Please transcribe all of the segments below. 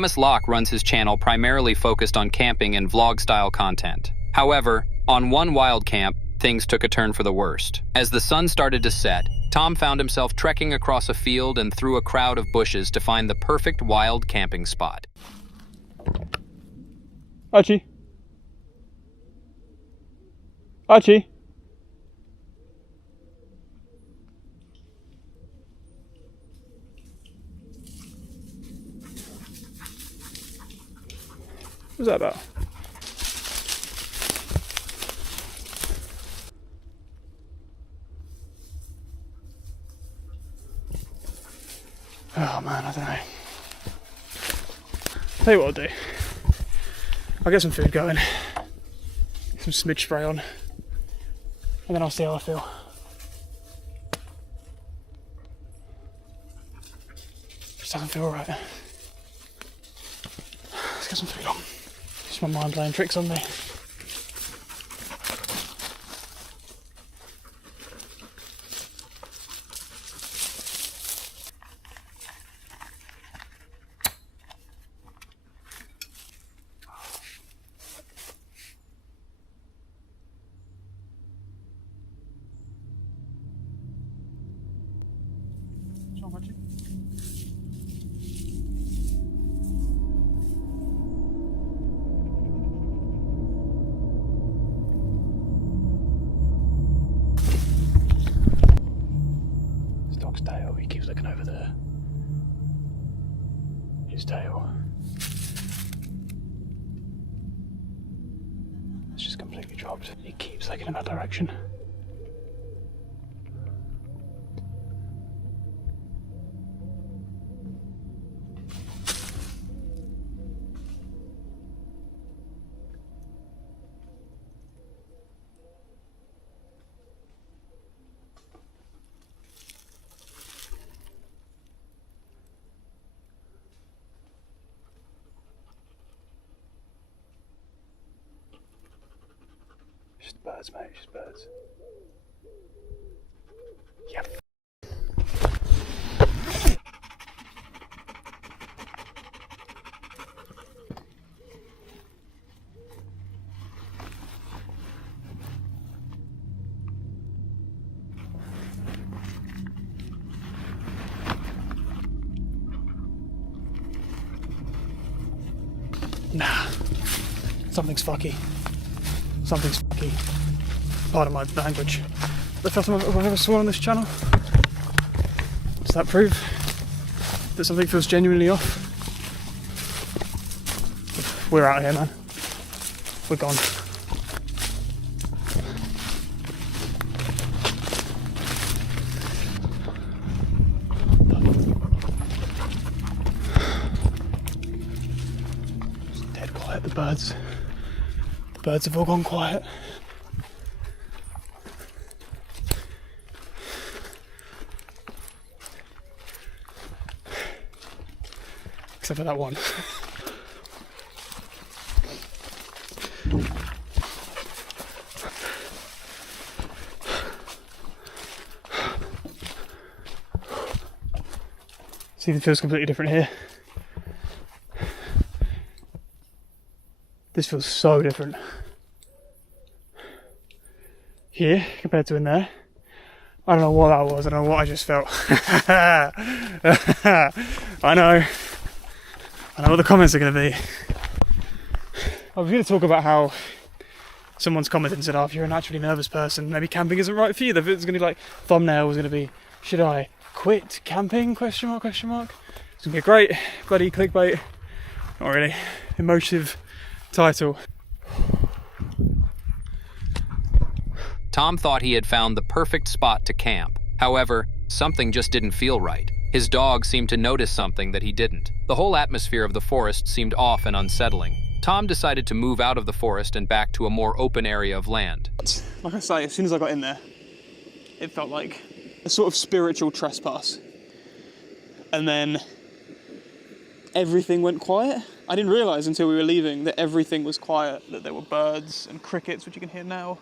Thomas Locke runs his channel primarily focused on camping and vlog-style content. However, on one wild camp, things took a turn for the worst. As the sun started to set, Tom found himself trekking across a field and through a crowd of bushes to find the perfect wild camping spot. Archie. Archie. What's that about? Oh man, I don't know. Tell you what I'll do. I'll get some food going, get some smidge spray on, and then I'll see how I feel. Just doesn't feel right. Let's get some food on. Just my mind playing tricks on me. Dog's tail, he keeps looking over there. His tail. It's just completely dropped. He keeps looking in that direction. Just birds, mate, just birds. Yep. Nah, something's fucky. Something's fucky. Pardon my language. The first time I've ever sworn on this channel. Does that prove that something feels genuinely off? We're out here, man. We're gone. It's dead quiet, the birds. The birds have all gone quiet. Except for that one. See if it feels completely different here. This feels so different here compared to in there. I don't know what that was, I don't know what I just felt. I know what the comments are going to be. I was going to talk about how someone's commented and said, oh, if you're a naturally nervous person, maybe camping isn't right for you. The vid's going to be like, thumbnail was going to be, should I quit camping, question mark, question mark. It's going to be a great bloody clickbait, not really, emotive title. Tom thought he had found the perfect spot to camp. However, something just didn't feel right. His dog seemed to notice something that he didn't. The whole atmosphere of the forest seemed off and unsettling. Tom decided to move out of the forest and back to a more open area of land. Like I say, as soon as I got in there, it felt like a sort of spiritual trespass. And then everything went quiet. I didn't realise until we were leaving that everything was quiet, that there were birds and crickets, which you can hear now,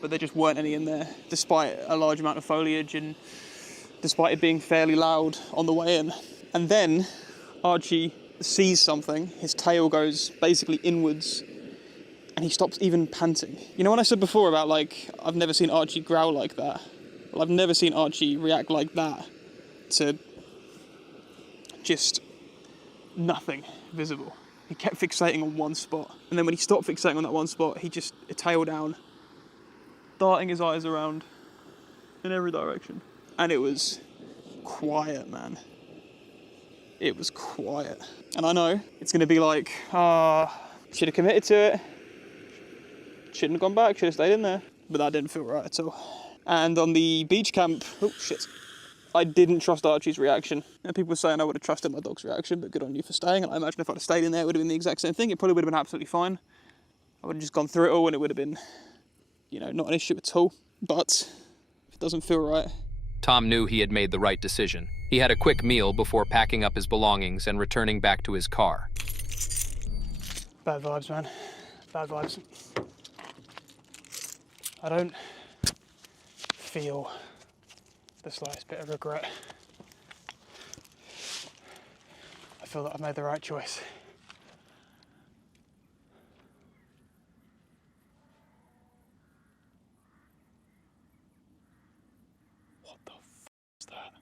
but there just weren't any in there, despite a large amount of foliage and despite it being fairly loud on the way in. And then Archie sees something, his tail goes basically inwards, and he stops even panting. You know when I said before about, like, I've never seen Archie growl like that? Well, I've never seen Archie react like that to just nothing visible. He kept fixating on one spot, and then when he stopped fixating on that one spot, he just tail down, darting his eyes around in every direction. And it was quiet, man. It was quiet. And I know it's gonna be like, should have committed to it. Shouldn't have gone back, should have stayed in there. But that didn't feel right at all. And on the beach camp, oh shit, I didn't trust Archie's reaction. And people were saying I would have trusted my dog's reaction, but good on you for staying. And I imagine if I'd have stayed in there, it would have been the exact same thing. It probably would have been absolutely fine. I would have just gone through it all and it would have been, you know, not an issue at all. But if it doesn't feel right. Tom knew he had made the right decision. He had a quick meal before packing up his belongings and returning back to his car. Bad vibes, man. Bad vibes. I don't feel the slightest bit of regret. I feel that I've made the right choice. What the f is that?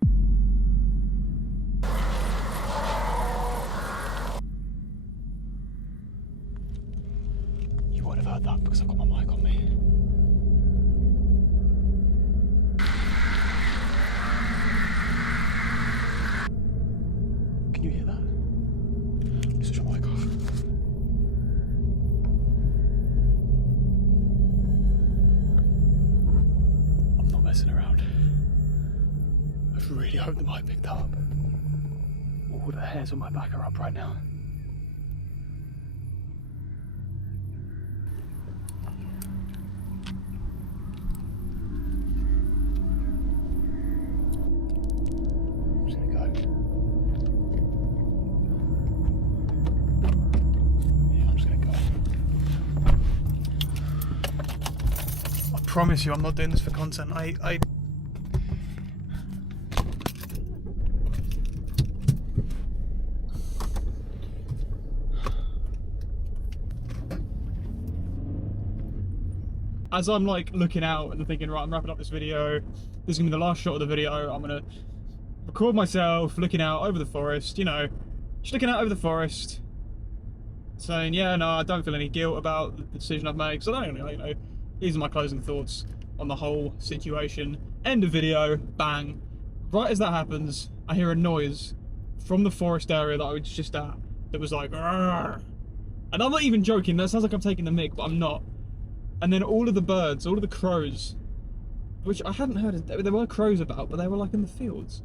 You would have heard that because I've got my mic on me. Can you hear that? Switch my mic off. I'm not messing around. I really hope the mic picked up. All the hairs on my back are up right now. I'm just gonna go. Yeah, I'm just gonna go. I promise you I'm not doing this for content. I as I'm like looking out and thinking, right, I'm wrapping up this video, this is gonna be the last shot of the video, I'm gonna record myself looking out over the forest, you know, just looking out over the forest, saying, yeah, no, I don't feel any guilt about the decision I've made, because I don't know, you know, these are my closing thoughts on the whole situation. End of video, bang. Right as that happens, I hear a noise from the forest area that I was just at, that was like, "Arr!" And I'm not even joking, that sounds like I'm taking the mick, but I'm not. And then all of the birds, all of the crows, which I hadn't heard of, there were crows about, but they were like in the fields.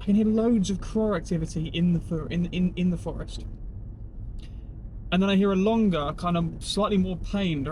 I can hear loads of crow activity in the forest. And then I hear a longer, kind of slightly more pained,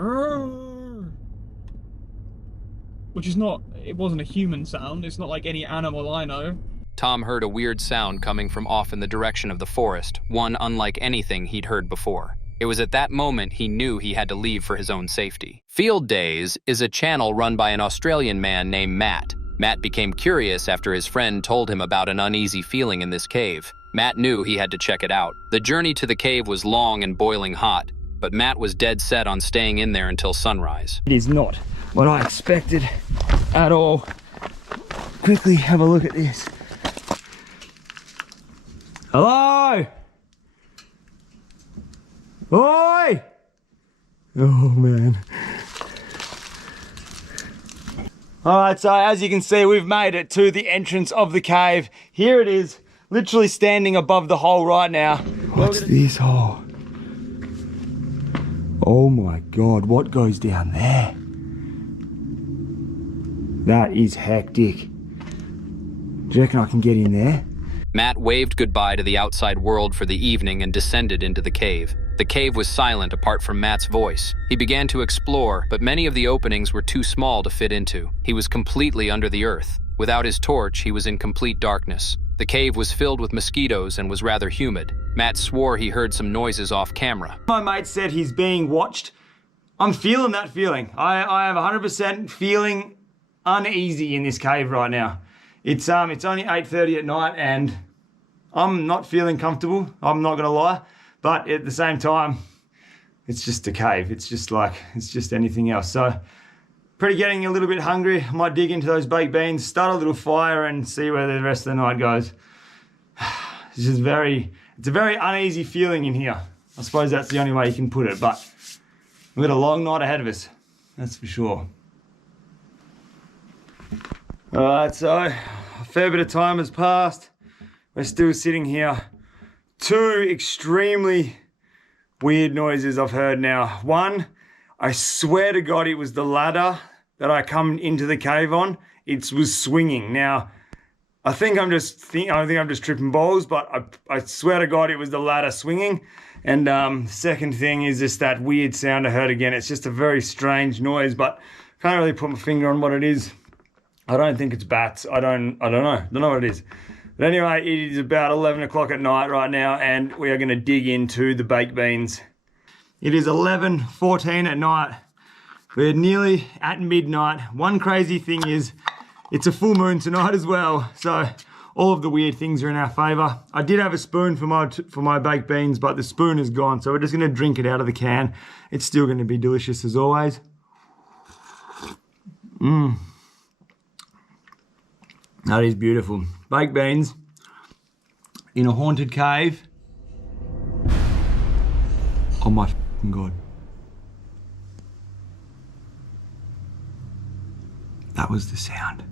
which is not, it wasn't a human sound, it's not like any animal I know. Tom heard a weird sound coming from off in the direction of the forest, one unlike anything he'd heard before. It was at that moment he knew he had to leave for his own safety. Field Days is a channel run by an Australian man named Matt. Matt became curious after his friend told him about an uneasy feeling in this cave. Matt knew he had to check it out. The journey to the cave was long and boiling hot, but Matt was dead set on staying in there until sunrise. It is not what I expected at all. Quickly have a look at this. Hello? Oi! Oh man. Alright, so as you can see, we've made it to the entrance of the cave. Here it is, literally standing above the hole right now. What's this hole? Oh my god, what goes down there? That is hectic. Do you reckon I can get in there? Matt waved goodbye to the outside world for the evening and descended into the cave. The cave was silent apart from Matt's voice. He began to explore, but many of the openings were too small to fit into. He was completely under the earth. Without his torch, he was in complete darkness. The cave was filled with mosquitoes and was rather humid. Matt swore he heard some noises off camera. My mate said he's being watched. I'm feeling that feeling. I am 100% feeling uneasy in this cave right now. It's only 8:30 at night and I'm not feeling comfortable, I'm not gonna lie, but at the same time, it's just a cave. It's just anything else. So, pretty getting a little bit hungry. I might dig into those baked beans, start a little fire and see where the rest of the night goes. It's a very uneasy feeling in here. I suppose that's the only way you can put it, but we've got a long night ahead of us, that's for sure. All right, so a fair bit of time has passed. We're still sitting here. Two extremely weird noises I've heard now. One, I swear to God it was the ladder that I come into the cave on. It was swinging. Now, I think I'm just tripping balls, but I swear to God it was the ladder swinging. And the second thing is just that weird sound I heard again. It's just a very strange noise, but can't really put my finger on what it is. I don't think it's bats. I don't know what it is. But anyway, it is about 11 o'clock at night right now, and we are going to dig into the baked beans. It is 11:14 at night. We're nearly at midnight. One crazy thing is it's a full moon tonight as well, so all of the weird things are in our favour. I did have a spoon for my baked beans, but the spoon is gone, so we're just going to drink it out of the can. It's still going to be delicious as always. That is beautiful. Baked beans in a haunted cave. Oh my fucking God. That was the sound.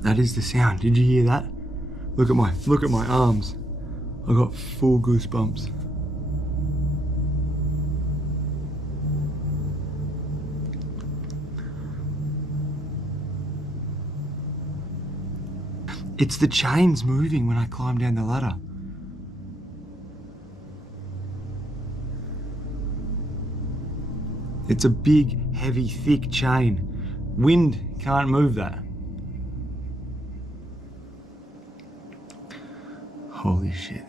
That is the sound. Did you hear that? Look at my arms. I got full goosebumps. It's the chains moving when I climb down the ladder. It's a big, heavy, thick chain. Wind can't move that. Holy shit.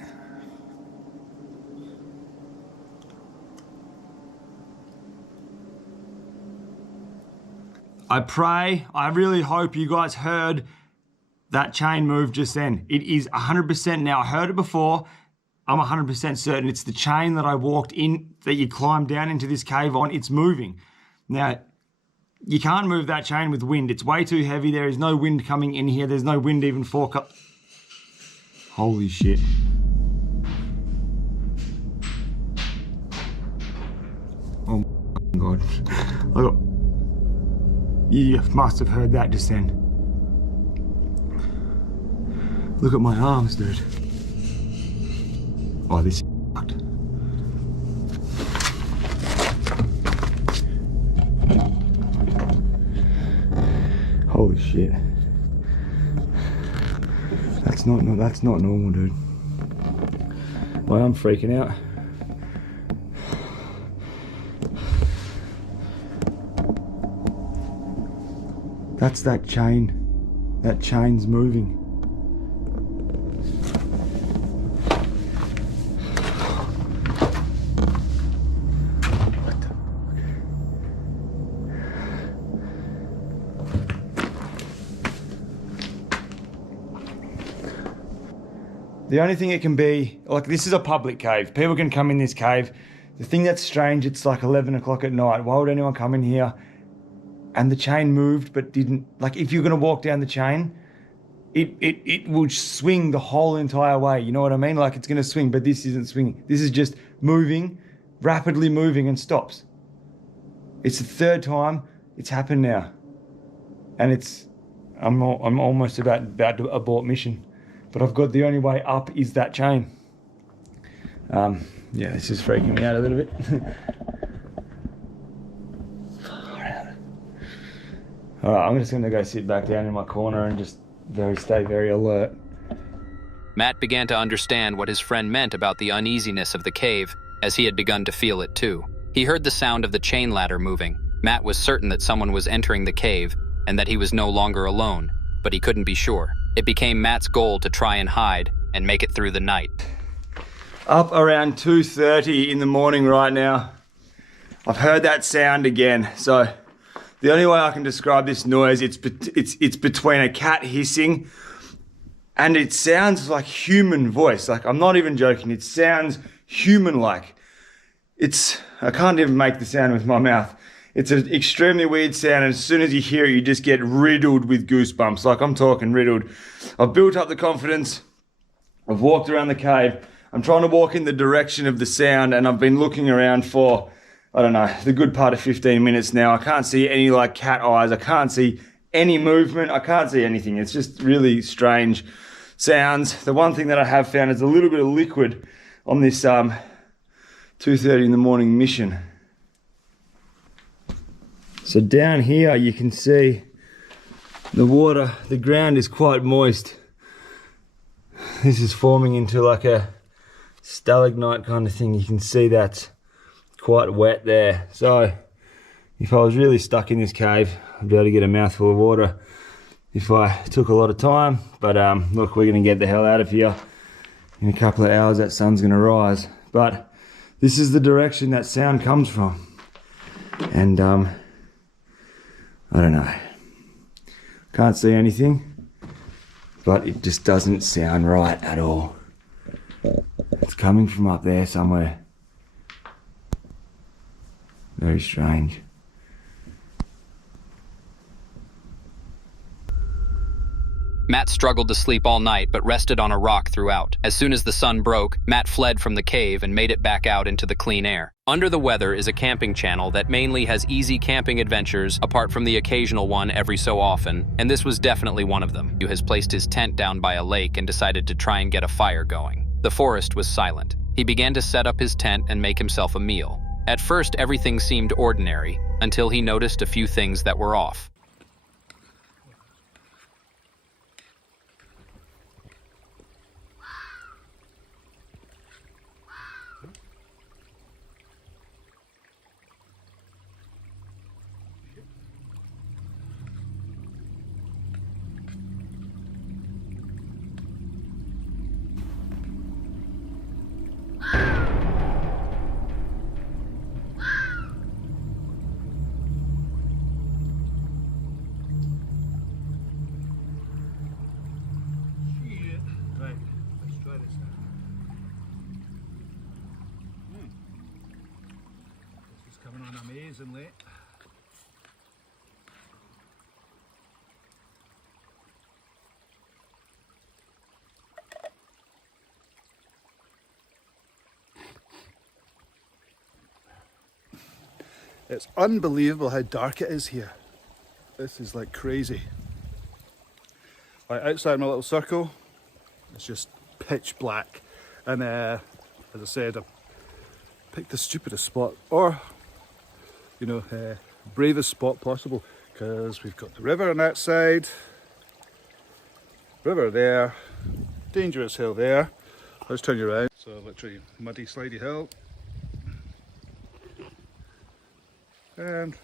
I really hope you guys heard that chain move just then. It is 100% now. I heard it before. I'm 100% certain it's the chain that I walked in, that you climbed down into this cave on. It's moving. Now, you can't move that chain with wind. It's way too heavy. There is no wind coming in here. There's no wind even Holy shit. Oh my God. You must have heard that just then. Look at my arms, dude. Oh, this is fucked. Holy shit. That's not normal, dude. Well, I'm freaking out. That's that chain. That chain's moving. The only thing it can be, like, this is a public cave. People can come in this cave. The thing that's strange, it's like 11 o'clock at night. Why would anyone come in here? And the chain moved but didn't, like, if you're gonna walk down the chain, it will swing the whole entire way. You know what I mean? Like, it's gonna swing, but this isn't swinging. This is just moving, rapidly moving, and stops. It's the third time it's happened now. And I'm almost about to abort mission. But I've got the only way up is that chain. Yeah, this is freaking me out a little bit. All right, I'm just gonna go sit back down in my corner and just stay very alert. Matt began to understand what his friend meant about the uneasiness of the cave, as he had begun to feel it too. He heard the sound of the chain ladder moving. Matt was certain that someone was entering the cave and that he was no longer alone, but he couldn't be sure. It became Matt's goal to try and hide and make it through the night. Up around 2:30 in the morning right now. I've heard that sound again, so The only way I can describe this noise, it's between a cat hissing and it sounds like human voice. Like, I'm not even joking. It sounds human-like. I can't even make the sound with my mouth. It's an extremely weird sound, and as soon as you hear it, you just get riddled with goosebumps. Like, I'm talking riddled. I've built up the confidence. I've walked around the cave. I'm trying to walk in the direction of the sound, and I've been looking around for, I don't know, the good part of 15 minutes now. I can't see any, like, cat eyes. I can't see any movement. I can't see anything. It's just really strange sounds. The one thing that I have found is a little bit of liquid on this 2:30 in the morning mission. So down here you can see the water, the ground is quite moist. This is forming into like a stalagmite kind of thing. You can see that's quite wet there. So if I was really stuck in this cave, I'd be able to get a mouthful of water if I took a lot of time. But look, we're gonna get the hell out of here. In a couple of hours that sun's gonna rise. But this is the direction that sound comes from. And I don't know. Can't see anything, but it just doesn't sound right at all. It's coming from up there somewhere. Very strange. Matt struggled to sleep all night, but rested on a rock throughout. As soon as the sun broke, Matt fled from the cave and made it back out into the clean air. Under the Weather is a camping channel that mainly has easy camping adventures, apart from the occasional one every so often, and this was definitely one of them. He has placed his tent down by a lake and decided to try and get a fire going. The forest was silent. He began to set up his tent and make himself a meal. At first, everything seemed ordinary, until he noticed a few things that were off. Amazingly. It's unbelievable how dark it is here. This is like crazy. Right outside my little circle, it's just pitch black. And as I said, I picked the stupidest spot, or you know, bravest spot possible, because we've got the river on that side, river there, dangerous hill there. Let's turn you around. So literally muddy, slidey hill, and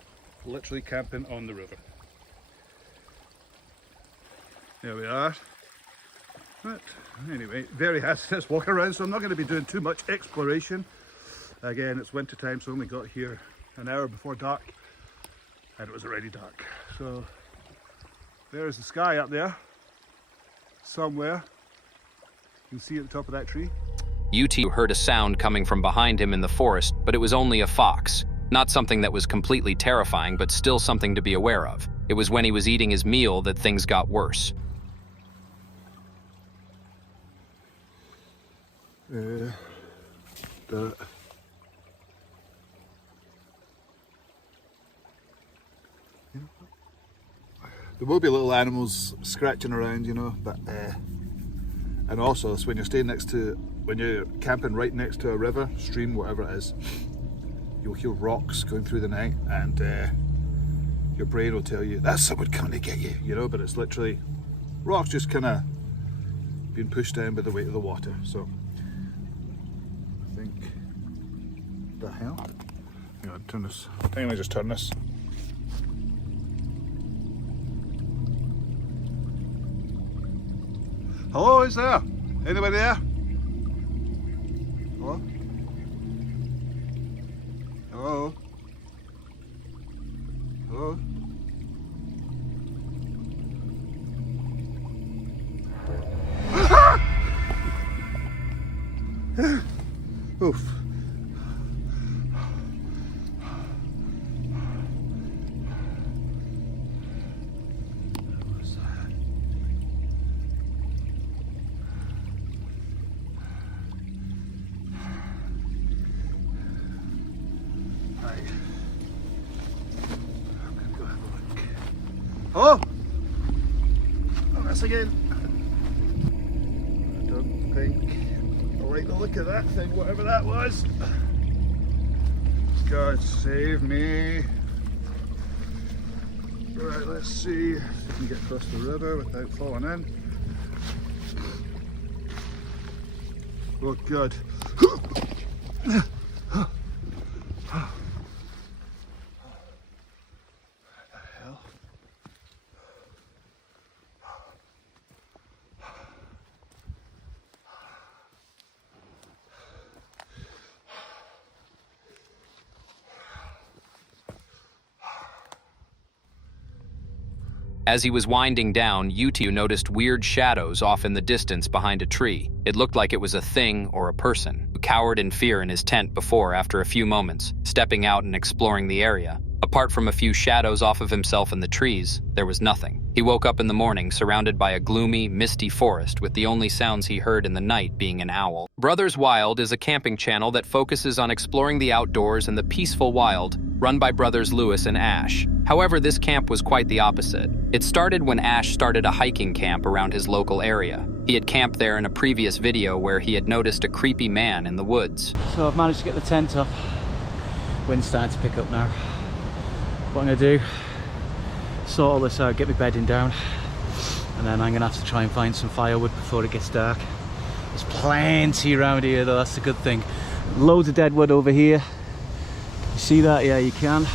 literally camping on the river. There we are. But anyway, very hazardous walk around, so I'm not going to be doing too much exploration. Again, it's winter time, so I only got here an hour before dark, and it was already dark. So there's the sky up there somewhere. You can see at the top of that tree. UT heard a sound coming from behind him in the forest, but it was only a fox. Not something that was completely terrifying, but still something to be aware of. It was when he was eating his meal that things got worse. There will be little animals scratching around, you know, but and also so when you're staying when you're camping right next to a river, stream, whatever it is, you'll hear rocks going through the night, and your brain will tell you that's someone coming to get you, you know, but it's literally rocks just kind of being pushed down by the weight of the water. So I think the hell. Hang on, turn this. I think I just turn this. Hello, is there? Anybody there? Hello? Hello? Hello? Oof. Oh! Oh, that's again. I don't think I like the look of that thing, whatever that was. God save me. Right, let's see if we can get across the river without falling in. Oh God. As he was winding down, Utu noticed weird shadows off in the distance behind a tree. It looked like it was a thing or a person, who cowered in fear in his tent before, after a few moments, stepping out and exploring the area. Apart from a few shadows off of himself in the trees, there was nothing. He woke up in the morning surrounded by a gloomy, misty forest with the only sounds he heard in the night being an owl. Brothers Wild is a camping channel that focuses on exploring the outdoors and the peaceful wild, run by brothers Lewis and Ash. However, this camp was quite the opposite. It started when Ash started a hiking camp around his local area. He had camped there in a previous video where he had noticed a creepy man in the woods. So I've managed to get the tent up. Wind's starting to pick up now. What I'm going to do, sort all this out, get my bedding down, and then I'm going to have to try and find some firewood before it gets dark. There's plenty around here though, that's the good thing. Loads of dead wood over here. You see that? Yeah, you can.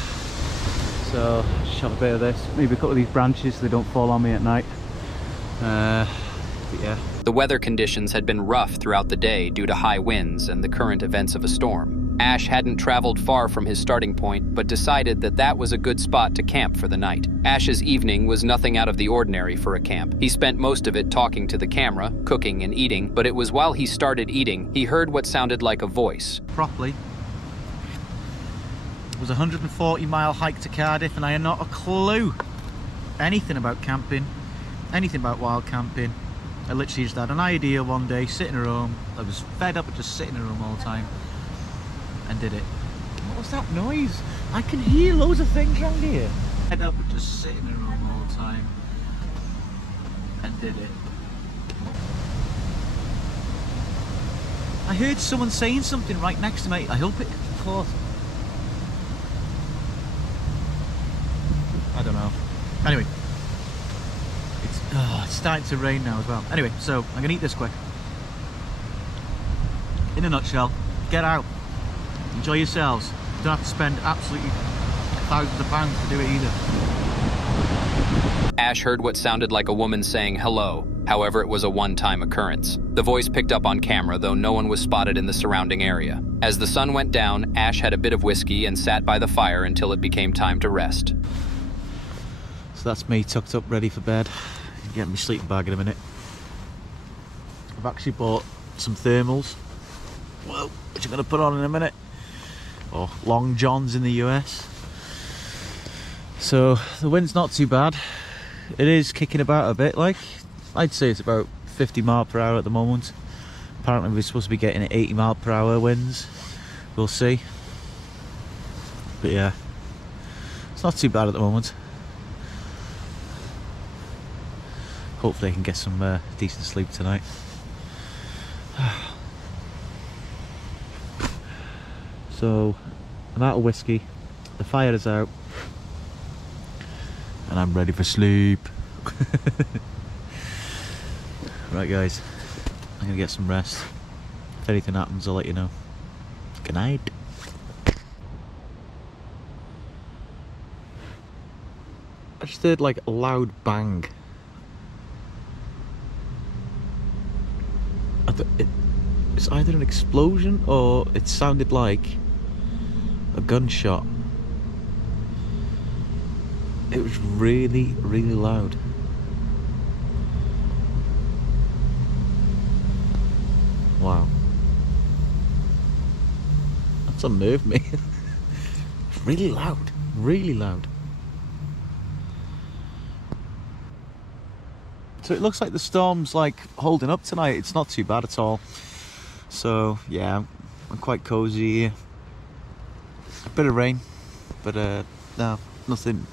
So, just have a bit of this. Maybe a couple of these branches so they don't fall on me at night. But yeah. The weather conditions had been rough throughout the day due to high winds and the current events of a storm. Ash hadn't traveled far from his starting point, but decided that that was a good spot to camp for the night. Ash's evening was nothing out of the ordinary for a camp. He spent most of it talking to the camera, cooking and eating, but it was while he started eating, he heard what sounded like a voice. Properly. It was a 140-mile hike to Cardiff and I had not a clue anything about camping, anything about wild camping. I literally just had an idea one day, sitting at home. I was fed up with just sitting at home all the time and did it. What was that noise? I can hear loads of things around here. Fed up with just sitting at home all the time and did it. I heard someone saying something right next to me. I hope it caught. I don't know. Anyway, it's starting to rain now as well. Anyway, so I'm gonna eat this quick. In a nutshell, get out, enjoy yourselves. You don't have to spend absolutely thousands of pounds to do it either. Ash heard what sounded like a woman saying hello. However, it was a one-time occurrence. The voice picked up on camera, though no one was spotted in the surrounding area. As the sun went down, Ash had a bit of whiskey and sat by the fire until it became time to rest. So that's me tucked up, ready for bed. Get my sleeping bag in a minute. I've actually bought some thermals, well, which I'm going to put on in a minute. Or long johns in the US. So the wind's not too bad. It is kicking about a bit, like I'd say it's about 50 mile per hour at the moment. Apparently we're supposed to be getting 80 mile per hour winds. We'll see. But yeah, it's not too bad at the moment. Hopefully I can get some decent sleep tonight. So I'm out of whiskey, the fire is out, and I'm ready for sleep. Right guys, I'm gonna get some rest. If anything happens, I'll let you know. Good night. I just heard like a loud bang. It's either an explosion or it sounded like a gunshot. It was really, really loud. Wow. It's unnerved me. Really loud, really loud. So it looks like the storm's like holding up tonight. It's not too bad at all. So yeah, I'm quite cozy here. A bit of rain, but no, nothing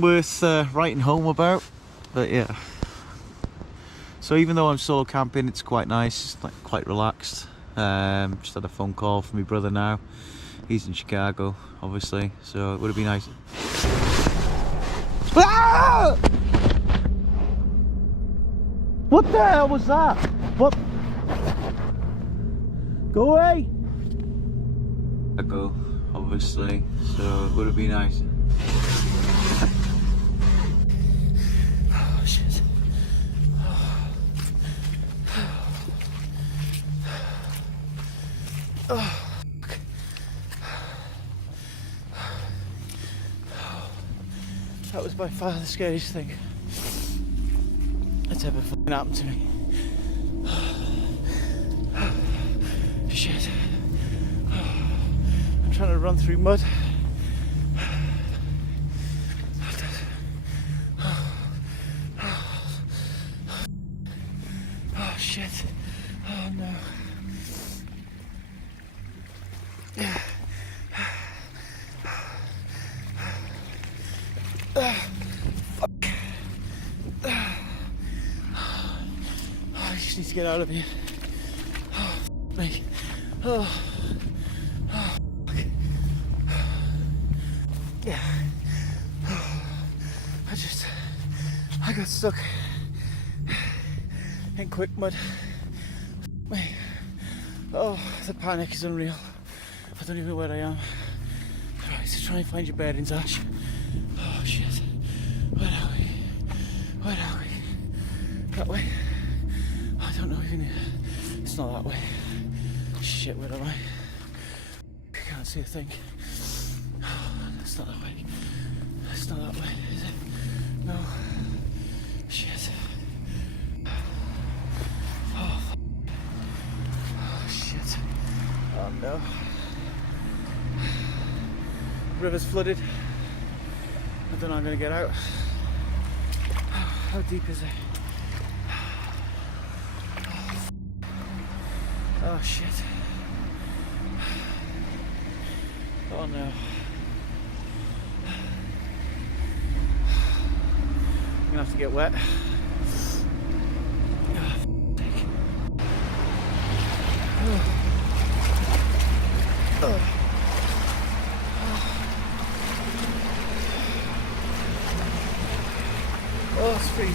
worth writing home about. But yeah. So even though I'm solo camping, it's quite nice. It's like quite relaxed. Just had a phone call from my brother now. He's in Chicago, obviously. So it would have been nice. Ah! What the hell was that? What? Go away! I go, obviously, so it would have been nice. Oh shit. Oh. That was by far the scariest thing that's ever fucking happened to me. Shit. I'm trying to run through mud. Oh shit. Oh no. I just need to get out of here. Oh, me. Oh. Oh, yeah. I got stuck in quick mud. Me. Oh, the panic is unreal. I don't even know where I am. Right, so try and find your bearings, Ash. Oh shit. Where are we? Where are we? That way? I don't know even. It's not that way. Shit, where am I? I can't see a thing. It's not that way. It's not that way, is it? No. Shit. Oh, oh shit. Oh no. River's flooded. I don't know how I'm gonna get out. How deep is it? Oh shit. Oh no. I'm gonna have to get wet. Oh, it's freezing.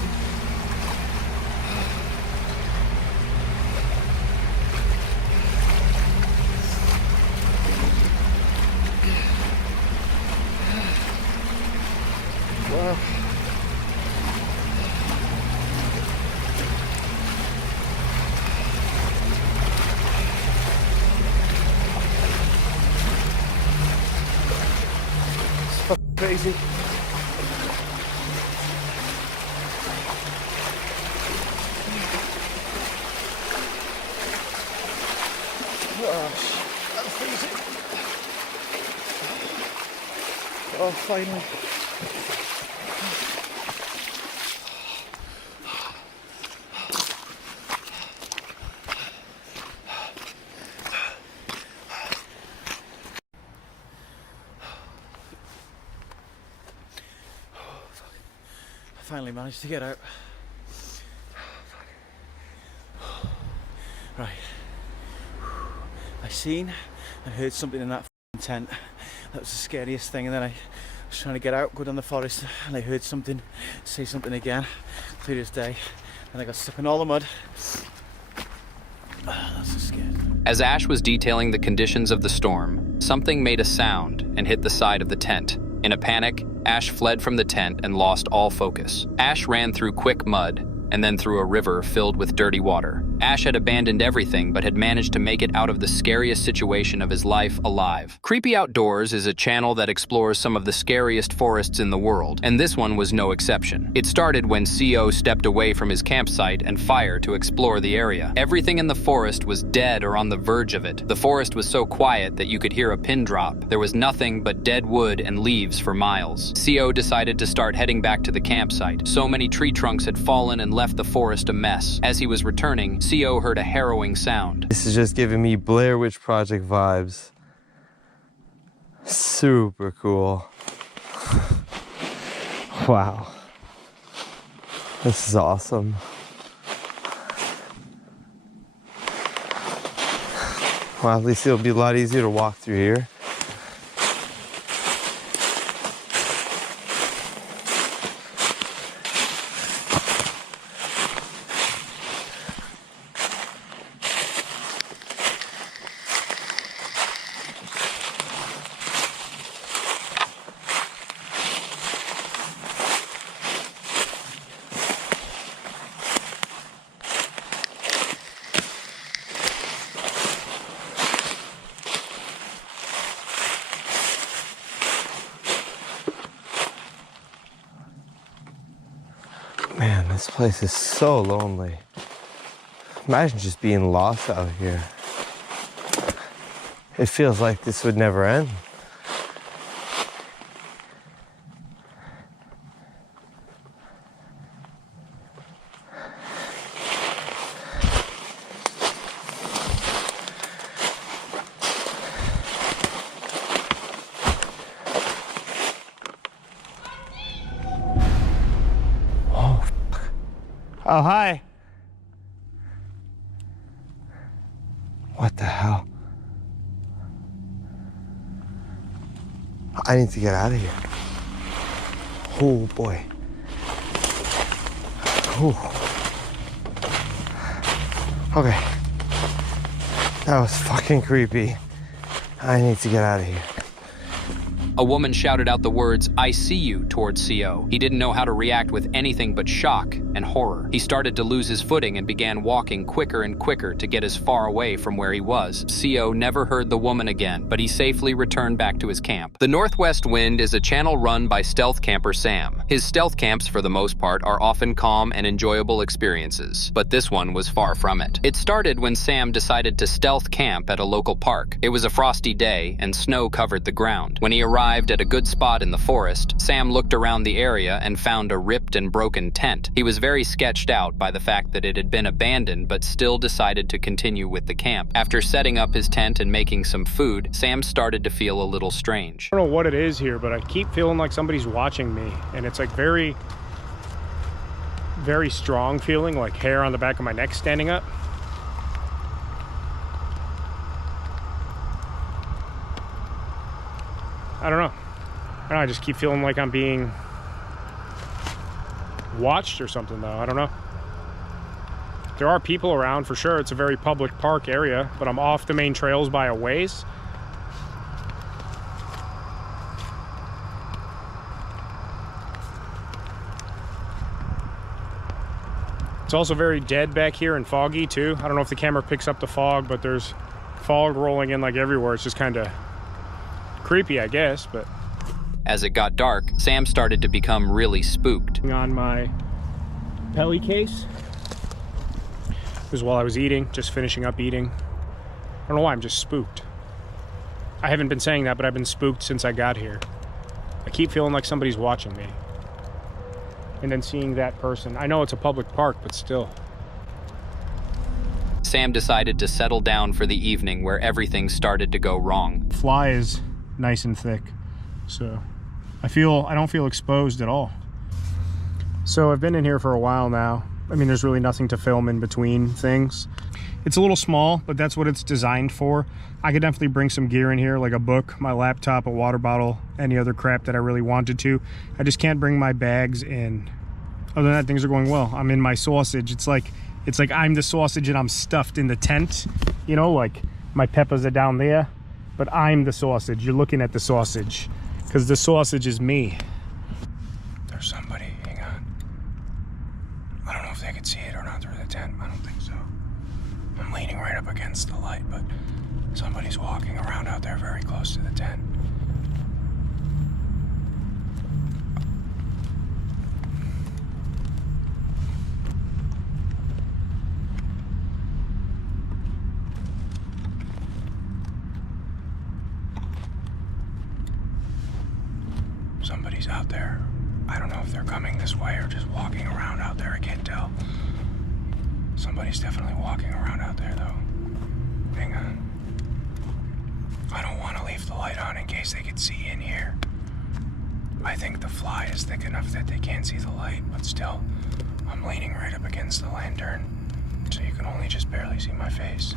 Wow. It's fucking crazy. Oh, I'm freezing. Oh, finally. I finally managed to get out. Right. I seen and heard something in that tent. That was the scariest thing, and then I was trying to get out, go down the forest, and I heard something say something again, clear as day, and I got stuck in all the mud. That's so scared. As Ash was detailing the conditions of the storm, something made a sound and hit the side of the tent. In a panic, Ash fled from the tent and lost all focus. Ash ran through quick mud and then through a river filled with dirty water. Ash had abandoned everything but had managed to make it out of the scariest situation of his life alive. Creepy Outdoors is a channel that explores some of the scariest forests in the world, and this one was no exception. It started when CO stepped away from his campsite and fire to explore the area. Everything in the forest was dead or on the verge of it. The forest was so quiet that you could hear a pin drop. There was nothing but dead wood and leaves for miles. CO decided to start heading back to the campsite. So many tree trunks had fallen and left the forest a mess. As he was returning, CO heard a harrowing sound. This is just giving me Blair Witch Project vibes. Super cool. Wow. This is awesome. Well, at least it'll be a lot easier to walk through here. Man, this place is so lonely. Imagine just being lost out here. It feels like this would never end. Oh, hi. What the hell? I need to get out of here. Oh, boy. Ooh. Okay. That was fucking creepy. I need to get out of here. A woman shouted out the words, "I see you," towards CO. He didn't know how to react with anything but shock and horror. He started to lose his footing and began walking quicker and quicker to get as far away from where he was. CO never heard the woman again, but he safely returned back to his camp. The Northwest Wind is a channel run by stealth camper Sam. His stealth camps, for the most part, are often calm and enjoyable experiences, but this one was far from it. It started when Sam decided to stealth camp at a local park. It was a frosty day, and snow covered the ground. When he arrived at a good spot in the forest, Sam looked around the area and found a ripped and broken tent. He was very sketched out by the fact that it had been abandoned, but still decided to continue with the camp. After setting up his tent and making some food, Sam started to feel a little strange. I don't know what it is here, but I keep feeling like somebody's watching me, and it's like very strong feeling, like hair on the back of my neck standing up. I don't know. I just keep feeling like I'm being watched or something, though. I don't know. There are people around for sure. It's a very public park area, but I'm off the main trails by a ways. It's also very dead back here and foggy too. I don't know if the camera picks up the fog, but there's fog rolling in like everywhere. It's just kind of creepy, I guess, but... As it got dark, Sam started to become really spooked. On my Pelly case. It was while I was eating, just finishing up eating. I don't know why, I'm just spooked. I haven't been saying that, but I've been spooked since I got here. I keep feeling like somebody's watching me. And then seeing that person. I know it's a public park, but still. Sam decided to settle down for the evening where everything started to go wrong. Fly is nice and thick, so I don't feel exposed at all. So I've been in here for a while now. I mean, there's really nothing to film in between things. It's a little small, but that's what it's designed for. I could definitely bring some gear in here, like a book, my laptop, a water bottle, any other crap that I really wanted to. I just can't bring my bags in. Other than that, things are going well. I'm in my sausage. It's like I'm the sausage and I'm stuffed in the tent. You know, like my peppers are down there, but I'm the sausage. You're looking at the sausage because the sausage is me. There's somebody, hang on. I don't know if they could see it or not through the tent. I don't think so. I'm leaning right up against the light, but somebody's walking around out there very close to the tent. Somebody's out there. I don't know if they're coming this way or just walking around out there. I can't tell. Somebody's definitely walking around out there, though. Hang on. I don't want to leave the light on in case they could see in here. I think the fly is thick enough that they can't see the light, but still, I'm leaning right up against the lantern, so you can only just barely see my face.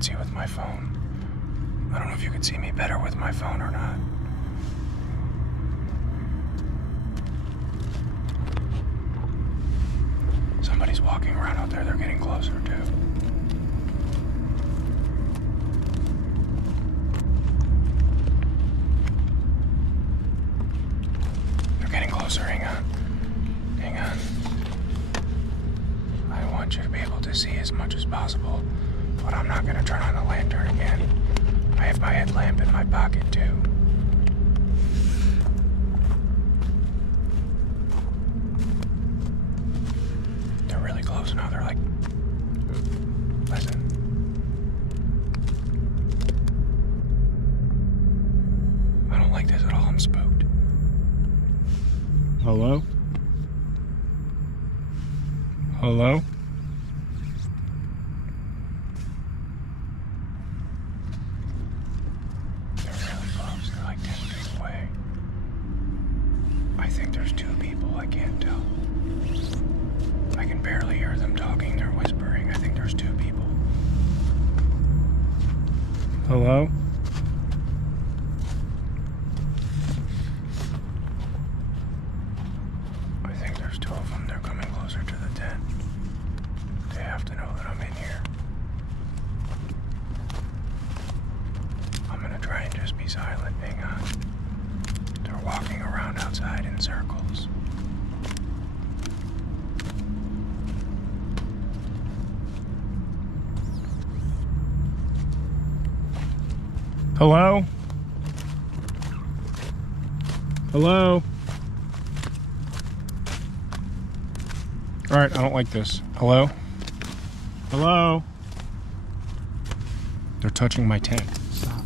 See with my phone. I don't know if you could see me better with my phone or not. Somebody's walking around out there. They're getting closer too. They're getting closer. Hang on. Hang on. I want you to be able to see as much as possible. But I'm not gonna turn on the lantern again. I have my headlamp in my pocket too. They're really close now. They're like, listen. I don't like this at all. I'm spooked. Hello? Hello? Hello? I think there's two of them. They're coming closer to the tent. They have to know that I'm in here. I'm gonna try and just be silent. Hang on. They're walking around outside in circles. Hello? Hello? Alright, I don't like this. Hello? Hello? They're touching my tent. Stop.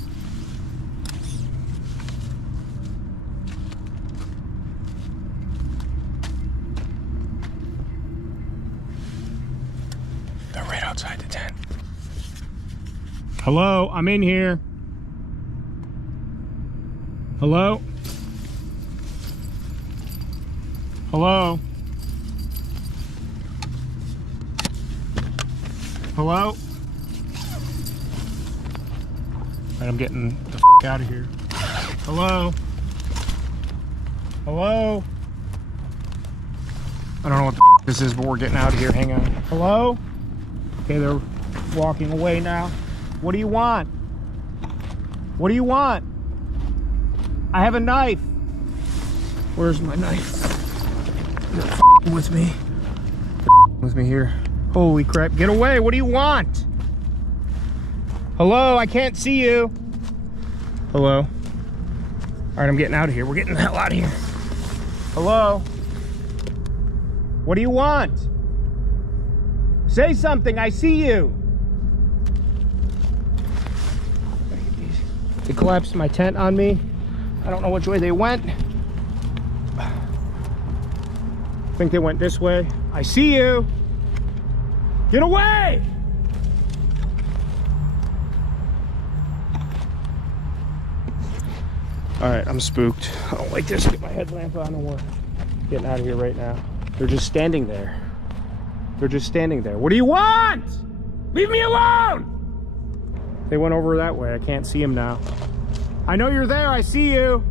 They're right outside the tent. Hello? I'm in here. Hello? Hello? Hello? Alright, I'm getting the f*** out of here. Hello? Hello? I don't know what the f*** this is, but we're getting out of here. Hang on. Hello? Okay, they're walking away now. What do you want? What do you want? I have a knife. Where's my knife? They're f***ing with me. They're f***ing with me here. Holy crap. Get away. What do you want? Hello? I can't see you. Hello? Alright, I'm getting out of here. We're getting the hell out of here. Hello? What do you want? Say something. I see you. They collapsed my tent on me. I don't know which way they went. I think they went this way. I see you. Get away! All right, I'm spooked. I don't like this. Get my headlamp on and we're getting out of here right now. They're just standing there. They're just standing there. What do you want? Leave me alone! They went over that way. I can't see them now. I know you're there. I see you.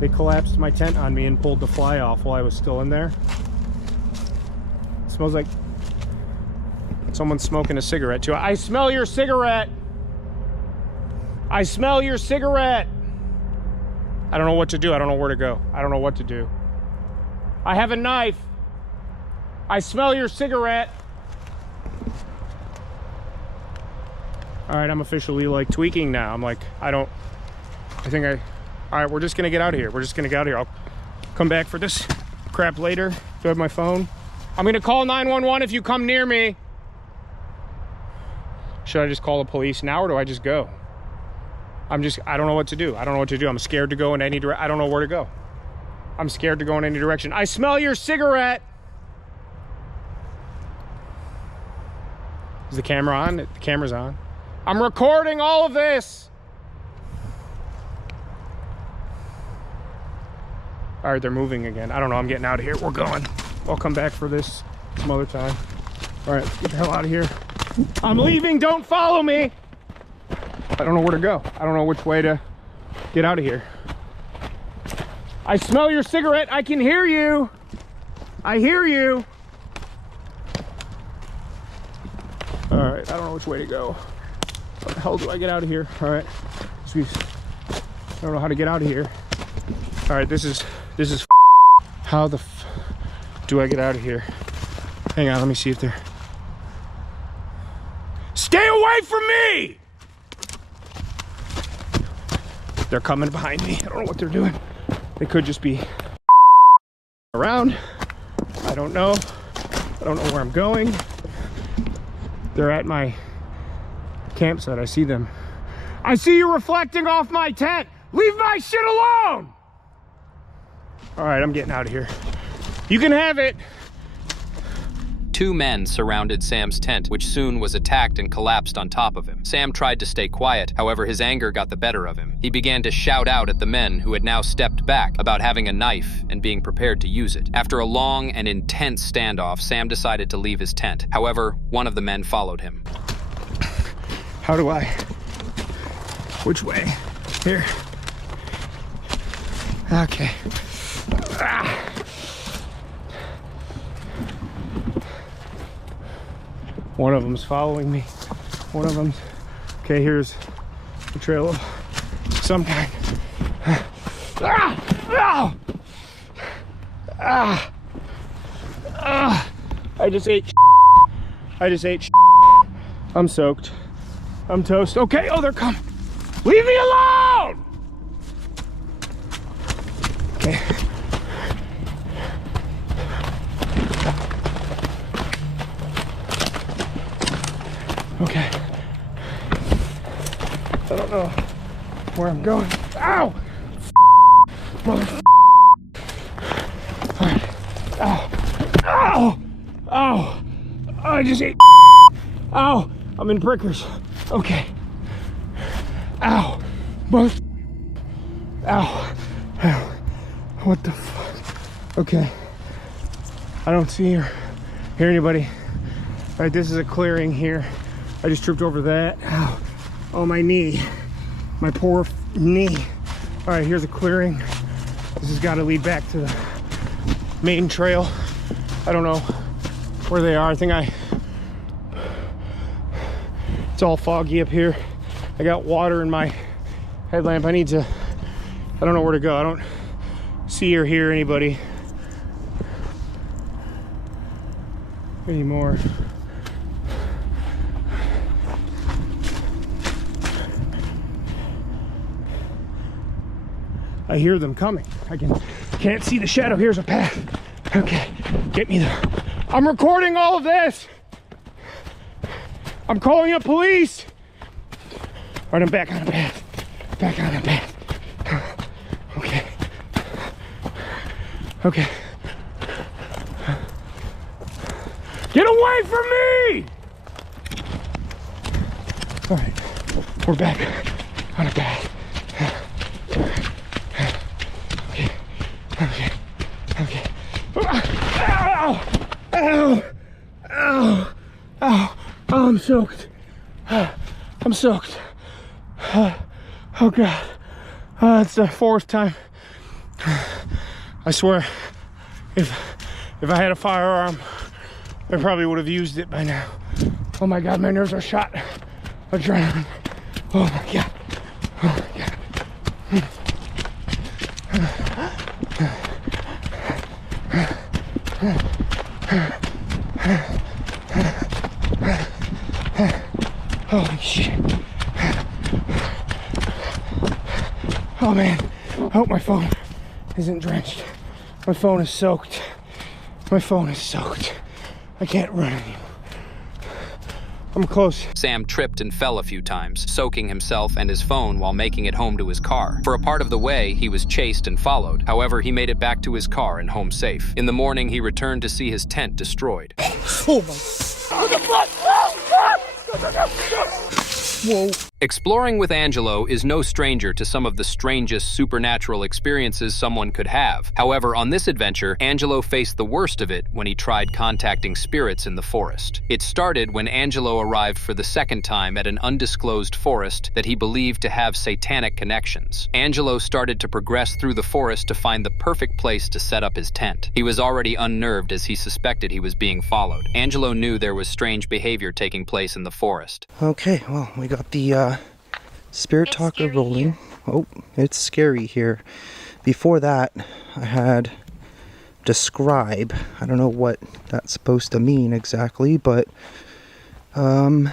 They collapsed my tent on me and pulled the fly off while I was still in there. Smells like someone's smoking a cigarette too. I smell your cigarette. I smell your cigarette. I don't know what to do. I don't know where to go. I don't know what to do. I have a knife. I smell your cigarette. All right, I'm officially like tweaking now. I'm like, all right, we're just gonna get out of here. We're just gonna get out of here. I'll come back for this crap later. Do I have my phone? I'm gonna call 911 if you come near me. Should I just call the police now or do I just go? I don't know what to do. I don't know what to do. I'm scared to go in any direction. I don't know where to go. I'm scared to go in any direction. I smell your cigarette. Is the camera on? The camera's on. I'm recording all of this. All right, they're moving again. I don't know. I'm getting out of here. We're going. I'll come back for this some other time. All right, let's get the hell out of here. I'm leaving. Don't follow me. I don't know where to go. I don't know which way to get out of here. I smell your cigarette. I can hear you. I hear you. All right, I don't know which way to go. How the hell do I get out of here? All right, I don't know how to get out of here. All right, this is how the do I get out of here? Hang on, let me see if they're... Stay away from me! They're coming behind me. I don't know what they're doing. They could just be around. I don't know. I don't know where I'm going. They're at my campsite. I see them. I see you reflecting off my tent. Leave my shit alone! All right, I'm getting out of here. You can have it. 2 men surrounded Sam's tent, which soon was attacked and collapsed on top of him. Sam tried to stay quiet, however his anger got the better of him. He began to shout out at the men who had now stepped back about having a knife and being prepared to use it. After a long and intense standoff, Sam decided to leave his tent. However, one of the men followed him. How do I? Which way? Here. Okay. Ah. One of them's following me. One of them's... Okay, here's the trail of some kind. Ah! Ah! Ah! Ah! I just ate. I'm soaked. I'm toast. Okay, oh, they're coming. Leave me alone! Okay. Okay. I don't know where I'm going. Ow! Mother. Alright. Ow! Ow! Ow! I just ate. Ow! I'm in prickers. Okay. Ow! Mother. Ow! Ow! What the fuck? Okay. I don't see or hear anybody. Alright, this is a clearing here. I just tripped over that. Ow. Oh, my knee. My poor knee. All right, here's a clearing. This has got to lead back to the main trail. I don't know where they are. It's all foggy up here. I got water in my headlamp. I don't know where to go. I don't see or hear anybody anymore. I hear them coming. Can't see the shadow. Here's a path. Okay, get me there. I'm recording all of this. I'm calling up police. All right, I'm back on the path. Back on the path. Okay. Okay. Get away from me! All right, we're back on the path. Okay. Ow! Ow! Ow! Ow! Oh, I'm soaked. I'm soaked. Oh God. It's the 4th time. I swear, if I had a firearm I probably would have used it by now. Oh my God, my nerves are shot. Adrenaline. Oh my God. Oh my God. Holy shit. Oh man, I hope my phone isn't drenched. My phone is soaked. My phone is soaked. I can't run anymore. I'm close. Sam tripped and fell a few times, soaking himself and his phone while making it home to his car. For a part of the way, he was chased and followed. However, he made it back to his car and home safe. In the morning, he returned to see his tent destroyed. Oh my. What the fuck? Whoa. Exploring with Angelo is no stranger to some of the strangest supernatural experiences someone could have. However, on this adventure, Angelo faced the worst of it when he tried contacting spirits in the forest. It started when Angelo arrived for the second time at an undisclosed forest that he believed to have satanic connections. Angelo started to progress through the forest to find the perfect place to set up his tent. He was already unnerved as he suspected he was being followed. Angelo knew there was strange behavior taking place in the forest. Okay, well, we got the spirit talker rolling. Oh, it's scary here. Before that, I had describe. I don't know what that's supposed to mean exactly, but is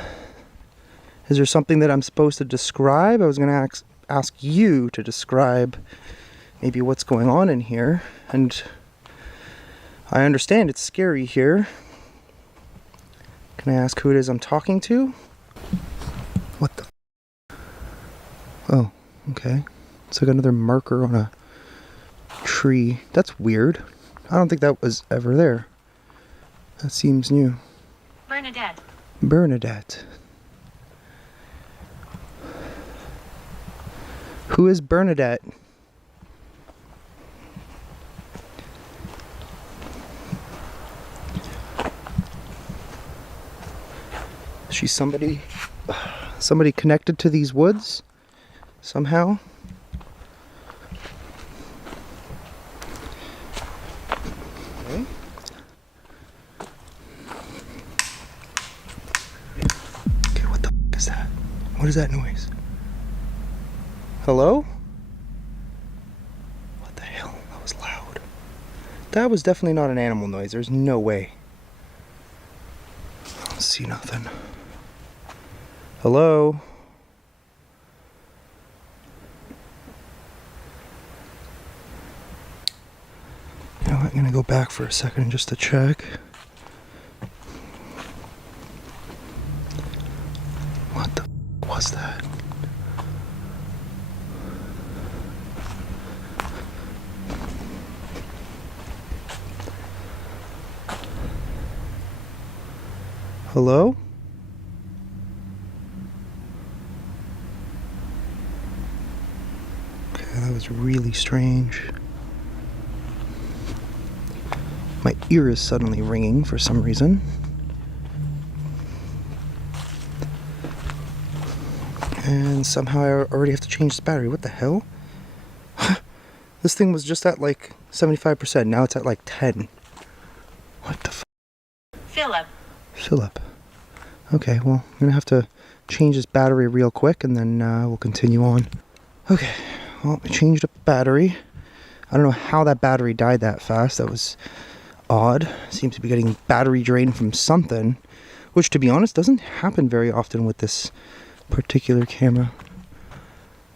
there something that I'm supposed to describe? I was going to ask you to describe maybe what's going on in here, and I understand it's scary here. Can I ask who it is I'm talking to? What the? Oh, okay. It's like another marker on a tree. That's weird. I don't think that was ever there. That seems new. Bernadette. Bernadette. Who is Bernadette? She's somebody connected to these woods somehow. Okay. Okay, what the f is that? What is that noise? Hello? What the hell? That was loud. That was definitely not an animal noise. There's no way. I don't see nothing. Hello? You know what, I'm gonna go back for a second just to check. What the f was that? Hello? That was really strange. My ear is suddenly ringing for some reason. And somehow I already have to change the battery. What the hell? This thing was just at like 75%. Now it's at like 10. What the f? Philip. Philip. Okay, well, I'm gonna have to change this battery real quick and then we'll continue on. Okay. Well, I changed up the battery. I don't know how that battery died that fast. That was odd. Seems to be getting battery drain from something, which to be honest doesn't happen very often with this particular camera. I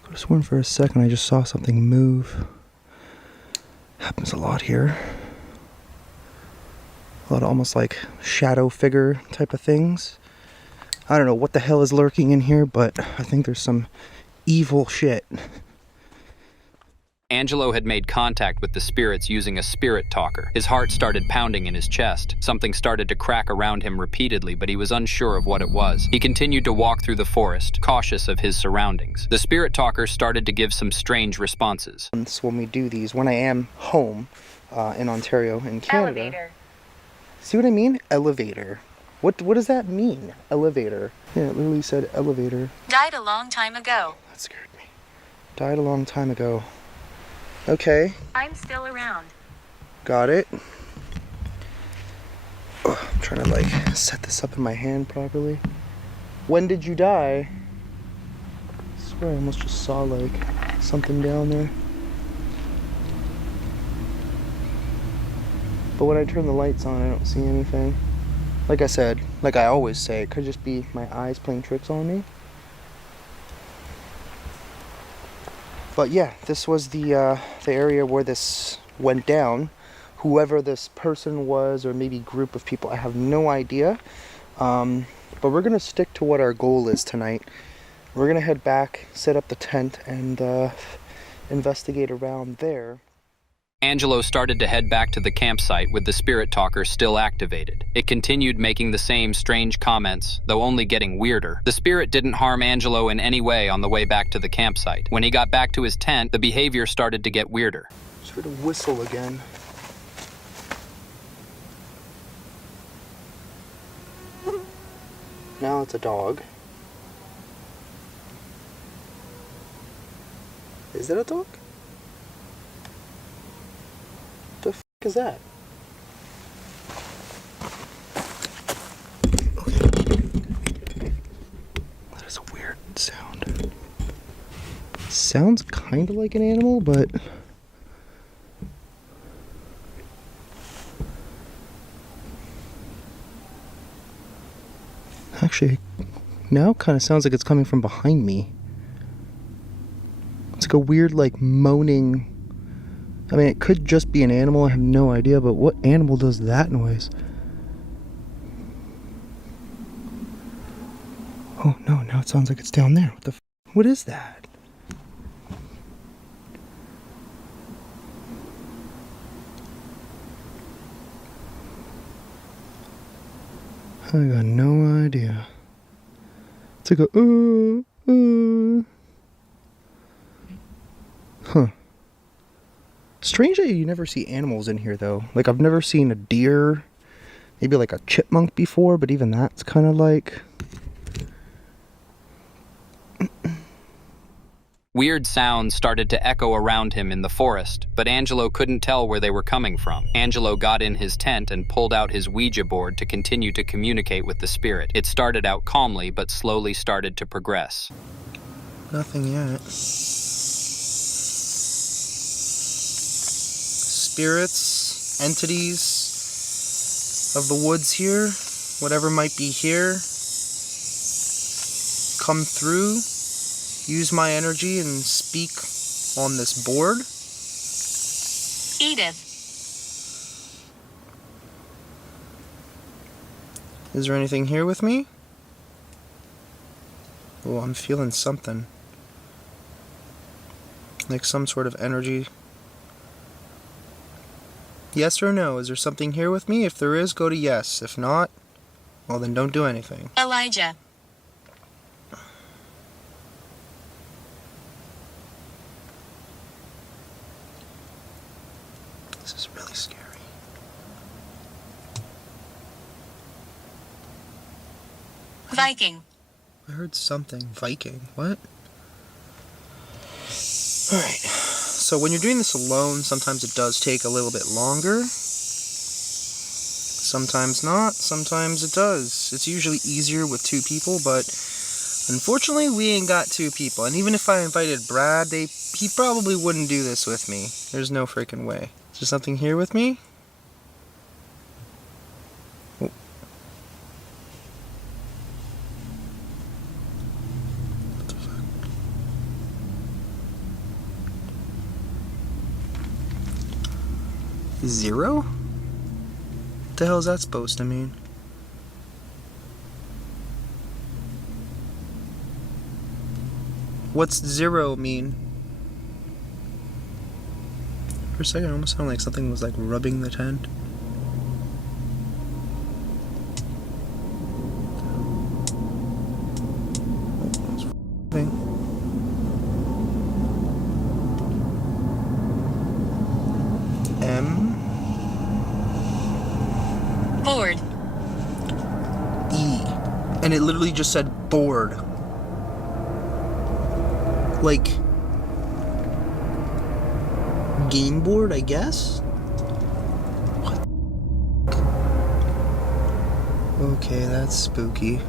could have sworn for a second I just saw something move. Happens a lot here. A lot of almost like shadow figure type of things. I don't know what the hell is lurking in here, but I think there's some evil shit. Angelo had made contact with the spirits using a spirit talker. His heart started pounding in his chest. Something started to crack around him repeatedly, but he was unsure of what it was. He continued to walk through the forest, cautious of his surroundings. The spirit talker started to give some strange responses. When we do these, when I am home in Ontario, in Canada. Elevator. See what I mean? Elevator. What does that mean? Elevator. Yeah, it literally said elevator. Died a long time ago. That scared me. Died a long time ago. Okay. I'm still around. Got it. Ugh. I'm trying to like set this up in my hand properly. When did you die? I swear I almost just saw like something down there. But when I turn the lights on, I don't see anything. Like I said, like I always say, it could just be my eyes playing tricks on me. But yeah, this was the area where this went down. Whoever this person was, or maybe group of people, I have no idea. But we're gonna stick to what our goal is tonight. We're gonna head back, set up the tent, and investigate around there. Angelo started to head back to the campsite with the spirit talker still activated. It continued making the same strange comments, though only getting weirder. The spirit didn't harm Angelo in any way on the way back to the campsite. When he got back to his tent, the behavior started to get weirder. Just heard a whistle again. Now it's a dog. Is that a dog? The f is that? Okay. That is a weird sound. Sounds kind of like an animal, but actually now kind of sounds like it's coming from behind me. It's like a weird like moaning. I mean, it could just be an animal, I have no idea, but what animal does that noise? Oh no, now it sounds like it's down there. What the f? What is that? I got no idea. It's like a Huh. Strange that you never see animals in here though. Like I've never seen a deer, maybe like a chipmunk before, but even that's kind of like... Weird sounds started to echo around him in the forest, but Angelo couldn't tell where they were coming from. Angelo got in his tent and pulled out his Ouija board to continue to communicate with the spirit. It started out calmly, but slowly started to progress. Nothing yet. Spirits, entities of the woods here, whatever might be here, come through, use my energy and speak on this board. Edith. Is there anything here with me? Oh, I'm feeling something. Like some sort of energy. Yes or no? Is there something here with me? If there is, go to yes. If not, well then don't do anything. Elijah. This is really scary. Viking. I heard something. Viking. What? Alright. So when you're doing this alone, sometimes it does take a little bit longer. Sometimes not. Sometimes it does. It's usually easier with two people, but unfortunately we ain't got two people. And even if I invited Brad, he probably wouldn't do this with me. There's no freaking way. Is there something here with me? Oh. What the fuck? Zero? What the hell is that supposed to mean? What's zero mean? For a second, it almost sounded like something was like rubbing the tent. M Board. E, and it literally just said board. Like game board, I guess. What? Okay, that's spooky.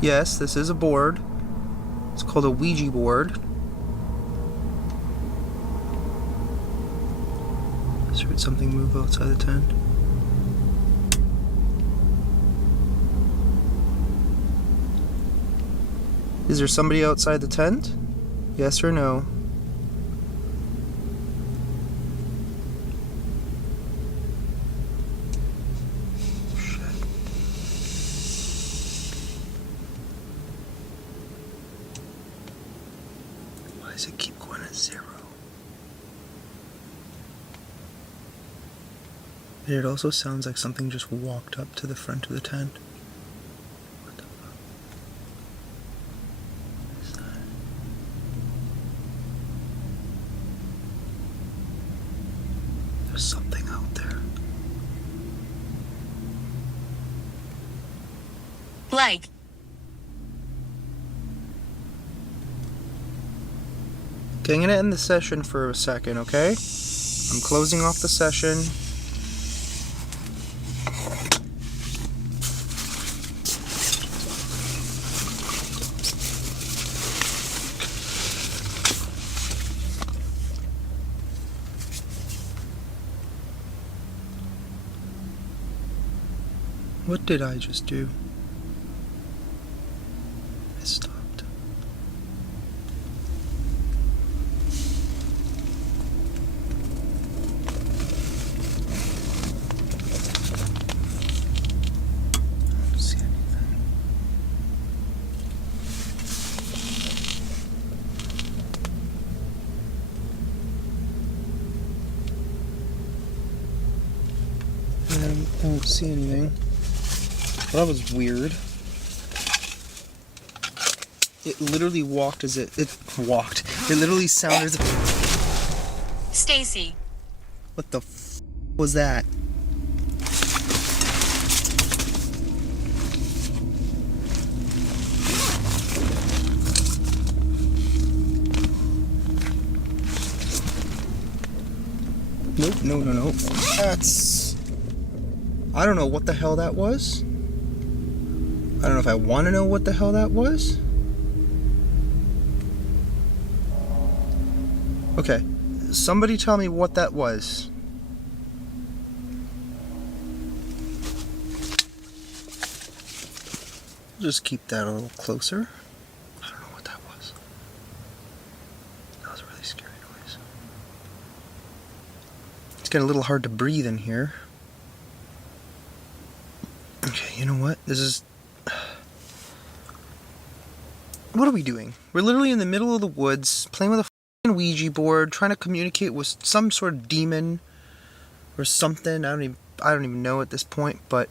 Yes, this is a board. It's called a Ouija board. Just heard something move outside the tent. Is there somebody outside the tent? Yes or no? Why does it keep going at 0? And it also sounds like something just walked up to the front of the tent. What the fuck? What is that? There's something out there. Like. Okay, I'm gonna end the session for a second, okay? I'm closing off the session. What did I just do? I stopped. I don't see anything. I don't see anything. Well, that was weird. It literally walked as it walked. It literally sounded as if... Stacy. What the f was that? Nope, no. That's... I don't know what the hell that was. I don't know if I want to know what the hell that was. Okay, somebody tell me what that was. Just keep that a little closer. I don't know what that was. That was a really scary noise. It's getting a little hard to breathe in here. Okay, you know what? This is... What are we doing? We're literally in the middle of the woods, playing with a f***ing Ouija board, trying to communicate with some sort of demon or something. I don't even know at this point, but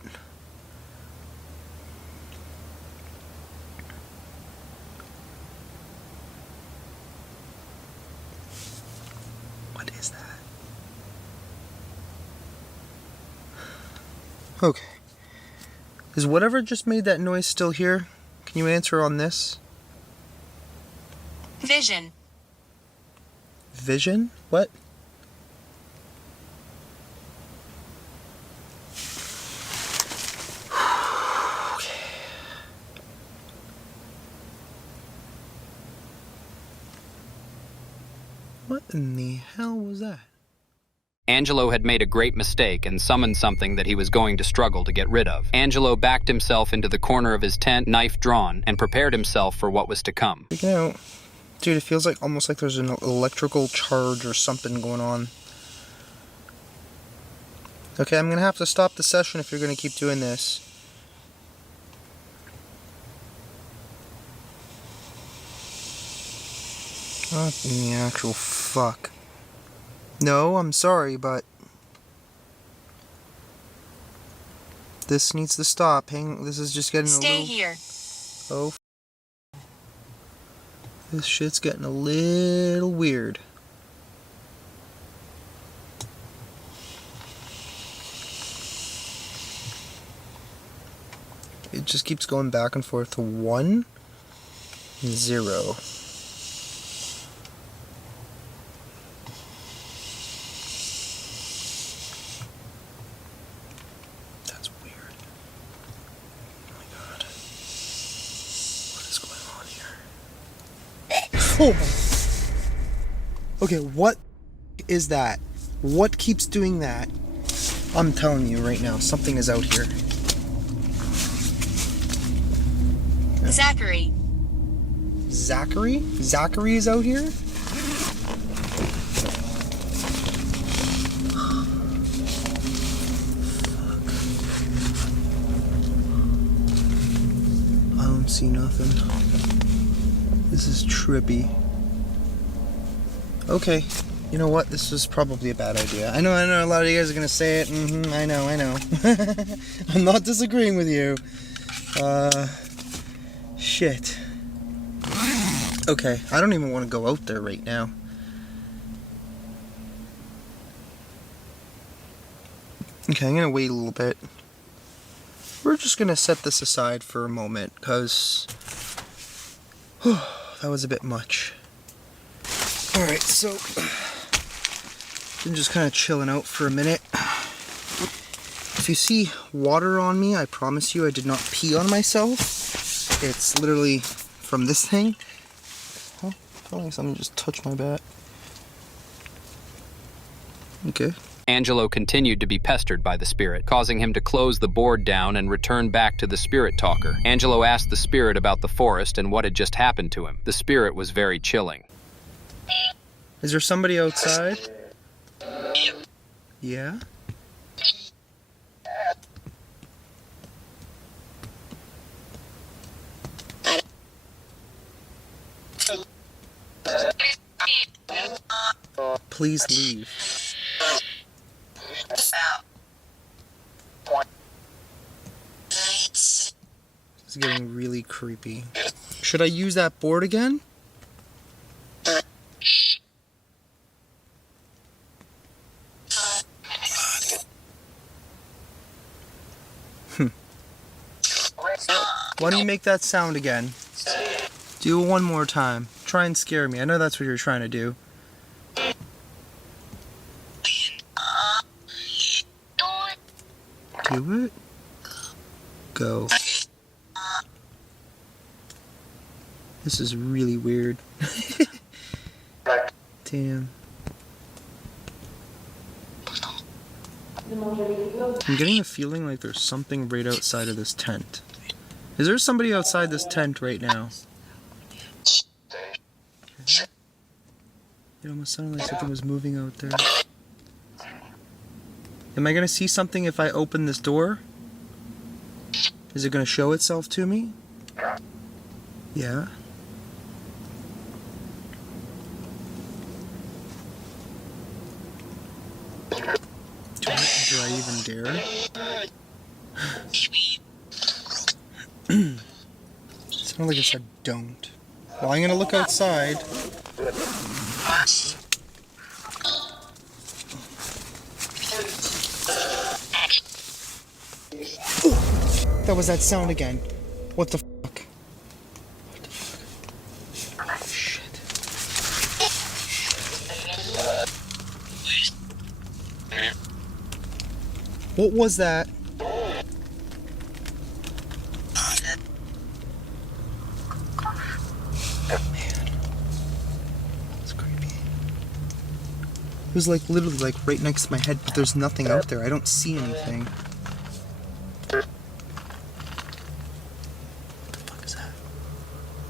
what is that? Okay. Is whatever just made that noise still here? Can you answer on this? Vision. Vision? What? Okay. What in the hell was that? Angelo had made a great mistake and summoned something that he was going to struggle to get rid of. Angelo backed himself into the corner of his tent, knife drawn, and prepared himself for what was to come. Freaking out. Dude, it feels like almost like there's an electrical charge or something going on. Okay, I'm gonna have to stop the session if you're gonna keep doing this. What in the actual fuck? No, I'm sorry, but this needs to stop. This is just getting Stay a little... here. Oh, this shit's getting a little weird. It just keeps going back and forth to 1, 0. That's weird. Oh my. Okay, what is that? What keeps doing that? I'm telling you right now, something is out here. Zachary. Zachary? Zachary is out here? I don't see nothing. This is trippy. Okay, you know what? This was probably a bad idea. I know a lot of you guys are gonna say it. I know. I'm not disagreeing with you. Shit. Okay, I don't even want to go out there right now. Okay, I'm gonna wait a little bit. We're just gonna set this aside for a moment, because that was a bit much. Alright, so I'm just kind of chilling out for a minute. If you see water on me, I promise you I did not pee on myself. It's literally from this thing. Oh, I feel like something just touched my back. Okay. Angelo continued to be pestered by the spirit, causing him to close the board down and return back to the spirit talker. Angelo asked the spirit about the forest and what had just happened to him. The spirit was very chilling. Is there somebody outside? Yeah? Please leave. This is getting really creepy. Should I use that board again? Why don't you make that sound again? Do it one more time. Try and scare me. I know that's what you're trying to do. Do it. Go. This is really weird. Damn. I'm getting a feeling like there's something right outside of this tent. Is there somebody outside this tent right now? It almost sounded like something was moving out there. Am I gonna see something if I open this door? Is it gonna show itself to me? Yeah. Do I even dare? It sounded like it said don't. Well, I'm gonna look outside. That was that sound again. What the fuck? What the fuck? Oh, shit. What was that? Man. That's creepy. It was like literally like right next to my head, but there's nothing out there. I don't see anything.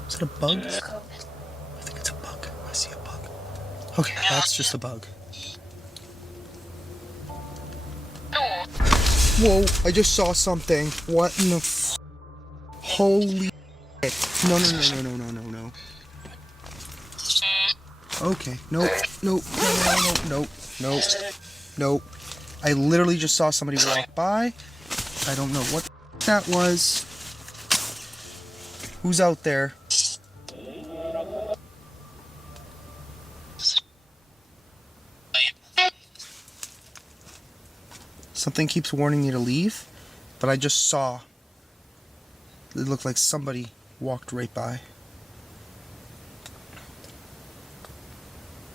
Is it a bug? I think it's a bug. I see a bug. Okay, that's just a bug. Whoa, I just saw something. What in the f... Holy shit. No. Okay, nope. I literally just saw somebody walk by. I don't know what that was. Who's out there? Something keeps warning me to leave, but I just saw. It looked like somebody walked right by.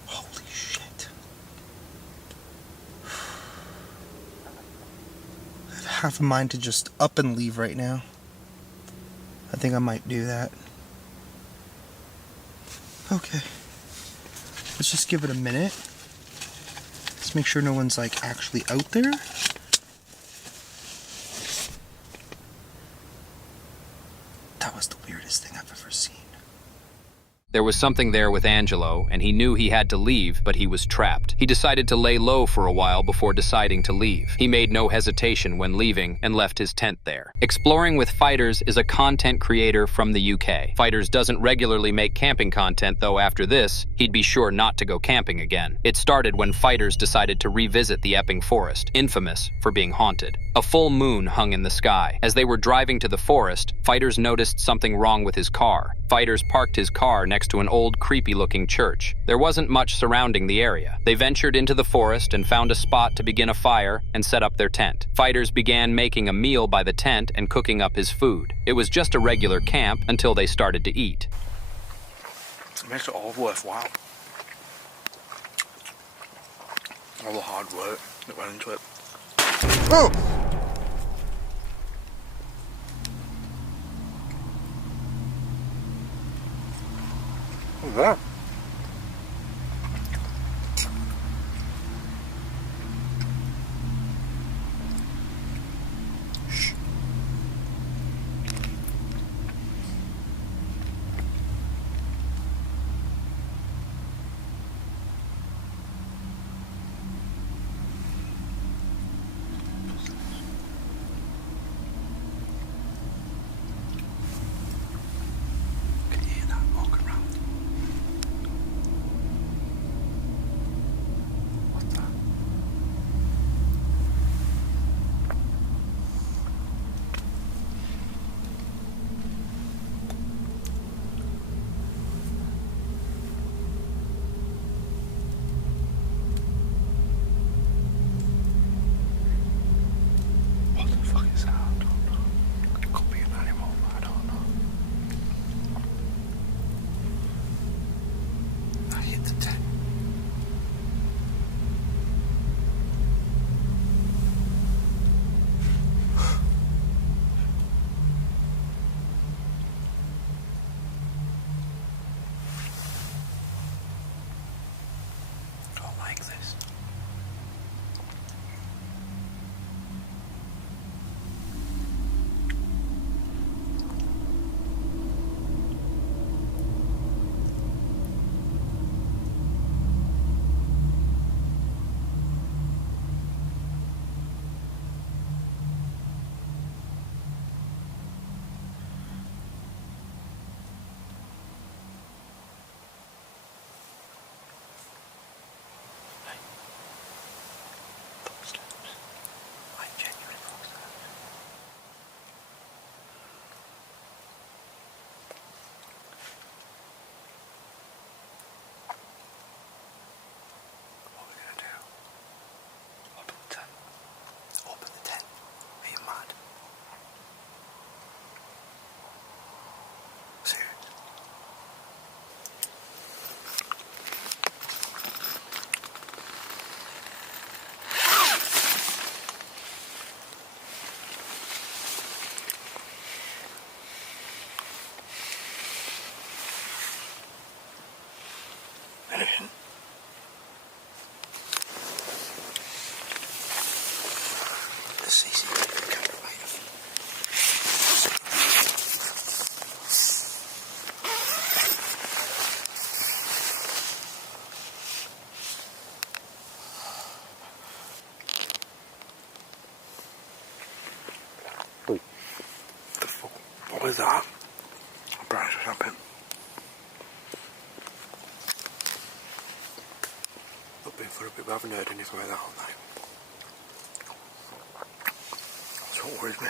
Holy shit. I have half a mind to just up and leave right now. I think I might do that. Okay. Let's just give it a minute. Let's make sure no one's like actually out there. That was the weirdest thing I've ever seen. There was something there with Angelo, and he knew he had to leave, but he was trapped. He decided to lay low for a while before deciding to leave. He made no hesitation when leaving and left his tent there. Exploring with Fighters is a content creator from the UK. Fighters doesn't regularly make camping content, though after this, he'd be sure not to go camping again. It started when Fighters decided to revisit the Epping Forest, infamous for being haunted. A full moon hung in the sky. As they were driving to the forest, Fighters noticed something wrong with his car. Fighters parked his car next to an old, creepy-looking church. There wasn't much surrounding the area. They ventured into the forest and found a spot to begin a fire and set up their tent. Fighters began making a meal by the tent and cooking up his food. It was just a regular camp until they started to eat. It makes it all worthwhile. All the hard work that went into it. Oh! What's that? Can you hear that walking around? What's that? What the fuck is that? I don't know. It could be an animal, but I don't know. I hit the tent. Don't like this. Footsteps. I genuinely footsteps. What are we gonna do? Open the tent. Open the tent. Are you mad? Serious? Anything? The CCTV camera right of. The fuck? What was that? I'm brownish or something. I've been for a bit, but I haven't heard anything like that all night. That's what worries me.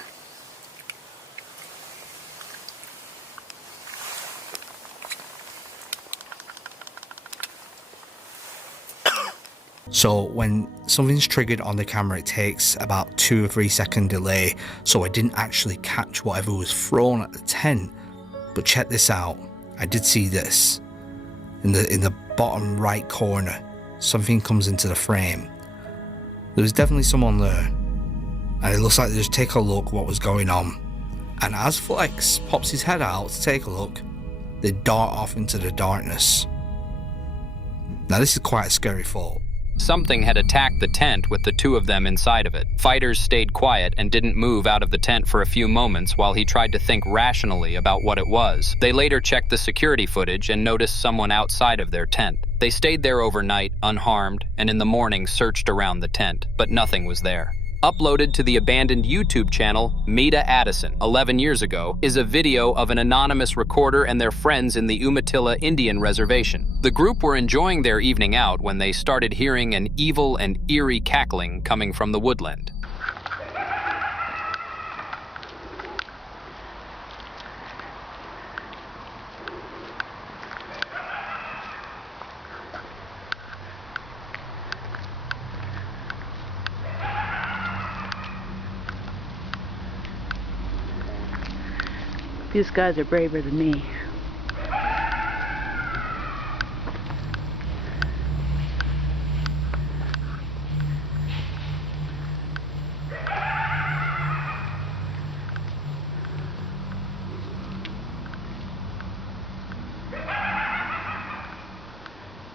So when something's triggered on the camera, it takes about 2 or 3 second delay, so I didn't actually catch whatever was thrown at the tent. But check this out, I did see this. In the bottom right corner, something comes into the frame. There was definitely someone there, and it looks like they just take a look what was going on. And as Flex pops his head out to take a look, they dart off into the darkness. Now this is quite a scary thought. Something had attacked the tent with the two of them inside of it. Fighters stayed quiet and didn't move out of the tent for a few moments while he tried to think rationally about what it was. They later checked the security footage and noticed someone outside of their tent. They stayed there overnight, unharmed, and in the morning searched around the tent, but nothing was there. Uploaded to the abandoned YouTube channel, Meta Addison, 11 years ago, is a video of an anonymous recorder and their friends in the Umatilla Indian Reservation. The group were enjoying their evening out when they started hearing an evil and eerie cackling coming from the woodland. These guys are braver than me.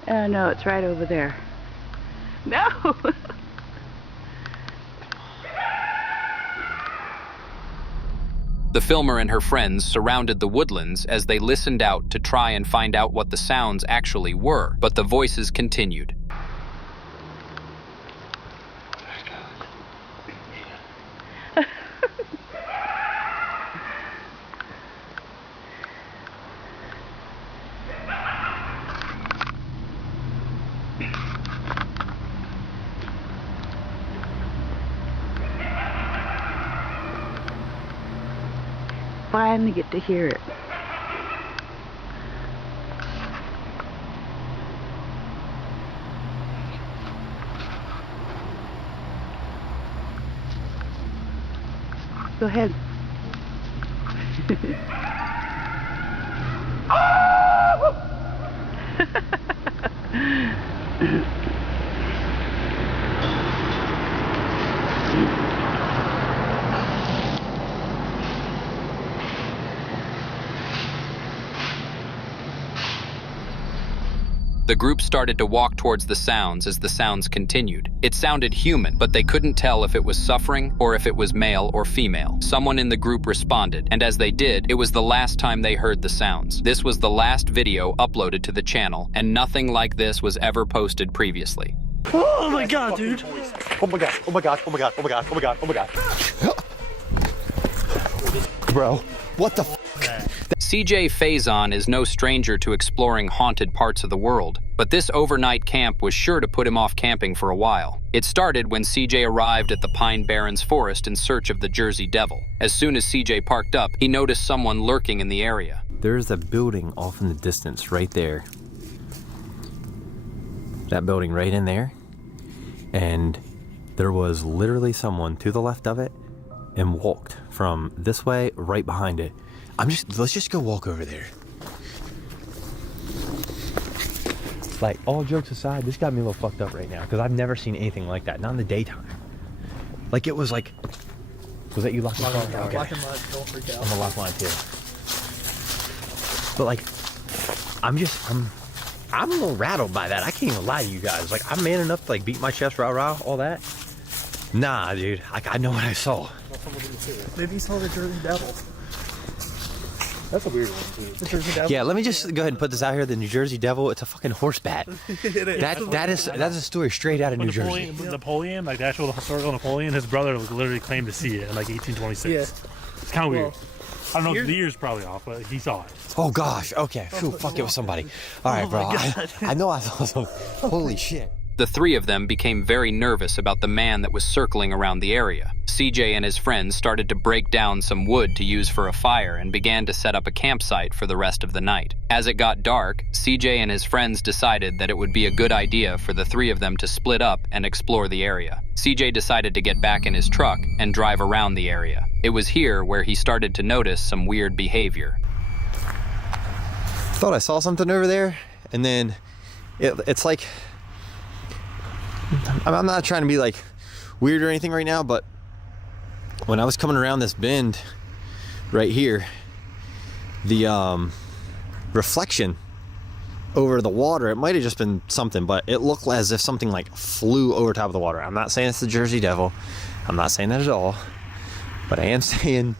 Oh no, it's right over there. No! The filmer and her friends surrounded the woodlands as they listened out to try and find out what the sounds actually were, but the voices continued. Finally get to hear it. Go ahead. The group started to walk towards the sounds as the sounds continued. It sounded human, but they couldn't tell if it was suffering or if it was male or female. Someone in the group responded, and as they did, it was the last time they heard the sounds. This was the last video uploaded to the channel, and nothing like this was ever posted previously. Oh my god, dude! Oh my god, oh my god, oh my god, oh my god, oh my god, oh my god. Bro, what the f? CJ Faison is no stranger to exploring haunted parts of the world, but this overnight camp was sure to put him off camping for a while. It started when CJ arrived at the Pine Barrens Forest in search of the Jersey Devil. As soon as CJ parked up, he noticed someone lurking in the area. There's a building off in the distance right there. That building right in there. And there was literally someone to the left of it and walked from this way right behind it. Let's just go walk over there. Like, all jokes aside, this got me a little fucked up right now because I've never seen anything like that, not in the daytime. Like, it was like, was that you locked the car? Okay. Black and mud, don't freak out. I'm gonna lock mine too. But like, I'm a little rattled by that. I can't even lie to you guys. Like, I'm man enough to like beat my chest, rah rah, all that. Nah, dude, I know what I saw. Maybe you saw the Jersey Devil. That's a weird one too. The Jersey Devil. Yeah, let me just go ahead and put this out here. The New Jersey Devil, it's a fucking horse bat. That is a story straight out of New Jersey. Napoleon, like the actual historical Napoleon, his brother literally claimed to see it in like 1826. Yeah. It's kind of weird. I don't know if the year's probably off, but he saw it. Oh gosh, okay. Phew, fuck, it was somebody. All right, bro. I know I saw some. Holy shit. The three of them became very nervous about the man that was circling around the area. CJ and his friends started to break down some wood to use for a fire and began to set up a campsite for the rest of the night. As it got dark, CJ and his friends decided that it would be a good idea for the three of them to split up and explore the area. CJ decided to get back in his truck and drive around the area. It was here where he started to notice some weird behavior. Thought I saw something over there, and then it's like, I'm not trying to be like weird or anything right now, but when I was coming around this bend right here, the reflection over the water. It might have just been something, but it looked as if something like flew over top of the water. I'm not saying it's the Jersey Devil. I'm not saying that at all. But I am saying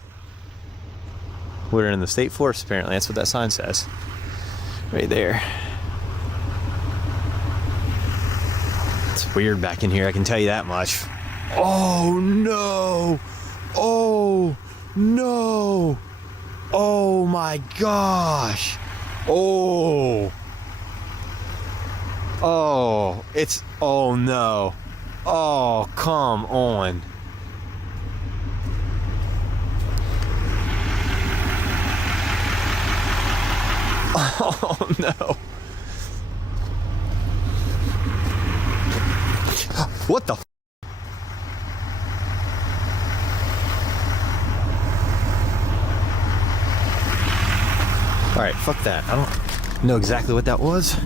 we're in the state forest, apparently. That's what that sign says. Right there. It's weird back in here, I can tell you that much. Oh no! Oh no! Oh my gosh! Oh! Oh, it's, oh no. Oh, come on. Oh no. What the f? All right, fuck that. I don't know exactly what that was.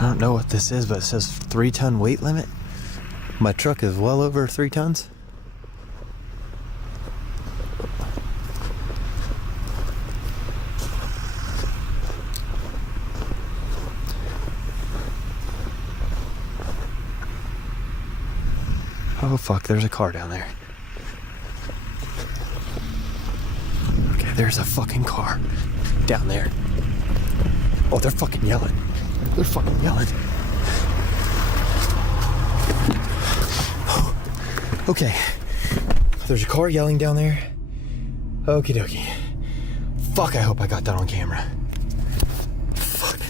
I don't know what this is, but it says 3-ton weight limit. My truck is well over 3 tons. Oh fuck, there's a car down there. Okay, there's a fucking car down there. Oh, they're fucking yelling. They're fucking yelling. Okay. There's a car yelling down there. Okie dokie. Fuck, I hope I got that on camera. Fuck.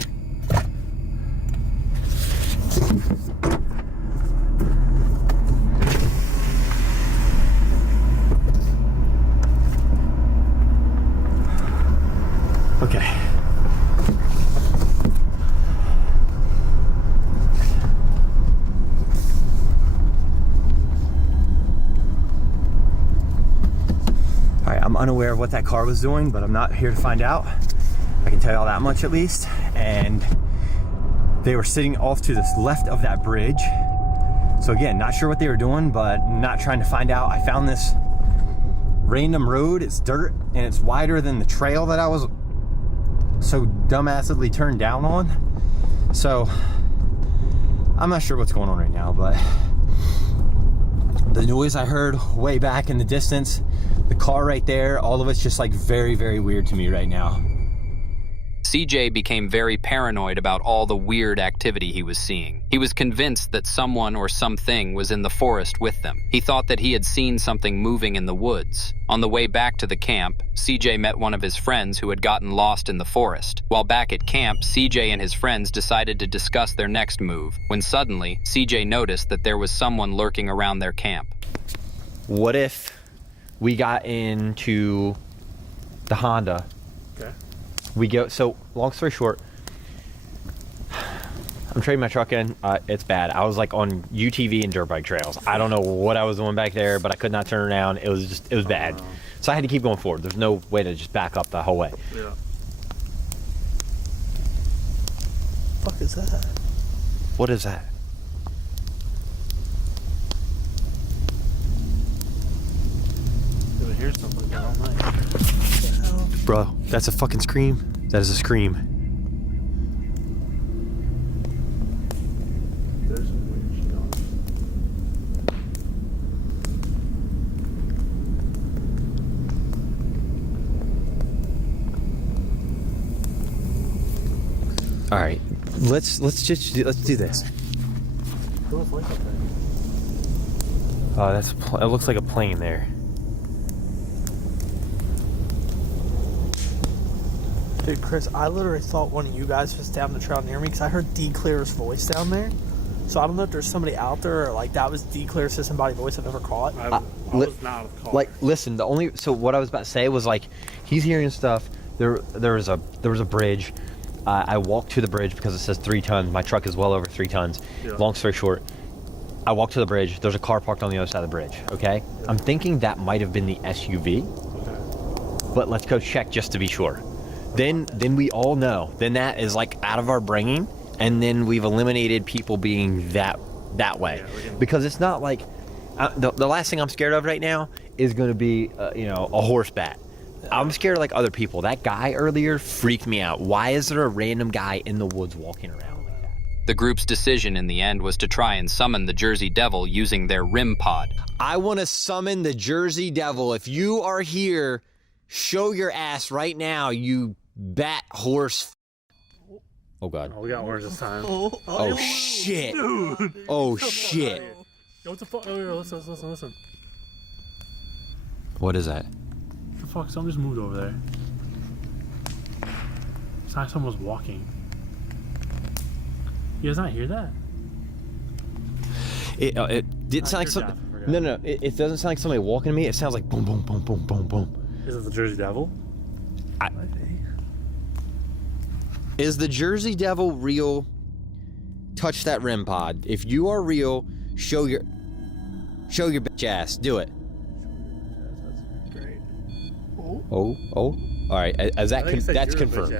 Okay. I'm unaware of what that car was doing, but I'm not here to find out. I can tell you all that much at least. And they were sitting off to the left of that bridge. So again, not sure what they were doing, but not trying to find out. I found this random road. It's dirt and it's wider than the trail that I was so dumbassedly turned down on. So I'm not sure what's going on right now, but the noise I heard way back in the distance, the car right there, all of it's just like very, very weird to me right now. CJ became very paranoid about all the weird activity he was seeing. He was convinced that someone or something was in the forest with them. He thought that he had seen something moving in the woods. On the way back to the camp, CJ met one of his friends who had gotten lost in the forest. While back at camp, CJ and his friends decided to discuss their next move, when suddenly, CJ noticed that there was someone lurking around their camp. What if we got into the Honda? Okay. We go, so long story short, I'm trading my truck in. It's bad. I was like on UTV and dirt bike trails. I don't know what I was doing back there, but I could not turn around. It was bad. So I had to keep going forward. There's no way to just back up the whole way. Yeah. Fuck is that? What is that? I hear something, I don't like. Bro, that's a fucking scream. That is a scream. There's some weird shit on All right, let's do this. Who's like that? Oh, it looks like a plane there. Dude, Chris, I literally thought one of you guys was down the trail near me because I heard D. Clear's voice down there. So I don't know if there's somebody out there or like that was D. Clear's disembodied voice I've never caught. I was not caught. Like, listen, so what I was about to say was like, he's hearing stuff. There was a bridge. I walked to the bridge because it says 3 tons. My truck is well over 3 tons. Yeah. Long story short, I walked to the bridge. There's a car parked on the other side of the bridge. Okay, yeah. I'm thinking that might have been the SUV. Okay. But let's go check just to be sure. Then we all know. Then that is like out of our bringing, and then we've eliminated people being that way, because it's not like the last thing I'm scared of right now is going to be a horse bat. I'm scared of like other people. That guy earlier freaked me out. Why is there a random guy in the woods walking around like that? The group's decision in the end was to try and summon the Jersey Devil using their RIM pod. I want to summon the Jersey Devil. If you are here, show your ass right now, you bat horse. Oh God. Oh, we got orange this time. Oh shit. Dude. Oh shit. Yo, what the fuck? Oh, listen. What is that? What the fuck? Someone just moved over there. It's like someone was walking. You guys not hear that? It didn't sound like something. No. It doesn't sound like somebody walking to me. It sounds like boom, boom, boom, boom, boom, boom. Is it the Jersey Devil? Is the Jersey Devil real? Touch that RIM pod. If you are real, show your bitch ass. Do it. Oh. All right. As that's confirmed.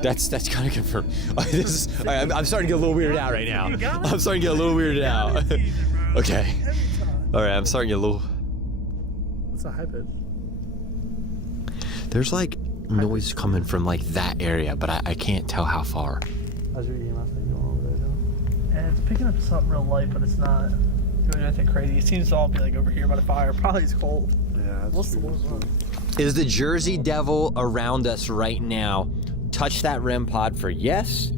That's kind of confirmed. I'm starting to get a little weirded out right now. I'm starting to get a little weirded out. Okay. All right. I'm starting to get a little. What's that high pitch? There's like noise coming from like that area, but I can't tell how far. How's your EMS thing going over there, though? And it's picking up something real light, but it's not doing anything crazy. It seems to all be like over here by the fire. Probably it's cold. Yeah. What's the one? Is the Jersey Devil around us right now? Touch that RIM pod for yes.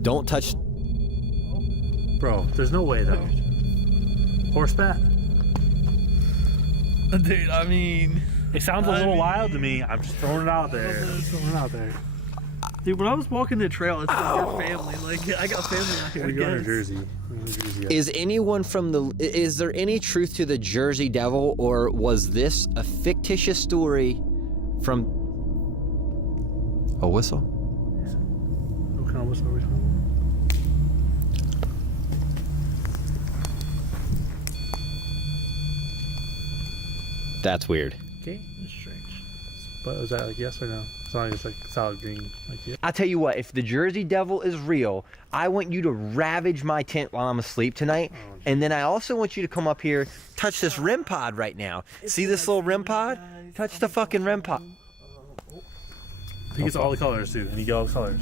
Don't touch. Bro, there's no way though. Horse bat? Dude, I mean, it sounds a little wild to me. I'm just throwing it out there. Dude, when I was walking the trail, it's like your family. Like, I got family out here. We're going to Jersey. Is anyone from the? Is there any truth to the Jersey Devil, or was this a fictitious story from a whistle? What kind of whistle are we talking? That's weird. Okay, that's strange. But is that like yes or no? It's not like it's like solid green. Like yeah. I tell you what, if the Jersey Devil is real, I want you to ravage my tent while I'm asleep tonight. And then I also want you to come up here, touch this RIM pod right now. See this little RIM pod? Touch the fucking RIM pod. He gets all the colors too, and you get all the colors.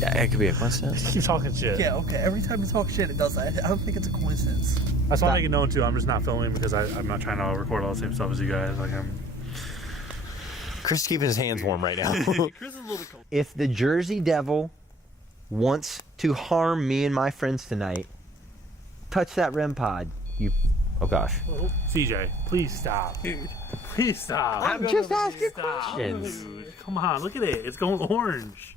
Yeah, it could be a coincidence. Keep talking shit. Yeah, okay. Every time you talk shit, it does that. I don't think it's a coincidence. That's why I make it known too. I'm just not filming because I'm not trying to record all the same stuff as you guys. Like Chris is keeping his hands warm right now. Chris is a little bit cold. If the Jersey Devil wants to harm me and my friends tonight, touch that RIM pod. You. Oh gosh. CJ, please stop. Dude, please stop. I'm just asking questions. Dude, come on, look at it. It's going orange.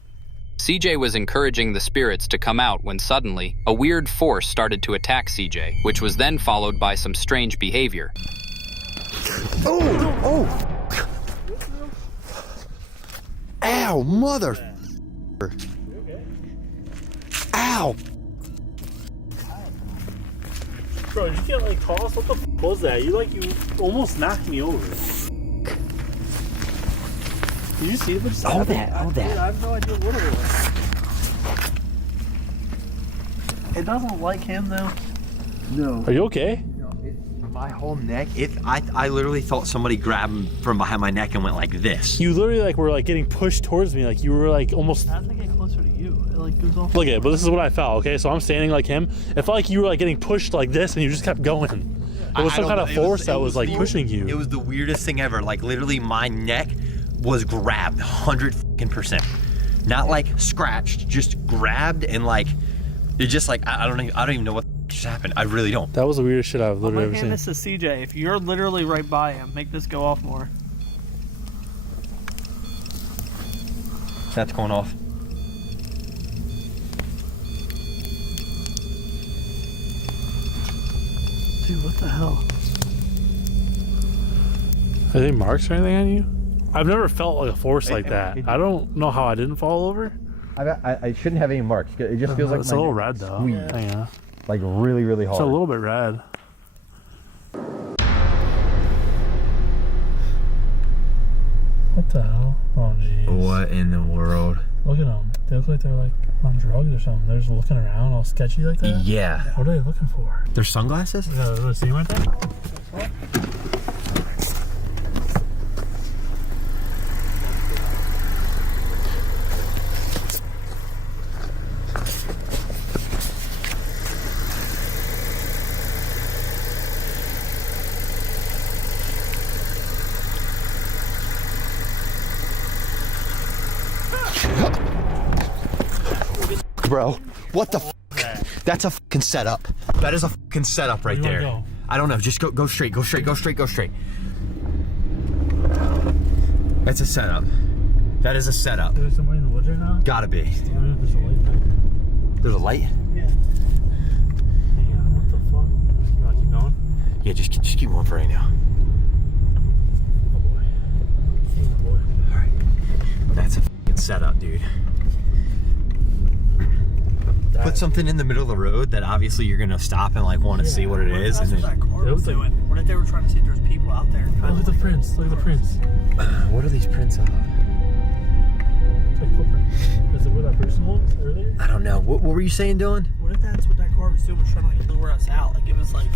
CJ was encouraging the spirits to come out when suddenly, a weird force started to attack CJ, which was then followed by some strange behavior. Oh! Ow, mother! Ow! Bro, did you get like tossed? What the f was that? You almost knocked me over. Did you see what? Oh, that. Dude, I have no idea what it was. It doesn't like him though. No. Are you okay? My whole neck. I literally thought somebody grabbed him from behind my neck and went like this. You literally were getting pushed towards me, you were almost. As I get closer to you, it goes off. Look at it, but this is what I felt. Okay, so I'm standing like him. It felt like you were getting pushed like this, and you just kept going. It was some kind of force that was pushing you. It was the weirdest thing ever. Literally, my neck was grabbed 100%. Not scratched, just grabbed and it just I don't even know what just happened. I really don't. That was the weirdest shit I've literally ever seen. This is CJ. If you're literally right by him, make this go off more. That's going off. Dude, what the hell? Are there marks or anything on you? I've never felt like a force like that. I don't know how I didn't fall over. I shouldn't have any marks. It just feels like it's a little red though. Hang on. Like really, really hard. It's a little bit red. What the hell? Oh jeez. What in the world? Look at them. They look like they're like on drugs or something. They're just looking around all sketchy like that. Yeah. What are they looking for? Their sunglasses? Yeah, see right there? Bro, what the f? That's a fucking setup. That is a fucking setup right there. Go? I don't know. Just go straight. Go straight. Go straight. Go straight. That's a setup. That is a setup. There's somebody in the woods right now? Gotta be. There's a light back there. There's a light? Yeah. Hang on, what the fuck? You wanna keep going? Yeah, just keep going for right now. Oh boy. Hang on, boy. Alright. That's a fucking setup, dude. Put something in the middle of the road that obviously you're gonna stop and like want to see what it is. That's And what then, that car was doing. What if they were trying to see if there's people out there? Look at the prints. Look at the prints. What are these prints of? It's like footprints. Is it where that person was earlier? I don't know. What were you saying, Dylan? What if that's what that car was doing? Was trying to like lure us out? Like it was like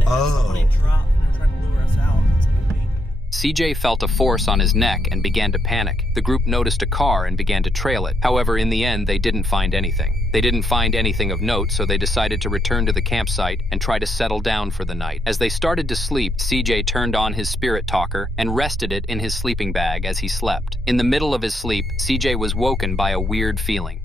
they had somebody drop and they're trying to lure us out. That's like a big. CJ felt a force on his neck and began to panic. The group noticed a car and began to trail it. However, in the end, they didn't find anything. They didn't find anything of note, so they decided to return to the campsite and try to settle down for the night. As they started to sleep, CJ turned on his spirit talker and rested it in his sleeping bag as he slept. In the middle of his sleep, CJ was woken by a weird feeling.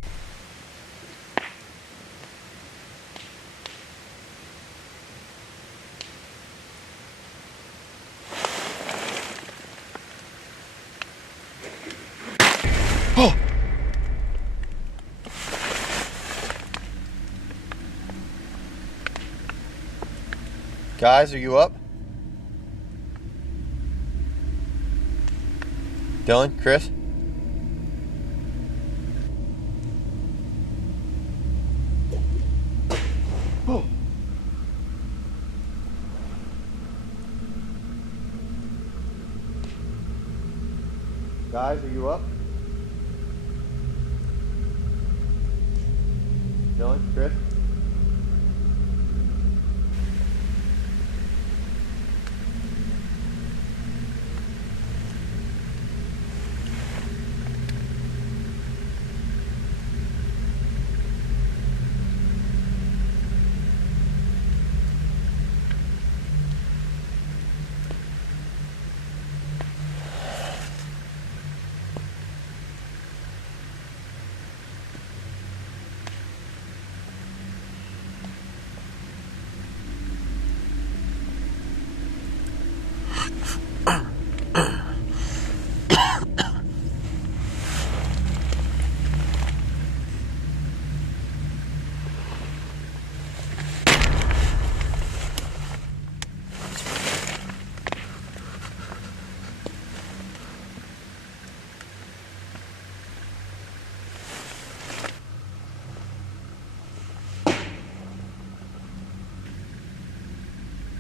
Oh! Guys, are you up? Dylan, Chris? Oh. Guys, are you up? Dylan, Chris?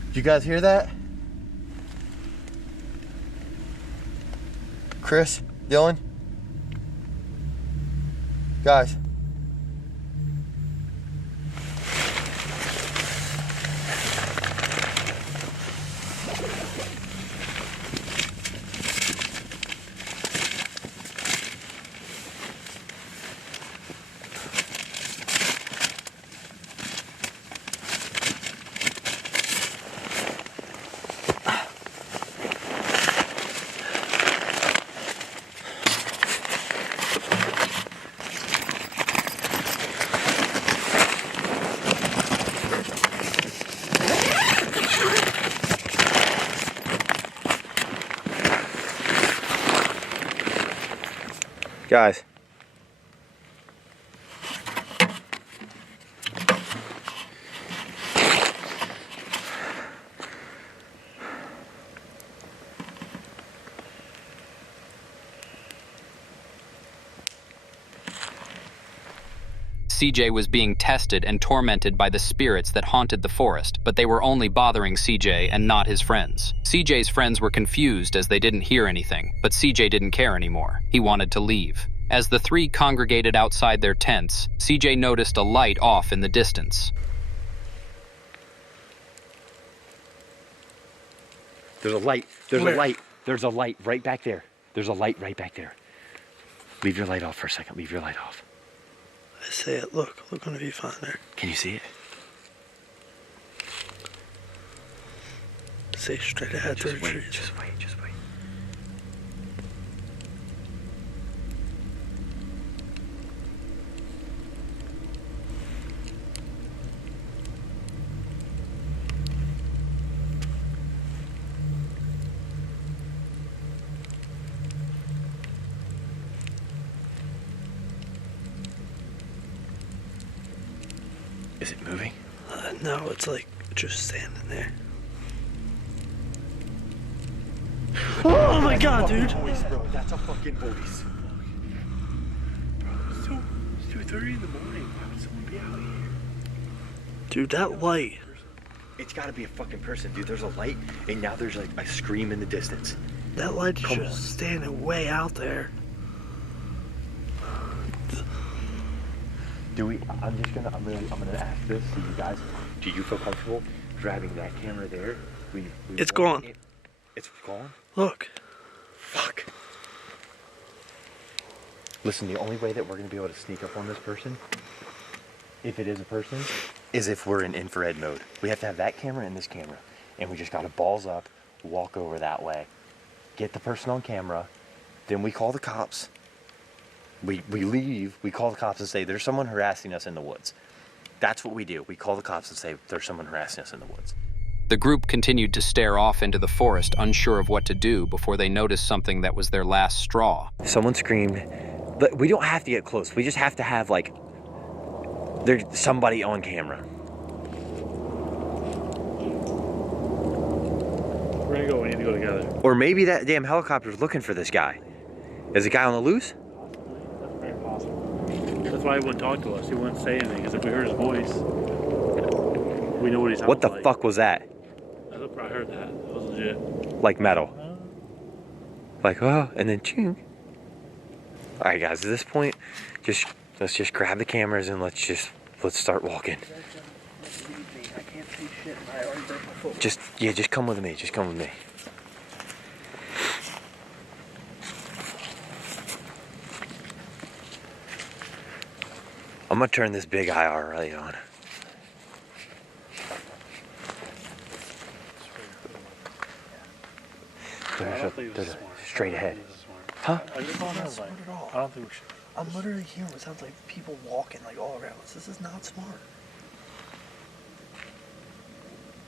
Did you guys hear that? Chris? Dylan? Guys? Guys, CJ was being tested and tormented by the spirits that haunted the forest, but they were only bothering CJ and not his friends. CJ's friends were confused as they didn't hear anything, but CJ didn't care anymore. He wanted to leave. As the three congregated outside their tents, CJ noticed a light off in the distance. There's a light. There's a light. There's a light right back there. There's a light right back there. Leave your light off for a second. Leave your light off. I see it. Look on the viewfinder. Can you see it? Stay straight ahead through the trees. Just wait. Is it moving? No, it's like just standing there. Oh my god, dude! Voice, bro. That's a fucking voice. It's 2:30 in the morning. Why would someone be out here? Dude, that light. It's gotta be a fucking person, dude. There's a light, and now there's like a scream in the distance. That light's just standing way out there. I'm gonna ask this to you guys. Do you feel comfortable grabbing that camera there? It's gone. It's gone? Look. Fuck. Listen, the only way that we're gonna be able to sneak up on this person, if it is a person, is if we're in infrared mode. We have to have that camera and this camera. And we just gotta balls up, walk over that way, get the person on camera, then we call the cops. We leave, we call the cops and say, there's someone harassing us in the woods. That's what we do. We call the cops and say, there's someone harassing us in the woods. The group continued to stare off into the forest, unsure of what to do, before they noticed something that was their last straw. Someone screamed, but we don't have to get close. We just have to have, like, there's somebody on camera. We're gonna go, we need to go together. Or maybe that damn helicopter's looking for this guy. Is the guy on the loose? That's very possible. That's why he wouldn't talk to us. He wouldn't say anything, because if we heard his voice, we know what he sounds like. What the fuck was that? I heard that. That was legit. Like metal. Like, oh, and then ching. All right, guys, at this point, let's just grab the cameras and let's start walking. I can't see shit. I already broke my foot. Just come with me. Just come with me. I'm gonna turn this big IR light on. There's straight ahead. Huh? I don't think we should. I'm literally hearing what sounds like people walking like all around us. This is not smart.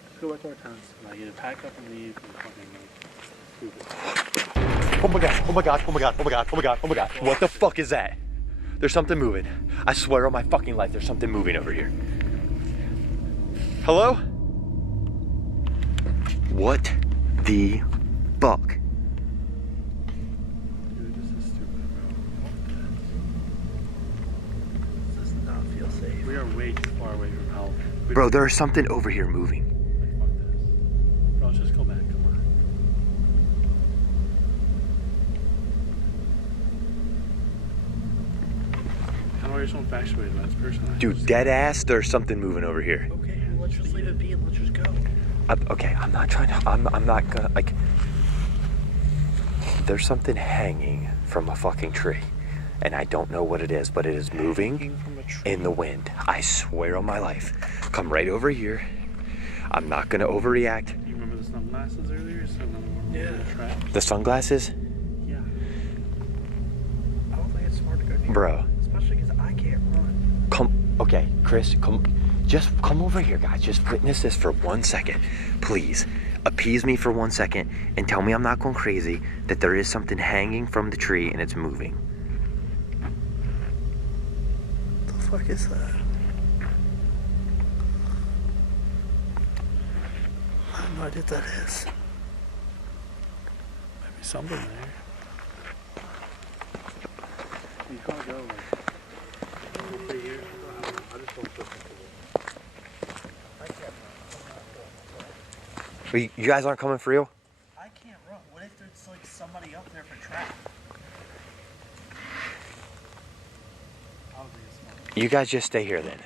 Let's go back to our tents. Like, either pack up and leave and Oh my god, oh my god, oh my god, oh my god, oh my god, oh my god. What the fuck is that? There's something moving. I swear on my fucking life, there's something moving over here. Hello? What the fuck? Dude, this is stupid, bro. This does not feel safe. We are way too far away from help. Bro, there's something over here moving. Bro, let's just go back. Come on. How are you so infatuated about this person? Dude, dead ass, there's something moving over here. Okay, well, let's just leave it be and let's just go. Okay, I'm not trying to, I'm not gonna, like, there's something hanging from a fucking tree. And I don't know what it is, but it is moving in the wind. I swear on my life. Come right over here. I'm not gonna overreact. You remember the sunglasses earlier? Yeah. The sunglasses? Yeah. I don't think it's smart to go near. Bro. Especially because I can't run. Okay, Chris, just come over here, guys. Just witness this for 1 second. Please, appease me for 1 second and tell me I'm not going crazy, that there is something hanging from the tree and it's moving. What the fuck is that? I have no idea what that is. Maybe something there. You gotta go, like, over here. You guys aren't coming for real? I can't run. What if there's like somebody up there for trap? You guys just stay here then.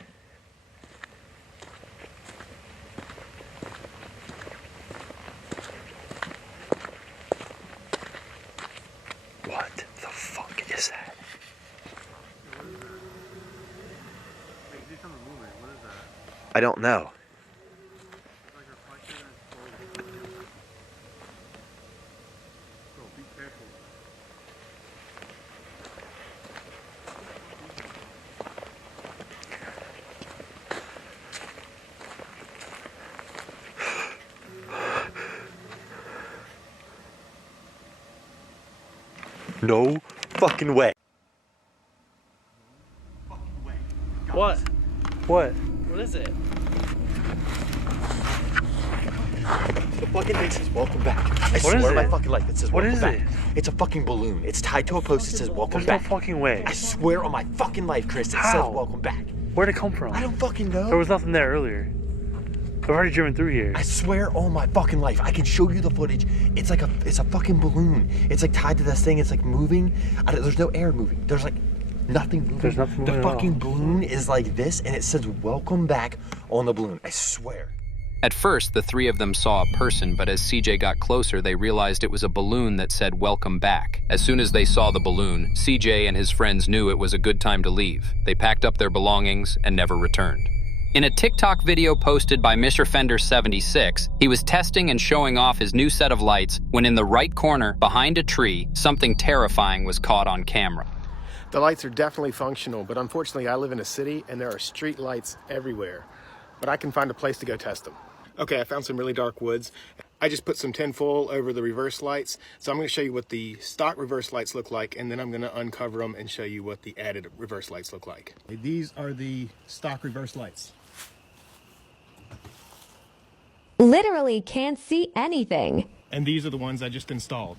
What the fuck is that? I don't know. No fucking way. What? What? What is it? The fucking thing says welcome back. I What is swear my it? fucking life it says What welcome is back. it? It's a fucking balloon. It's tied to a post that says welcome There's back. no fucking way. I swear on my fucking life, Chris, it How? says welcome back. Where'd it come from? I don't fucking know. There was nothing there earlier. I've already driven through here. I swear on my fucking life, I can show you the footage. It's like it's a fucking balloon. It's like tied to this thing. It's like moving. There's no air moving. There's like nothing moving. There's nothing moving The at all. fucking balloon is like this, and it says welcome back on the balloon. I swear. At first, the three of them saw a person, but as CJ got closer, they realized it was a balloon that said welcome back. As soon as they saw the balloon, CJ and his friends knew it was a good time to leave. They packed up their belongings and never returned. In a TikTok video posted by MrFender76, he was testing and showing off his new set of lights when in the right corner, behind a tree, something terrifying was caught on camera. The lights are definitely functional, but unfortunately I live in a city and there are street lights everywhere. But I can find a place to go test them. Okay, I found some really dark woods. I just put some tinfoil over the reverse lights. So I'm gonna show you what the stock reverse lights look like, and then I'm gonna uncover them and show you what the added reverse lights look like. These are the stock reverse lights. Literally can't see anything. And these are the ones I just installed.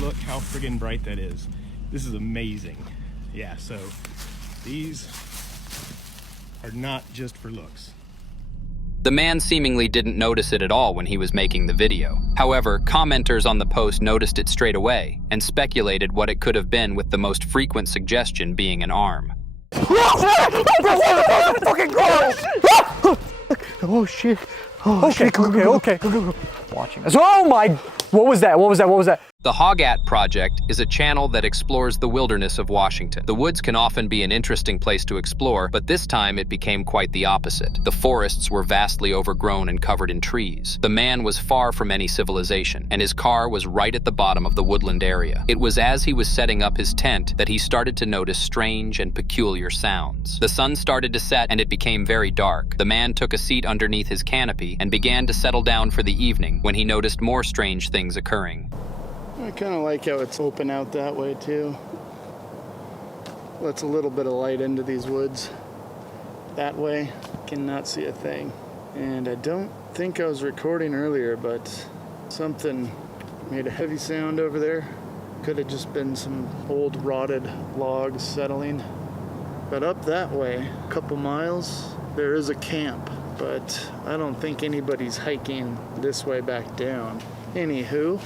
Look how friggin' bright that is. This is amazing. Yeah, so these are not just for looks. The man seemingly didn't notice it at all when he was making the video. However, commenters on the post noticed it straight away and speculated what it could have been, with the most frequent suggestion being an arm. Oh shit. Oh shit. Okay. Watching us. Oh my. What was that? What was that? The Hog-At Project is a channel that explores the wilderness of Washington. The woods can often be an interesting place to explore, but this time it became quite the opposite. The forests were vastly overgrown and covered in trees. The man was far from any civilization, and his car was right at the bottom of the woodland area. It was as he was setting up his tent that he started to notice strange and peculiar sounds. The sun started to set and it became very dark. The man took a seat underneath his canopy and began to settle down for the evening when he noticed more strange things occurring. I kind of like how it's open out that way too. Lets a little bit of light into these woods. That way, cannot see a thing. And I don't think I was recording earlier, but something made a heavy sound over there. Could have just been some old rotted logs settling. But up that way, a couple miles, there is a camp, but I don't think anybody's hiking this way back down. Anywho,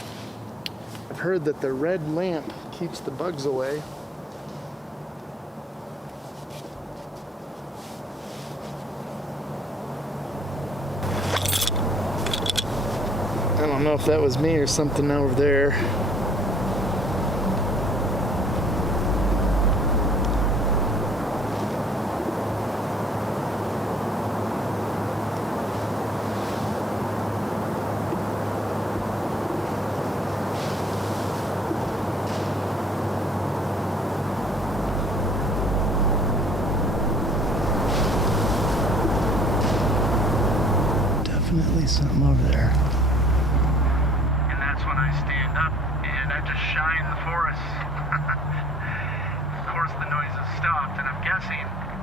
I've heard that the red lamp keeps the bugs away. I don't know if that was me or something over there. Definitely something over there. And that's when I stand up and I just shine the forest. Of course the noise has stopped, and I'm guessing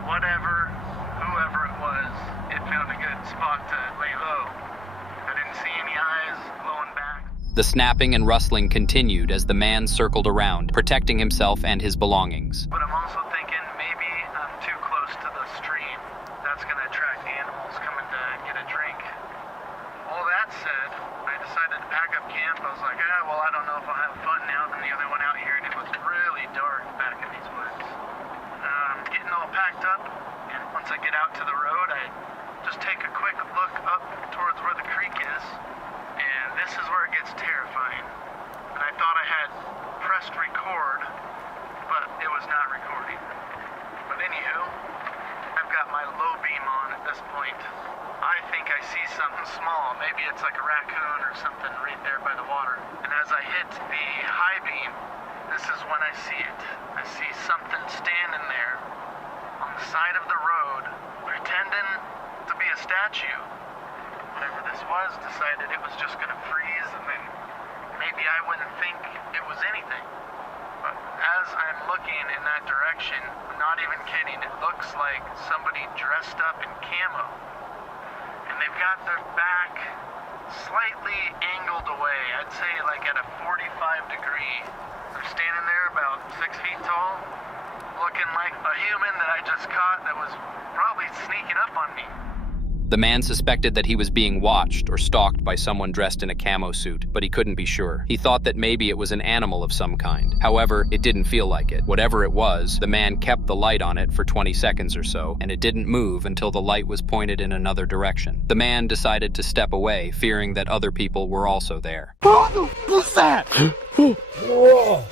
whoever it was, it found a good spot to lay low. I didn't see any eyes glowing back. The snapping and rustling continued as the man circled around, protecting himself and his belongings. But I'm also thinking maybe I'm too close to the stream. That's going to attract animals coming to get a drink. All that said, I decided to pack up camp. I was like, well, I don't know if I'll have fun now. Then the other went out here and it was really dark back in these woods. Getting all packed up, and once I get out to the road, I just take a quick look up towards where the creek is, and this is where it gets terrifying. And I thought I had pressed record, but it was not recording. But anywho, I've got my low beam on at this point. I think I see something small. Maybe it's like a raccoon or something right there by the water. And as I hit the high beam, this is when I see it. I see something standing there on the side of the road, pretending to be a statue. Whatever this was, decided it was just going to freeze, and then maybe I wouldn't think it was anything. But as I'm looking in that direction, I'm not even kidding, it looks like somebody dressed up in camo. And they've got their back slightly angled away. I'd say like at a 45 degree. They're standing there about 6 feet tall, looking like a human that I just caught that was probably sneaking up on me. The man suspected that he was being watched or stalked by someone dressed in a camo suit, but he couldn't be sure. He thought that maybe it was an animal of some kind. However, it didn't feel like it. Whatever it was, the man kept the light on it for 20 seconds or so, and it didn't move until the light was pointed in another direction. The man decided to step away, fearing that other people were also there. What's that? Whoa.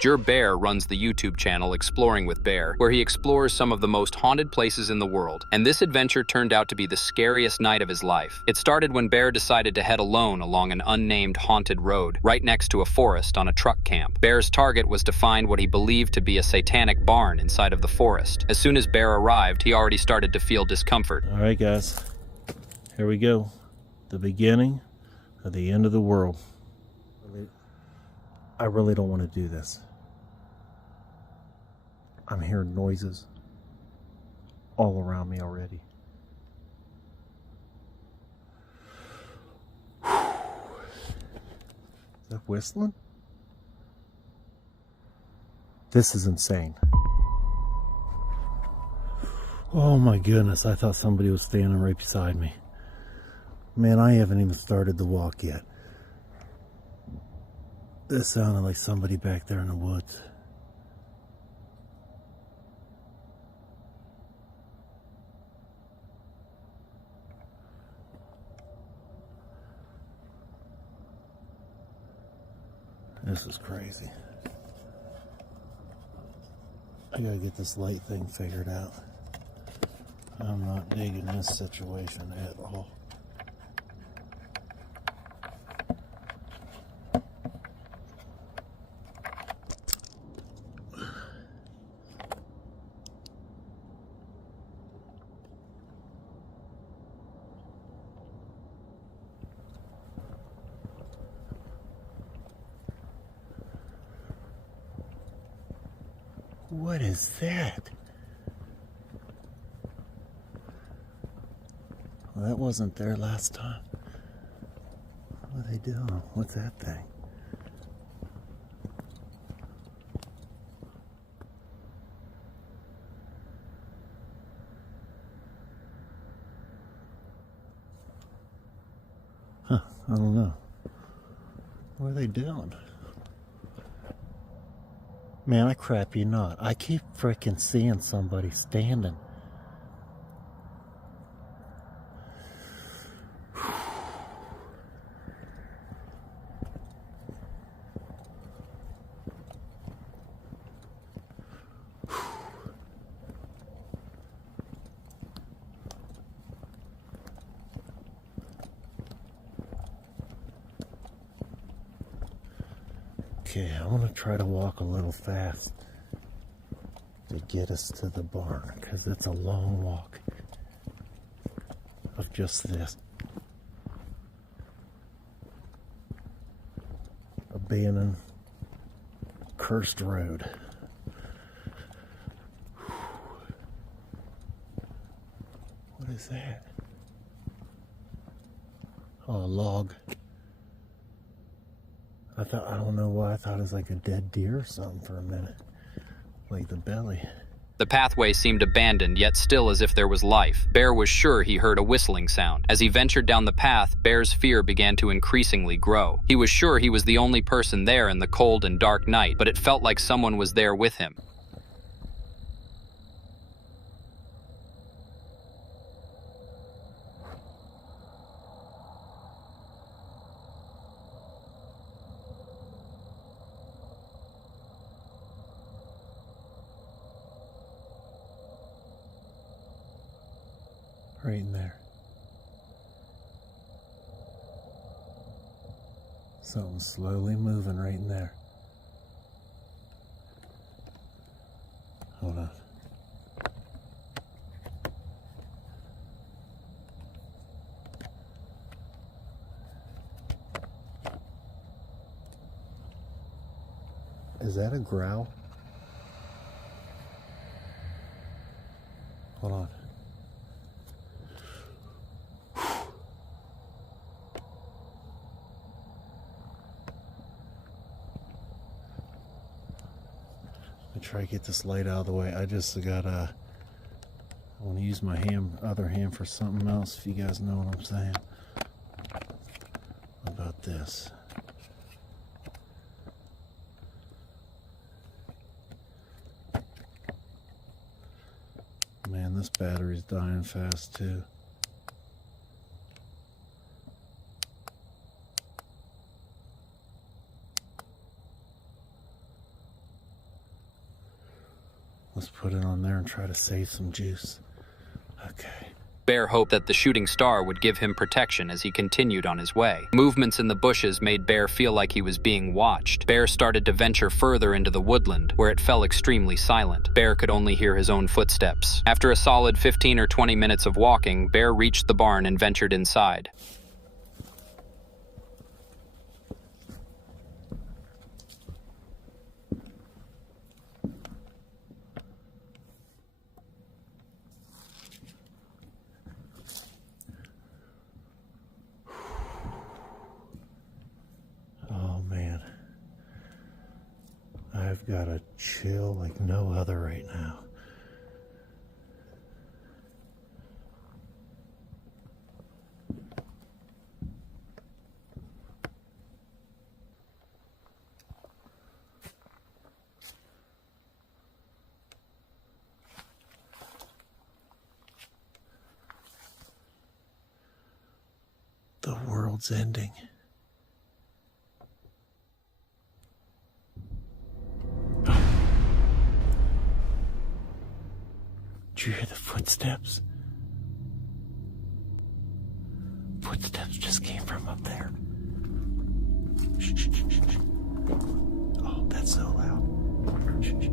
Jur Bear runs the YouTube channel Exploring with Bear, where he explores some of the most haunted places in the world, and this adventure turned out to be the scariest night of his life. It started when Bear decided to head alone along an unnamed haunted road, right next to a forest on a truck camp. Bear's target was to find what he believed to be a satanic barn inside of the forest. As soon as Bear arrived, he already started to feel discomfort. All right, guys, here we go. The beginning of the end of the world. I really don't want to do this. I'm hearing noises all around me already. Is that whistling? This is insane. Oh my goodness, I thought somebody was standing right beside me. Man, I haven't even started the walk yet. This sounded like somebody back there in the woods. This is crazy. I gotta get this light thing figured out. I'm not digging this situation at all. What is that? Well, that wasn't there last time. What are they doing? What's that thing? Huh, I don't know. What are they doing? Man, I crap you not. I keep freaking seeing somebody standing. Okay, I want to try to walk a little fast to get us to the barn, because it's a long walk of just this. Abandoned, cursed road. What is that? Oh, a log. I don't know why I thought it was like a dead deer or something for a minute. Like the belly. The pathway seemed abandoned, yet still as if there was life. Bear was sure he heard a whistling sound. As he ventured down the path, Bear's fear began to increasingly grow. He was sure he was the only person there in the cold and dark night, but it felt like someone was there with him. Right in there. Something's slowly moving right in there. Hold on. Is that a growl? Hold on. Try to get this light out of the way. I just got I want to use my other hand for something else, if you guys know what I'm saying. What about this? Man, this battery's dying fast too. Let's put it on there and try to save some juice. Okay. Bear hoped that the shooting star would give him protection as he continued on his way. Movements in the bushes made Bear feel like he was being watched. Bear started to venture further into the woodland, where it fell extremely silent. Bear could only hear his own footsteps. After a solid 15 or 20 minutes of walking, Bear reached the barn and ventured inside. I've got a chill like no other right now. The world's ending. Did you hear the footsteps? Footsteps just came from up there. Shh, shh, shh, shh. Oh, that's so loud. Shh, shh.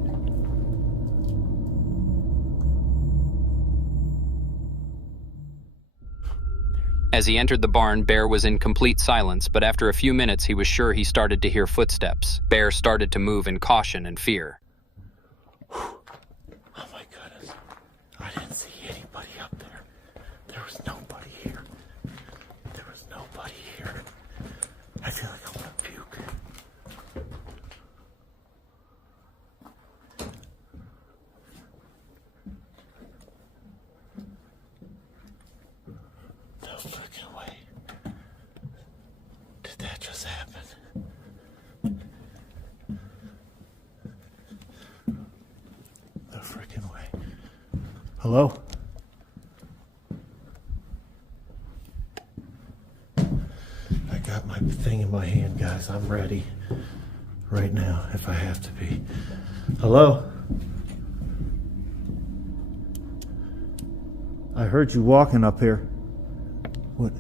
As he entered the barn, Bear was in complete silence, but after a few minutes he was sure he started to hear footsteps. Bear started to move in caution and fear. I didn't see anybody up there. There was nobody here. There was nobody here. I feel like I'm gonna puke. No fucking way. Did that just happen? No freaking way. Hello? I got my thing in my hand, guys. I'm ready right now if I have to be. Hello? I heard you walking up here. What?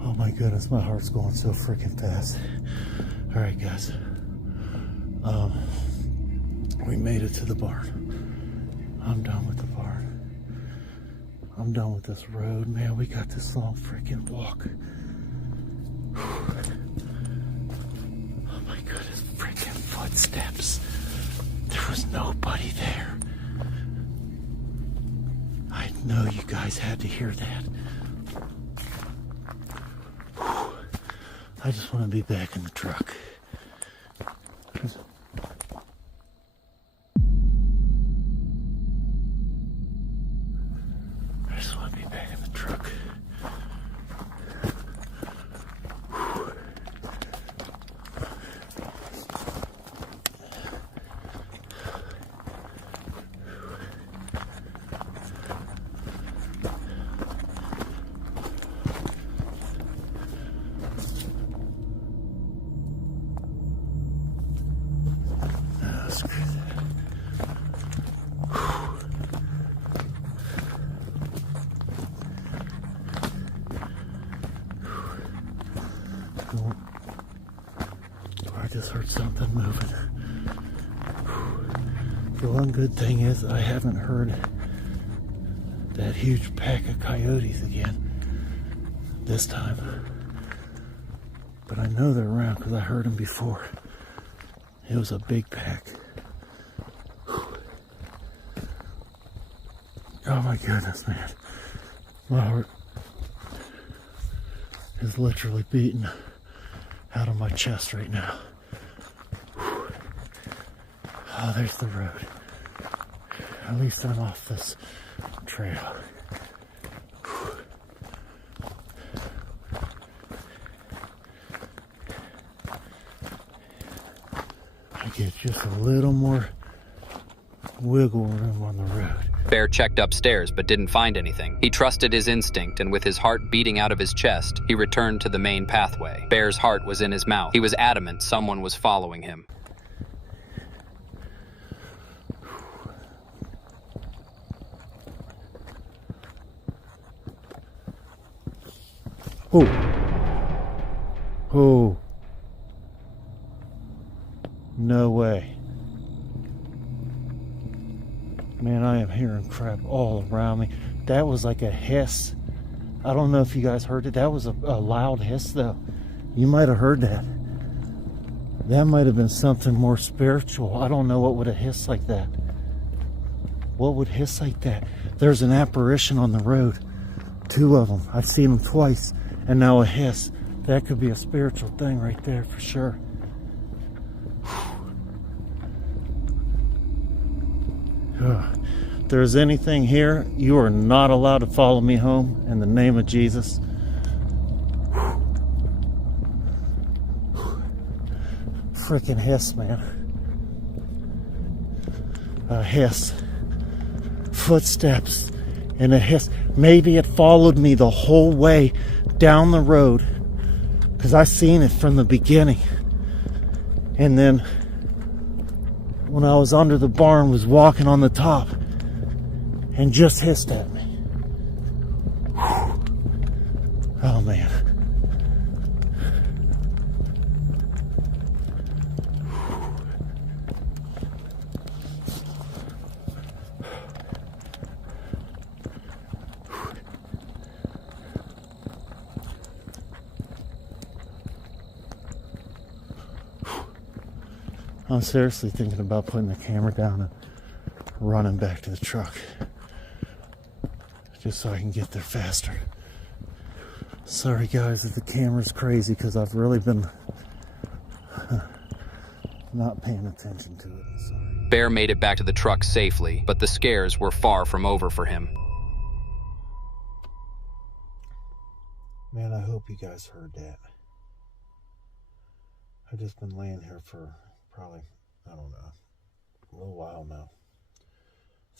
Oh my goodness, my heart's going so freaking fast. All right, guys. We made it to the barn. I'm done with the barn. I'm done with this road, man. We got this long freaking walk. Oh my goodness, freaking footsteps. There was nobody there. I know you guys had to hear that. Whew. I just want to be back in the truck. I just want to be back in the truck. I just heard something moving. The one good thing is I haven't heard that huge pack of coyotes again this time. But I know they're around because I heard them before. It was a big pack. Oh my goodness, man. My heart is literally beating out of my chest right now. Oh, there's the road. At least I'm off this trail. I get just a little more wiggle room on the road. Bear checked upstairs but didn't find anything. He trusted his instinct, and with his heart beating out of his chest, he returned to the main pathway. Bear's heart was in his mouth. He was adamant someone was following him. Oh. Oh. No way. Man, I am hearing crap all around me. That was like a hiss. I don't know if you guys heard it. That was a loud hiss, though. You might have heard that. That might have been something more spiritual. I don't know what would have hissed like that. What would hiss like that? There's an apparition on the road. 2 of them. I've seen them twice. And now a hiss. That could be a spiritual thing right there for sure. If there's anything here, you are not allowed to follow me home in the name of Jesus. Freaking hiss, man. A hiss. Footsteps and a hiss. Maybe it followed me the whole way down the road because I seen it from the beginning. And then when I was under the barn, was walking on the top and just hissed at me. Oh man. I'm seriously thinking about putting the camera down and running back to the truck just so I can get there faster. Sorry guys if the camera's crazy because I've really been not paying attention to it. Sorry. Bear made it back to the truck safely, but the scares were far from over for him. Man, I hope you guys heard that. I've just been laying here for probably, I don't know, a little while now,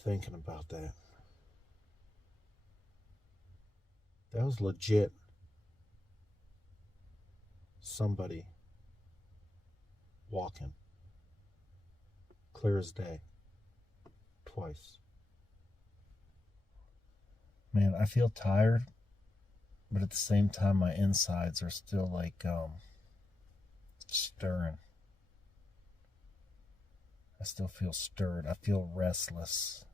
thinking about that. That was legit somebody walking, clear as day, twice. Man, I feel tired, but at the same time my insides are still like stirring. I still feel stirred. I feel restless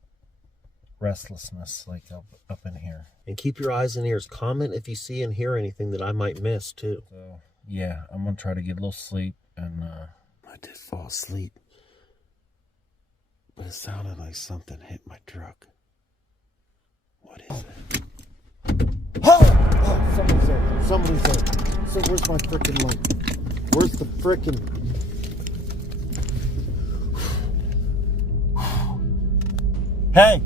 restlessness like up in here. And keep your eyes and ears. Comment if you see and hear anything that I might miss too. So yeah, I'm gonna try to get a little sleep, and I did fall asleep, but it sounded like something hit my truck. What is it? Oh, somebody's there. Somebody's there. So where's my frickin' light? Where's the frickin'... Hey!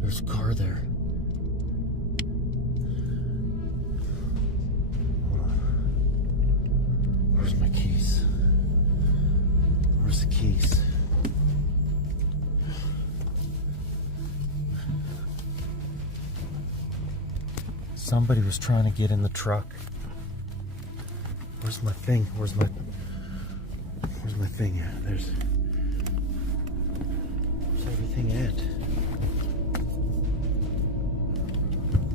There's a car there. Hold on. Where's my keys? Where's the keys? Somebody was trying to get in the truck. Where's my thing? Where's my thing at? Where's everything at?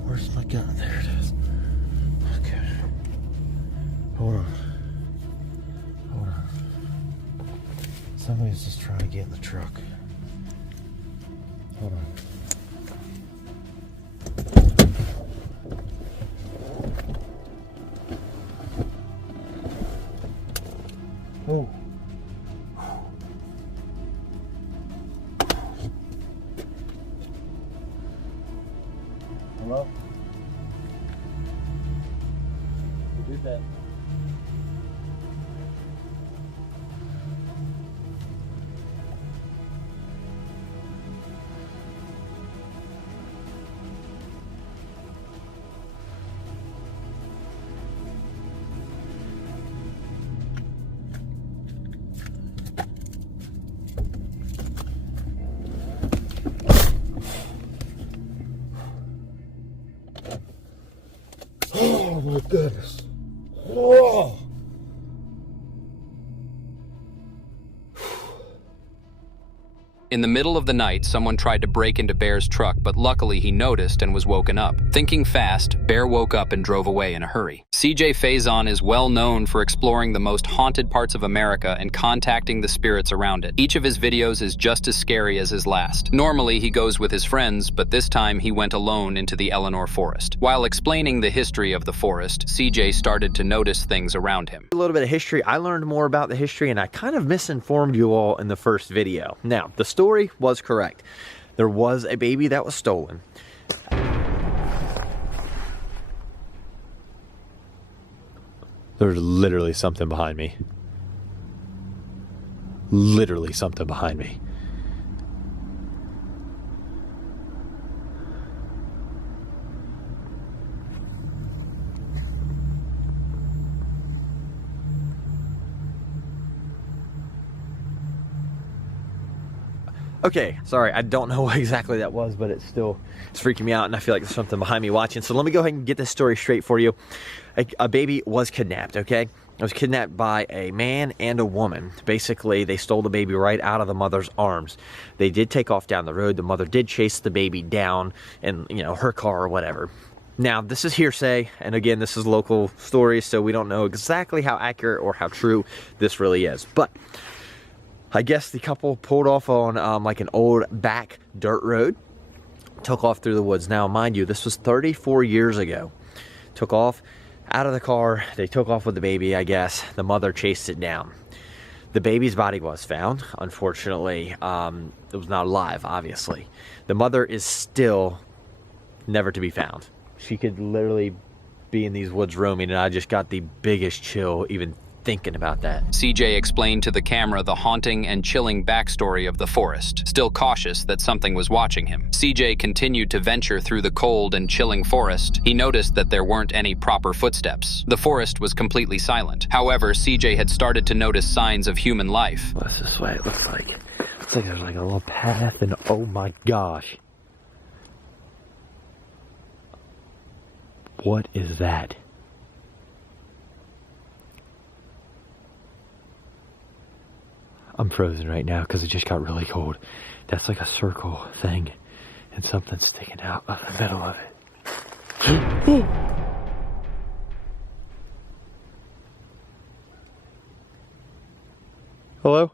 Where's my gun? There it is. Okay. Hold on. Hold on. Somebody's just trying to get in the truck. Hold on. Oh. Hello? Who did that? Oh my goodness. Whoa. In the middle of the night, someone tried to break into Bear's truck, but luckily he noticed and was woken up. Thinking fast, Bear woke up and drove away in a hurry. CJ Faison is well known for exploring the most haunted parts of America and contacting the spirits around it. Each of his videos is just as scary as his last. Normally, he goes with his friends, but this time he went alone into the Eleanor Forest. While explaining the history of the forest, CJ started to notice things around him. A little bit of history. I learned more about the history, and I kind of misinformed you all in the first video. Now, the story was correct. There was a baby that was stolen. There's literally something behind me. Literally something behind me. Okay, sorry, I don't know what exactly that was, but it's freaking me out, and I feel like there's something behind me watching. So let me go ahead and get this story straight for you. A baby was kidnapped, okay? It was kidnapped by a man and a woman. Basically, they stole the baby right out of the mother's arms. They did take off down the road. The mother did chase the baby down in, her car or whatever. Now, this is hearsay, and again, this is local stories, so we don't know exactly how accurate or how true this really is. But I guess the couple pulled off on like an old back dirt road, took off through the woods. Now, mind you, this was 34 years ago. Took off out of the car. They took off with the baby, I guess. The mother chased it down. The baby's body was found. Unfortunately, it was not alive, obviously. The mother is still never to be found. She could literally be in these woods roaming, and I just got the biggest chill even thinking about that. CJ explained to the camera the haunting and chilling backstory of the forest, still cautious that something was watching him. CJ continued to venture through the cold and chilling forest. He noticed that there weren't any proper footsteps. The forest was completely silent. However, CJ had started to notice signs of human life. That's just what it looks like. Looks like there's like a little path, and oh my gosh. What is that? I'm frozen right now because it just got really cold. That's like a circle thing, and something's sticking out of the middle of it. Hello?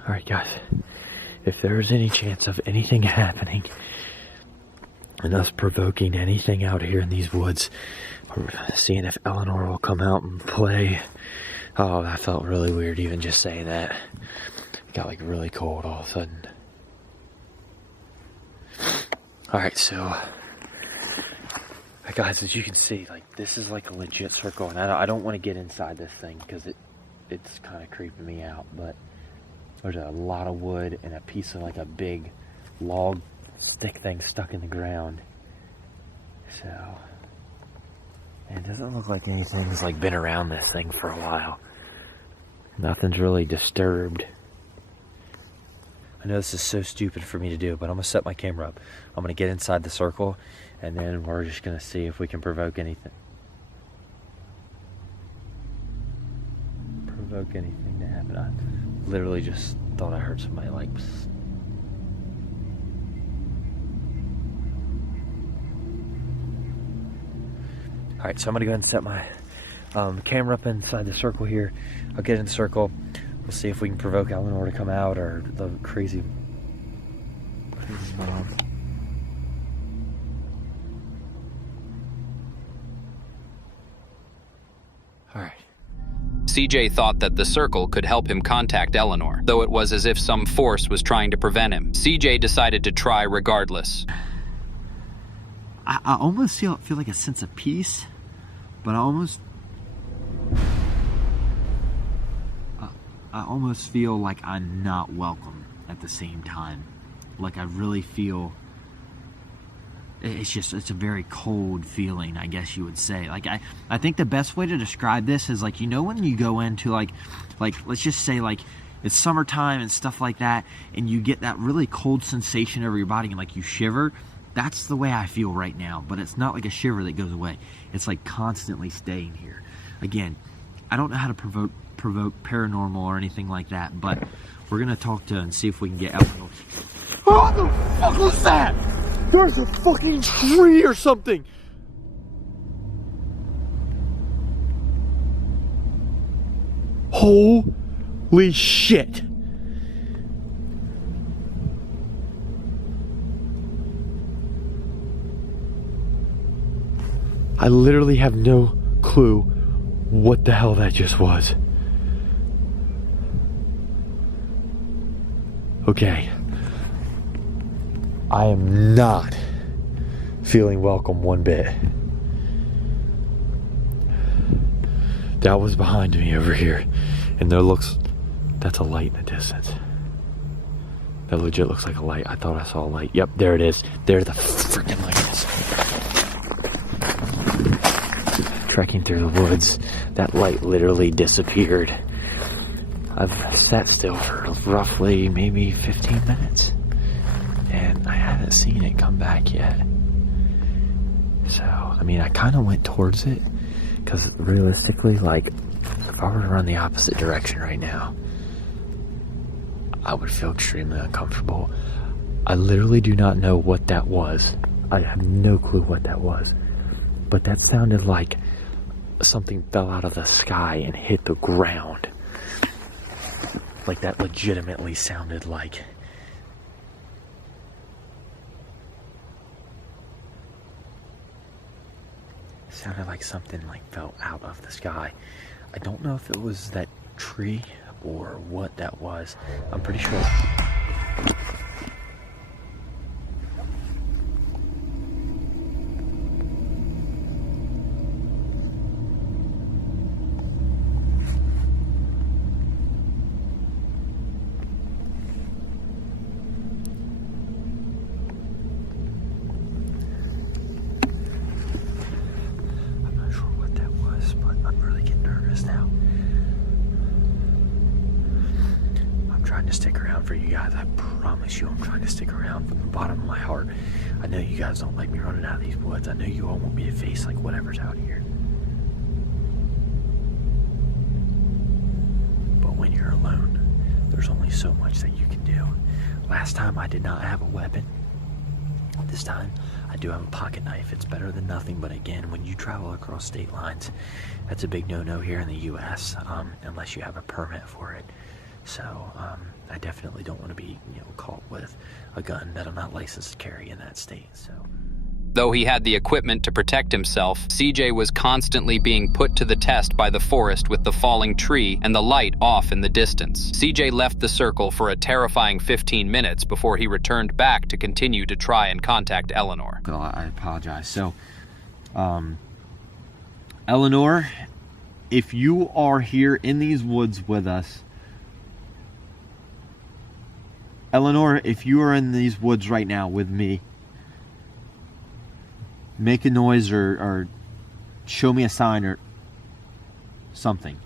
Alright guys, if there's any chance of anything happening and us provoking anything out here in these woods, or seeing if Eleanor will come out and play. Oh, that felt really weird even just saying that. It got like really cold all of a sudden. Alright, so guys, as you can see, like this is like a legit circle, and I don't want to get inside this thing because it's kind of creeping me out, but there's a lot of wood and a piece of like a big log stick thing stuck in the ground. So, and it doesn't look like anything's like been around this thing for a while. Nothing's really disturbed. I know this is so stupid for me to do, but I'm gonna set my camera up. I'm gonna get inside the circle, and then we're just gonna see if we can provoke anything. Provoke anything to happen. I literally just thought I heard somebody like. Psst. All right, so I'm gonna go ahead and set my camera up inside the circle here. I'll get in the circle. We'll see if we can provoke Eleanor to come out, or the crazy mom. All right. CJ thought that the circle could help him contact Eleanor, though it was as if some force was trying to prevent him. CJ decided to try regardless. I almost feel like a sense of peace, but I almost feel like I'm not welcome at the same time. Like I really feel it's a very cold feeling, I guess you would say. Like I think the best way to describe this is like, you know, when you go into like let's just say like it's summertime and stuff like that, and you get that really cold sensation over your body and like you shiver. That's the way I feel right now, but it's not like a shiver that goes away. It's like constantly staying here. Again, I don't know how to provoke paranormal or anything like that, but we're gonna talk to her and see if we can get Eleanor. What the fuck was that? There's a fucking tree or something. Holy shit. I literally have no clue what the hell that just was. Okay. I am not feeling welcome one bit. That was behind me over here. And that's a light in the distance. That legit looks like a light. I thought I saw a light. Yep, there it is. There the freaking light is. Trekking through the woods, that light literally disappeared. I've sat still for roughly maybe 15 minutes, and I haven't seen it come back yet. So, I mean, I kind of went towards it, because realistically, like, if I were to run the opposite direction right now, I would feel extremely uncomfortable. I literally do not know what that was. I have no clue what that was. But that sounded like something fell out of the sky and hit the ground. Like that legitimately sounded like. Sounded like something like fell out of the sky. I don't know if it was that tree or what that was. I'm pretty sure. For you guys, I promise you I'm trying to stick around from the bottom of my heart. I know you guys don't like me running out of these woods. I know you all want me to face like whatever's out here. But when you're alone, there's only so much that you can do. Last time I did not have a weapon. This time I I do have a pocket knife. It's better than nothing, but again, when you travel across state lines, that's a big no-no here in the U.S. Unless you have a permit for it. So I definitely don't want to be, caught with a gun that I'm not licensed to carry in that state. So. Though he had the equipment to protect himself, CJ was constantly being put to the test by the forest with the falling tree and the light off in the distance. CJ left the circle for a terrifying 15 minutes before he returned back to continue to try and contact Eleanor. Oh, I apologize. So, Eleanor, if you are here in these woods with us, Eleanor, if you are in these woods right now with me, make a noise or show me a sign or something.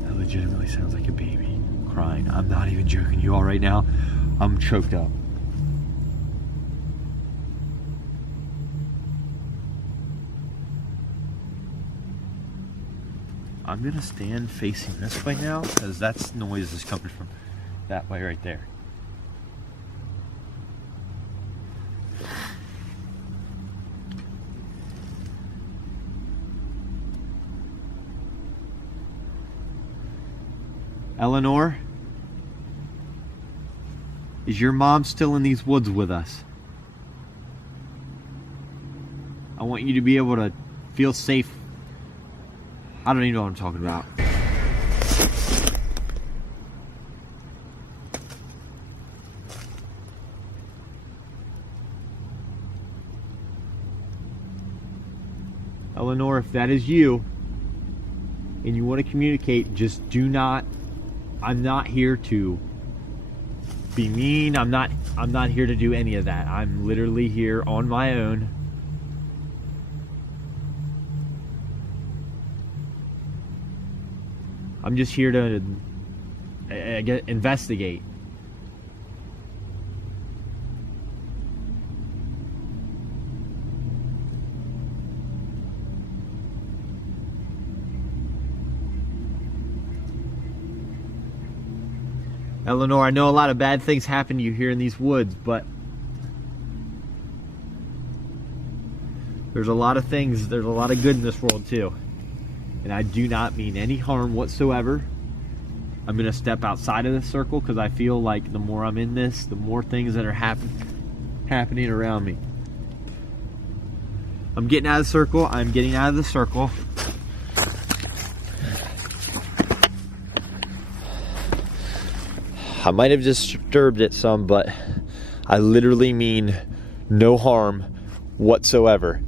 That legitimately sounds like a baby crying. I'm not even joking you all right now. I'm choked up. I'm gonna stand facing this way now because that noise is coming from that way right there. Eleanor? Is your mom still in these woods with us? I want you to be able to feel safe. I don't even know what I'm talking about. Eleanor, if that is you and you want to communicate, just do not. I'm not here to be mean. I'm not here to do any of that. I'm literally here on my own. I'm just here to investigate. Eleanor, I know a lot of bad things happen to you here in these woods, but there's a lot of things, there's a lot of good in this world too. And I do not mean any harm whatsoever. I'm going to step outside of this circle because I feel like the more I'm in this, the more things that are happening around me. I'm getting out of the circle. I'm getting out of the circle. I might have disturbed it some, but I literally mean no harm whatsoever.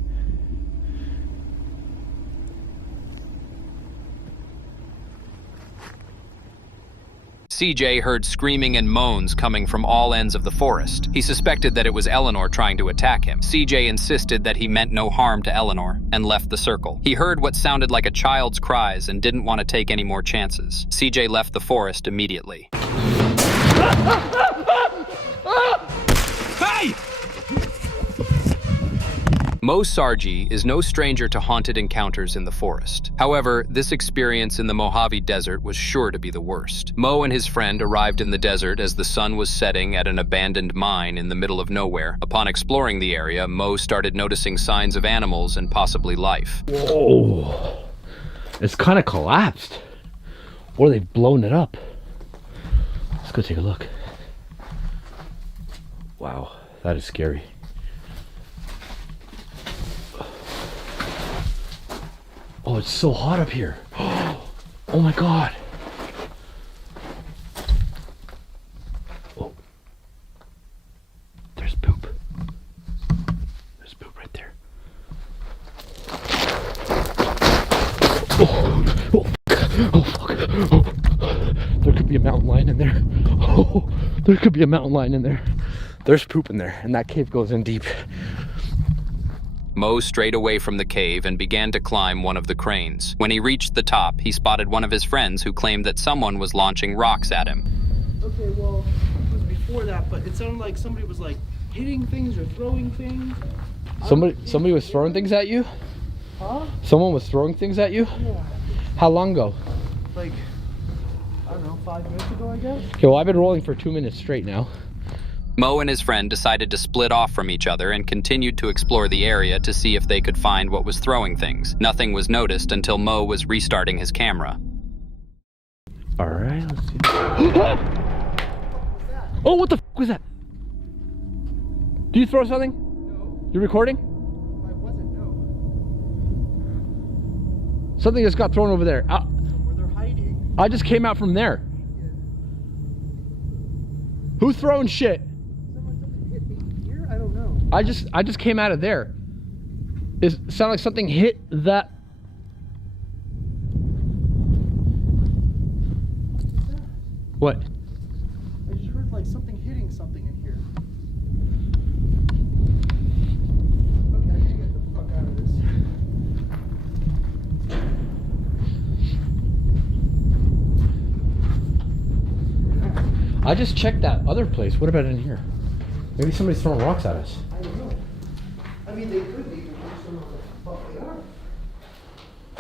CJ heard screaming and moans coming from all ends of the forest. He suspected that it was Eleanor trying to attack him. CJ insisted that he meant no harm to Eleanor and left the circle. He heard what sounded like a child's cries and didn't want to take any more chances. CJ left the forest immediately. Hey! Mo Sargi is no stranger to haunted encounters in the forest. However, this experience in the Mojave Desert was sure to be the worst. Mo and his friend arrived in the desert as the sun was setting at an abandoned mine in the middle of nowhere. Upon exploring the area, Mo started noticing signs of animals and possibly life. Whoa, it's kind of collapsed. Or they've blown it up. Let's go take a look. Wow, that is scary. Oh, it's so hot up here. Oh my god. Oh. There's poop. There's poop right there. Oh, fuck. Oh. There could be a mountain lion in there. Oh, there could be a mountain lion in there. There's poop in there, and that cave goes in deep. Mo strayed away from the cave and began to climb one of the cranes. When he reached the top, he spotted one of his friends who claimed that someone was launching rocks at him. Okay, well, it was before that, but it sounded like somebody was like hitting things or throwing things. Somebody was throwing things at you? Huh? Someone was throwing things at you? Yeah. How long ago? Like, I don't know, 5 minutes ago, I guess? Okay, well, I've been rolling for 2 minutes straight now. Mo and his friend decided to split off from each other and continued to explore the area to see if they could find what was throwing things. Nothing was noticed until Mo was restarting his camera. All right, let's see. Oh, what the f was that? Did you throw something? No. You're recording? I wasn't, no. Something just got thrown over there. Where they're hiding. I just came out from there. Who's throwing shit? Something hit me here? I don't know. I just came out of there. It sounded like something hit that. What? I just heard like something hitting something in here. Okay, I gotta get the fuck out of this. I just checked that other place. What about in here? Maybe somebody's throwing rocks at us. I don't know. I mean, they could be, but we just don't know what the fuck they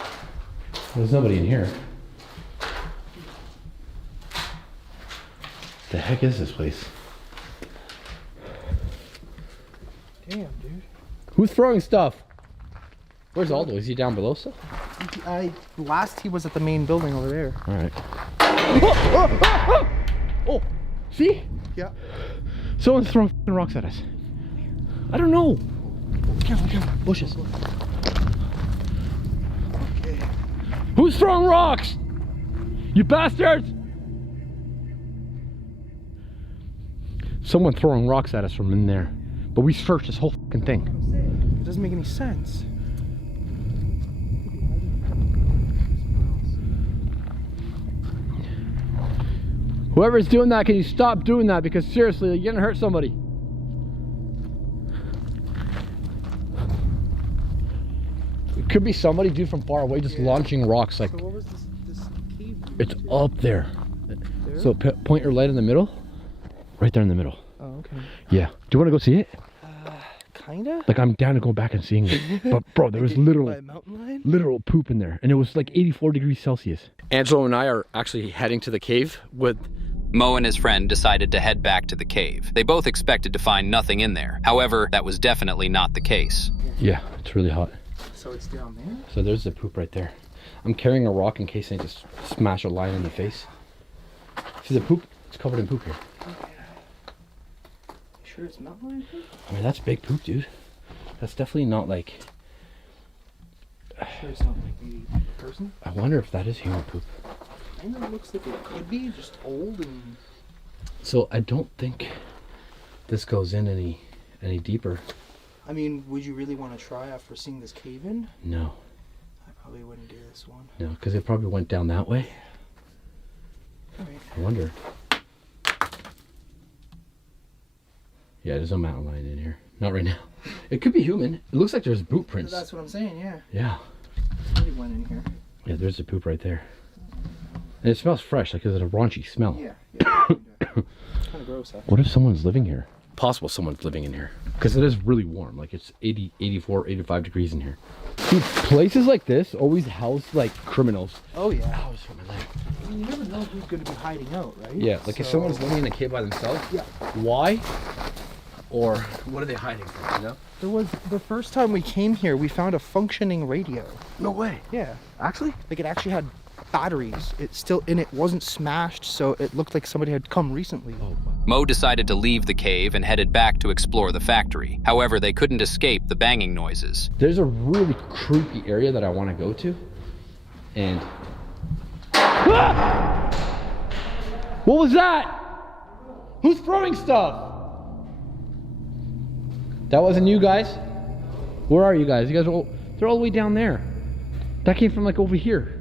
are. There's nobody in here. The heck is this place? Damn, dude. Who's throwing stuff? Where's Aldo? Is he down below still? Last he was at the main building over there. All right. Oh, see? Yeah. Someone's throwing f***ing rocks at us. I don't know. Careful, careful. Bushes. Okay. Who's throwing rocks? You bastards! Someone throwing rocks at us from in there. But we searched this whole fucking thing. It doesn't make any sense. Whoever's doing that, can you stop doing that? Because seriously, you're gonna hurt somebody. It could be somebody, dude, from far away just launching rocks. Like, So what was this cave? it's up there. So point your light in the middle. Right there in the middle. Oh, okay. Yeah. Do you want to go see it? Kinda? Like, I'm down to go back and seeing it. But bro, there was literal poop in there, and it was like 84 degrees Celsius. Angelo and I are actually heading to the cave with... Mo and his friend decided to head back to the cave. They both expected to find nothing in there. However, that was definitely not the case. Yeah, it's really hot. So it's down there? So there's the poop right there. I'm carrying a rock in case I just smash a line in the face. See the poop? It's covered in poop here. Sure it's not mine? I mean, that's big poop, dude. That's definitely not like... Sure it's not like maybe a person? I wonder if that is human poop. Kind of looks like it could be, just old and... So I don't think this goes in any deeper. I mean, would you really want to try after seeing this cave in? No. I probably wouldn't do this one. No, because it probably went down that way. Alright. I wonder. Yeah, there's no mountain lion in here. Not right now. It could be human. It looks like there's boot prints. That's what I'm saying, yeah. Yeah. Somebody went in here. Yeah, there's the poop right there. And it smells fresh, like it's a raunchy smell. Yeah. Kind of gross, actually. What if someone's living here? Possible someone's living in here. Because it is really warm. Like it's 80, 84, 85 degrees in here. Dude, places like this always house like criminals. Oh, yeah. Oh, it's for my leg. I mean, you never know who's going to be hiding out, right? Yeah, like if someone's living in a cave by themselves, yeah. Why? Or what are they hiding from, you know? There was, the first time we came here, we found a functioning radio. No way. Yeah. Actually? Like it actually had batteries. It's still in it, wasn't smashed, so it looked like somebody had come recently. Oh. Mo decided to leave the cave and headed back to explore the factory. However, they couldn't escape the banging noises. There's a really creepy area that I want to go to. And... Ah! What was that? Who's throwing stuff? That wasn't you guys? Where are you guys? You guys are they're all the way down there. That came from like over here.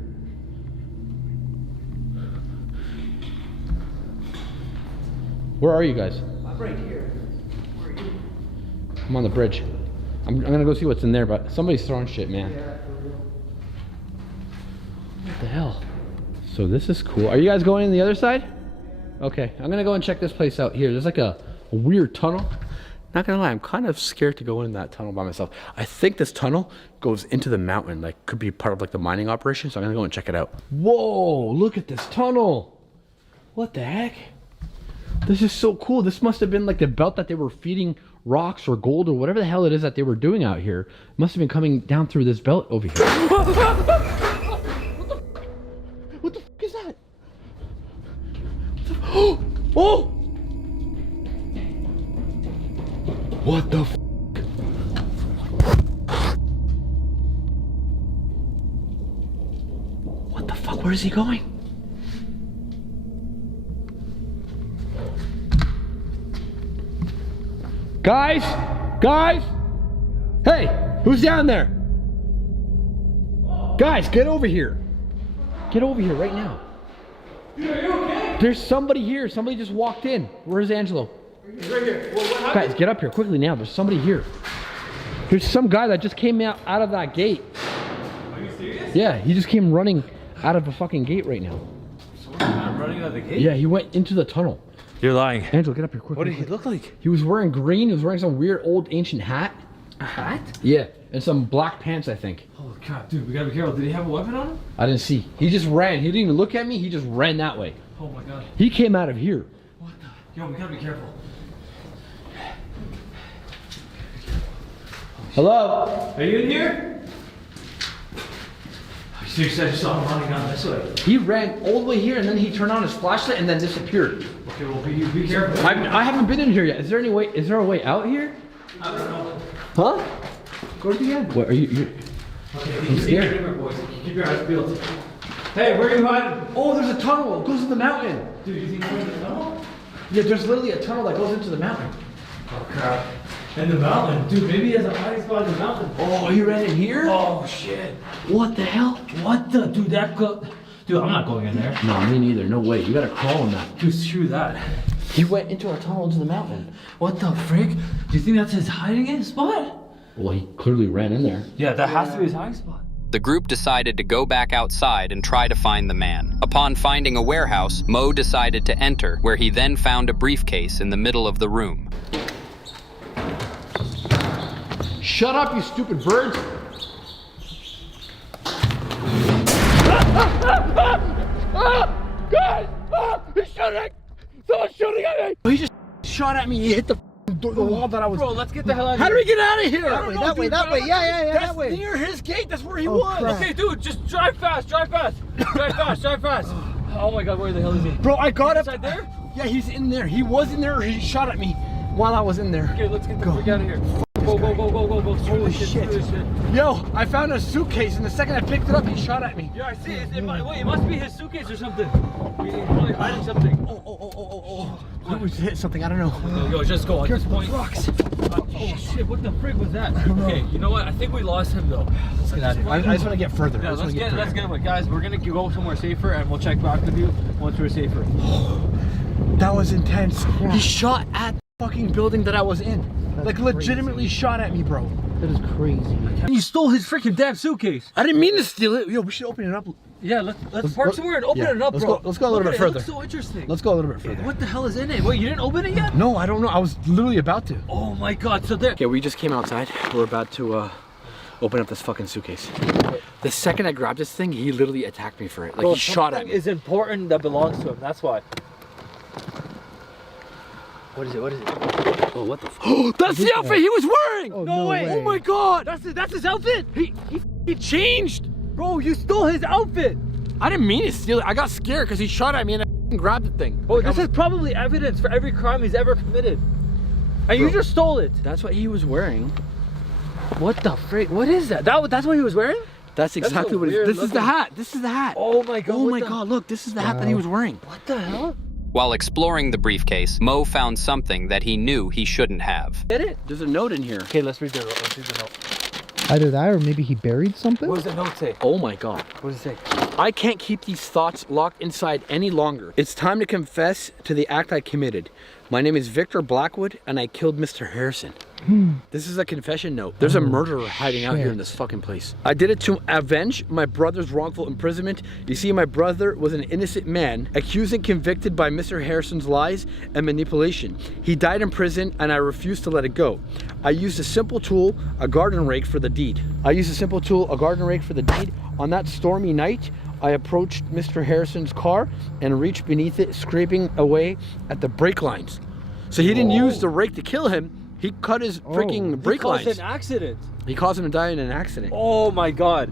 Where are you guys? I'm right here. Where are you? I'm on the bridge. I'm gonna go see what's in there, but somebody's throwing shit, man. What the hell? So this is cool. Are you guys going in the other side? Okay, I'm gonna go and check this place out here. There's like a weird tunnel. Not gonna lie, I'm kind of scared to go in that tunnel by myself. I think this tunnel goes into the mountain, like could be part of like the mining operation, so I'm gonna go and check it out. Whoa, look at this tunnel. What the heck? This is so cool. This must have been like the belt that they were feeding rocks or gold or whatever the hell it is that they were doing out here. It must have been coming down through this belt over here. What the fuck is that? Oh! What the f? What the fuck? Where is he going? Guys! Guys! Hey! Who's down there? Guys, get over here. Get over here right now. Are you okay? There's somebody here. Somebody just walked in. Where's Angelo? He's right here. Well, what happened? Guys, get up here quickly now. There's somebody here. There's some guy that just came out of that gate. Are you serious? Yeah, he just came running out of a fucking gate right now. I'm running out of the gate? Yeah, he went into the tunnel. You're lying. Angelo, get up here quickly. What did he look like? He was wearing green. He was wearing some weird old ancient hat. A hat? Yeah, and some black pants, I think. Holy crap, dude, we gotta be careful. Did he have a weapon on him? I didn't see. He just ran. He didn't even look at me. He just ran that way. Oh my god. He came out of here. What the? Yo, we gotta be careful. Hello? Are you in here? Seriously, I just saw him running down this way. He ran all the way here and then he turned on his flashlight and then disappeared. Okay, well, be careful. I haven't been in here yet. Is there any way? Is there a way out here? I don't know. Huh? Go to the end. What are you? Okay, I'm keep scared. your boys. Keep your eyes peeled. Hey, where are you hiding? Oh, there's a tunnel. It goes to the mountain. Dude, you think we're in the tunnel? Yeah, there's literally a tunnel that goes into the mountain. Oh crap. In the mountain? Dude, maybe he has a hiding spot in the mountain. Oh, he ran in here? Oh shit. What the hell? What the? Dude, Dude, I'm not going in there. No, me neither. No way. You gotta crawl in that. Dude, screw that. He went into a tunnel into the mountain. What the frick? Do you think that's his hiding spot? Well, he clearly ran in there. Yeah, that has to be his hiding spot. The group decided to go back outside and try to find the man. Upon finding a warehouse, Mo decided to enter, where he then found a briefcase in the middle of the room. Shut up, you stupid birds! Guys! He's shooting! Someone's shooting at me! He just shot at me. He hit the wall that I was. Bro, let's get the hell out of here. How do we get out of here? That way. Yeah, That's that way. near his gate. That's where he Oh, was. crap. Okay, dude, just drive fast. Drive fast. Oh my god, where the hell is he? Bro, I got up. Inside there? Yeah, he's in there. He was in there. Or he shot at me while I was in there. Okay, let's get the freak out of here. Go. Holy shit. Yo, I found a suitcase, and the second I picked it up, he shot at me. Yeah, I see it. Wait, it must be his suitcase or something. He's probably hiding something. Oh. It was hit something. I don't know. Yo, just go. At this point. Rocks. Oh shit, what the frick was that? Okay, you know what? I think we lost him though. Let's get out of here. I just want to get further. Yeah, let's get him. Guys, we're gonna go somewhere safer and we'll check back with you once we're safer. That was intense. Yeah. He shot at the fucking building that I was in. That's like legitimately crazy. Shot at me, bro. That is crazy. And you stole his freaking damn suitcase. I didn't mean to steal it. Yo, we should open it up. Yeah, let's park somewhere and open it up, bro. Let's go a little bit further. It looks so interesting. Let's go a little bit further. What the hell is in it? Wait, you didn't open it yet? No, I don't know. I was literally about to. Oh my god, so there. Okay, we just came outside. We're about to open up this fucking suitcase. The second I grabbed this thing, he literally attacked me for it. Like, bro, he shot at me. Is important that belongs to him. That's why. What is it? Oh, what the f— that's the outfit he was wearing! Oh, no way! Oh my god! That's his outfit? He changed! Bro, you stole his outfit! I didn't mean to steal it. I got scared because he shot at me and I grabbed the thing. Bro, this is probably evidence for every crime he's ever committed. And you just stole it. That's what he was wearing. What the frick? What is that? That's what he was wearing? That's exactly what it is. This is the hat. This is the hat. Oh my god. Oh my god, look. This is the hat that he was wearing. What the hell? While exploring the briefcase, Mo found something that he knew he shouldn't have. Get it? There's a note in here. Okay, let's read the note. Either that or maybe he buried something? What does the note say? Oh my god. What does it say? I can't keep these thoughts locked inside any longer. It's time to confess to the act I committed. My name is Victor Blackwood and I killed Mr. Harrison. This is a confession note. There's a murderer hiding out here in this fucking place. I did it to avenge my brother's wrongful imprisonment. You see, my brother was an innocent man, accused and convicted by Mr. Harrison's lies and manipulation. He died in prison and I refused to let it go. I used a simple tool, a garden rake for the deed. On that stormy night, I approached Mr. Harrison's car and reached beneath it, scraping away at the brake lines. So he didn't use the rake to kill him. He cut his freaking brake lines. He caused an accident. He caused him to die in an accident. Oh my god.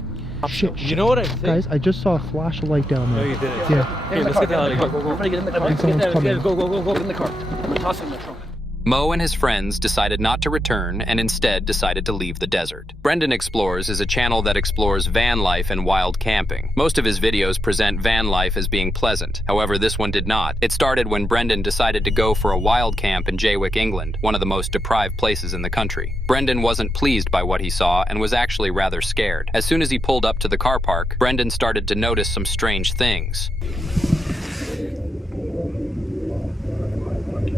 Shit. You know what I think? Guys, I just saw a flash of light down there. No, you didn't. Yeah. Hey, let's get down. Go, go, go. Get in the car. Let's get down. Go. Get in the car. I'm gonna toss him in the trunk. Mo and his friends decided not to return and instead decided to leave the desert. Brendan Explores is a channel that explores van life and wild camping. Most of his videos present van life as being pleasant. However, this one did not. It started when Brendan decided to go for a wild camp in Jaywick, England, one of the most deprived places in the country. Brendan wasn't pleased by what he saw and was actually rather scared. As soon as he pulled up to the car park, Brendan started to notice some strange things.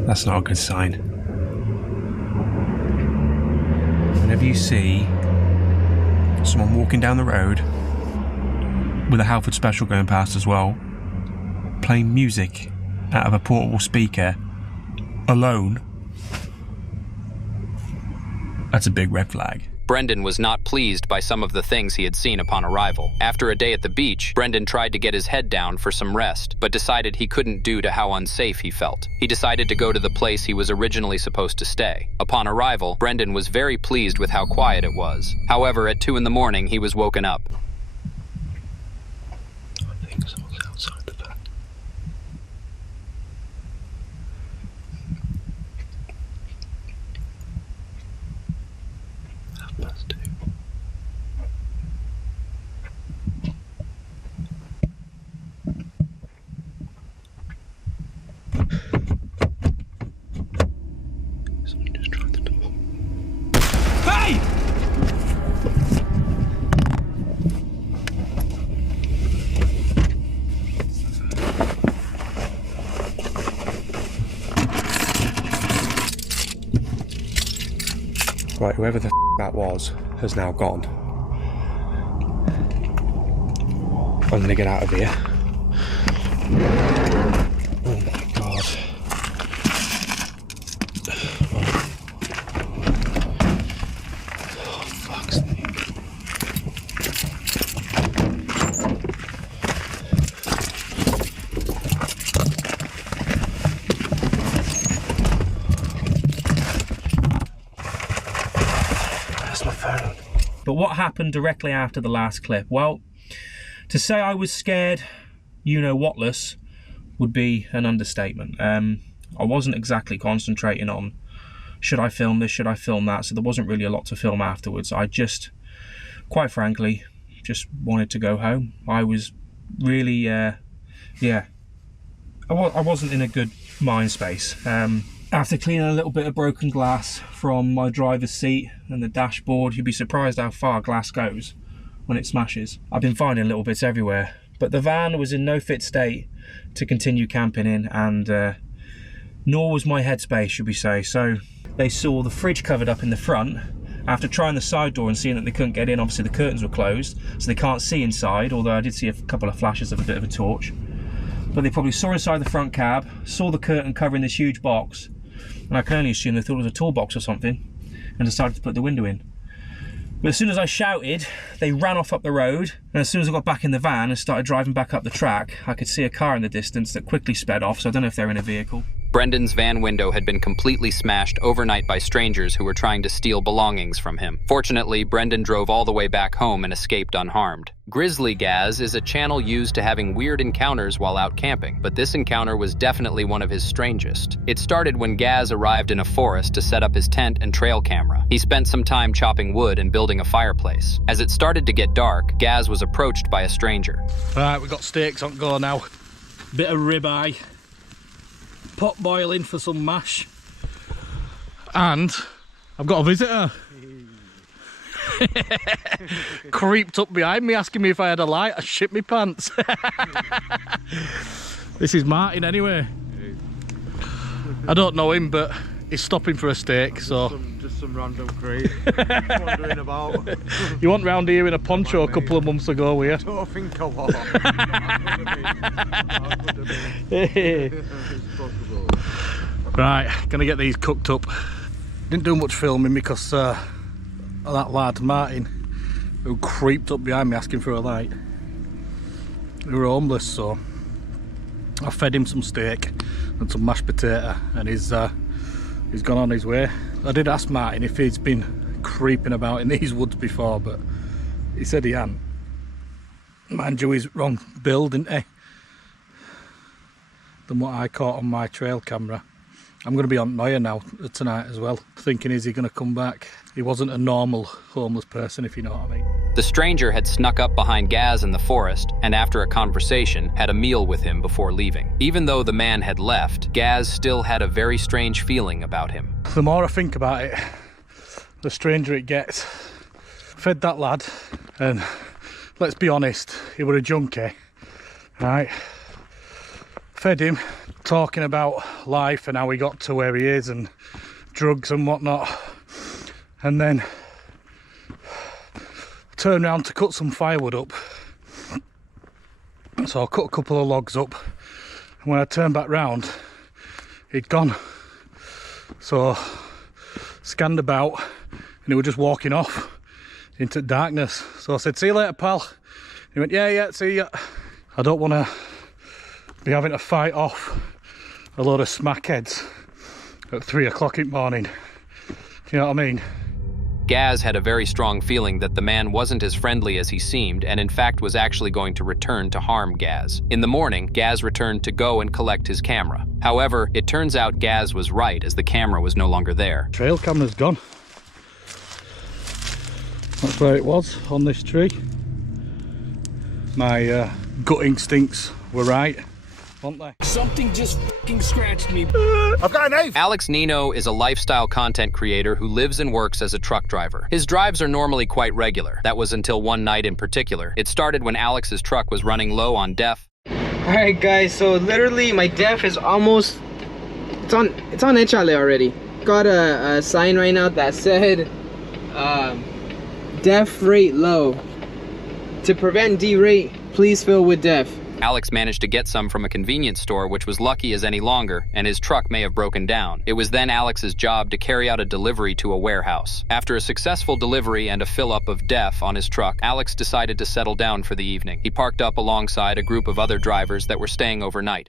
That's not a good sign. Whenever you see someone walking down the road with a Halford special going past as well, playing music out of a portable speaker alone, that's a big red flag. Brendan was not pleased by some of the things he had seen upon arrival. After a day at the beach, Brendan tried to get his head down for some rest, but decided he couldn't due to how unsafe he felt. He decided to go to the place he was originally supposed to stay. Upon arrival, Brendan was very pleased with how quiet it was. However, at 2 in the morning, he was woken up. I think someone's outside the van. Someone just tried the door. Hey! Right, whoever the that was has now gone. I'm gonna get out of here. Oh my god. Oh, fuck's sake. Where's my phone? But what happened directly after the last clip? Well, to say I was scared, you-know-whatless, would be an understatement. I wasn't exactly concentrating on, should I film this, should I film that, so there wasn't really a lot to film afterwards. I just, quite frankly, just wanted to go home. I was really, yeah, I wasn't in a good mind space. After cleaning a little bit of broken glass from my driver's seat and the dashboard, you'd be surprised how far glass goes when it smashes. I've been finding little bits everywhere, but the van was in no fit state to continue camping in, and nor was my headspace, should we say. So they saw the fridge covered up in the front. After trying the side door and seeing that they couldn't get in, obviously the curtains were closed, so they can't see inside, although I did see a couple of flashes of a bit of a torch. But they probably saw inside the front cab, saw the curtain covering this huge box, and I can only assume they thought it was a toolbox or something, and decided to put the window in. But as soon as I shouted, they ran off up the road, and as soon as I got back in the van and started driving back up the track, I could see a car in the distance that quickly sped off, so I don't know if they're in a vehicle. Brendan's van window had been completely smashed overnight by strangers who were trying to steal belongings from him. Fortunately, Brendan drove all the way back home and escaped unharmed. Grizzly Gaz is a channel used to having weird encounters while out camping, but this encounter was definitely one of his strangest. It started when Gaz arrived in a forest to set up his tent and trail camera. He spent some time chopping wood and building a fireplace. As it started to get dark, Gaz was approached by a stranger. Right, we've got steaks on go now. Bit of ribeye. Pot boiling for some mash, and I've got a visitor. Creeped up behind me asking me if I had a light. I shit my pants. This is Martin anyway. I don't know him, but he's stopping for a steak, so just some random creep wandering about. You weren't round here in a poncho a couple of months ago, were you? I don't think I was. Right, gonna get these cooked up. Didn't do much filming because of that lad Martin, who creeped up behind me asking for a light. We were homeless, so I fed him some steak and some mashed potato, and he's gone on his way. I did ask Martin if he's been creeping about in these woods before, but he said he hadn't. Mind you, he's wrong build, isn't he? Than what I caught on my trail camera. I'm going to be on Noya now tonight as well, thinking, is he going to come back? He wasn't a normal homeless person, if you know what I mean. The stranger had snuck up behind Gaz in the forest, and after a conversation, had a meal with him before leaving. Even though the man had left, Gaz still had a very strange feeling about him. The more I think about it, the stranger it gets. Fed that lad, and let's be honest, he was a junkie, right? Fed him, talking about life and how he got to where he is and drugs and whatnot, and then turned around to cut some firewood up. So I cut a couple of logs up, and when I turned back round, he'd gone. So scanned about, and he was just walking off into darkness. So I said, see you later, pal. He went, yeah, see ya. I don't want to be having to fight off a load of smackheads at 3 o'clock in the morning. Do you know what I mean? Gaz had a very strong feeling that the man wasn't as friendly as he seemed, and in fact was actually going to return to harm Gaz. In the morning, Gaz returned to go and collect his camera. However, it turns out Gaz was right, as the camera was no longer there. Trail camera's gone. That's where it was, on this tree. My gut instincts were right, weren't they? Something just fucking scratched me. I've got a knife! Alex Nino is a lifestyle content creator who lives and works as a truck driver. His drives are normally quite regular. That was until one night in particular. It started when Alex's truck was running low on DEF. Alright guys, so literally my DEF is almost, it's on THRLL already. Got a sign right now that said DEF rate low. To prevent derate, please fill with DEF. Alex managed to get some from a convenience store, which was lucky as any longer, and his truck may have broken down. It was then Alex's job to carry out a delivery to a warehouse. After a successful delivery and a fill-up of DEF on his truck, Alex decided to settle down for the evening. He parked up alongside a group of other drivers that were staying overnight.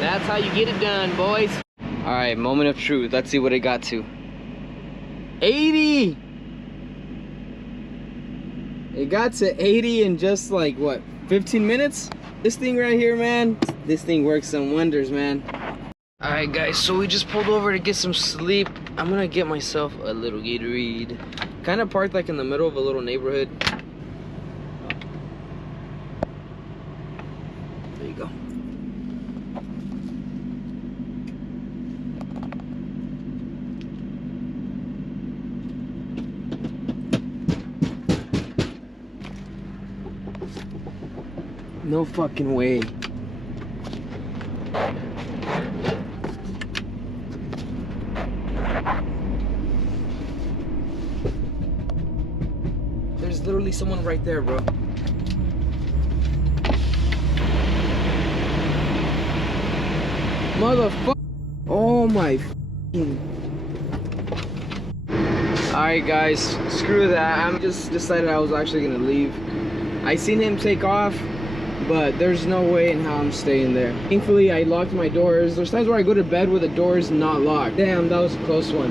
That's how you get it done, boys. All right, moment of truth. Let's see what it got to. 80! It got to 80 in just like, what, 15 minutes? This thing right here, man, this thing works some wonders, man. All right, guys, so we just pulled over to get some sleep. I'm gonna get myself a little Gatorade. Kind of parked like in the middle of a little neighborhood. There you go. No fucking way. There's literally someone right there, bro. Motherfucker. Oh my fucking. Alright guys, screw that. I'm just decided I was actually gonna leave. I seen him take off, but there's no way in how I'm staying there. Thankfully, I locked my doors. There's times where I go to bed with the doors not locked. Damn, that was a close one.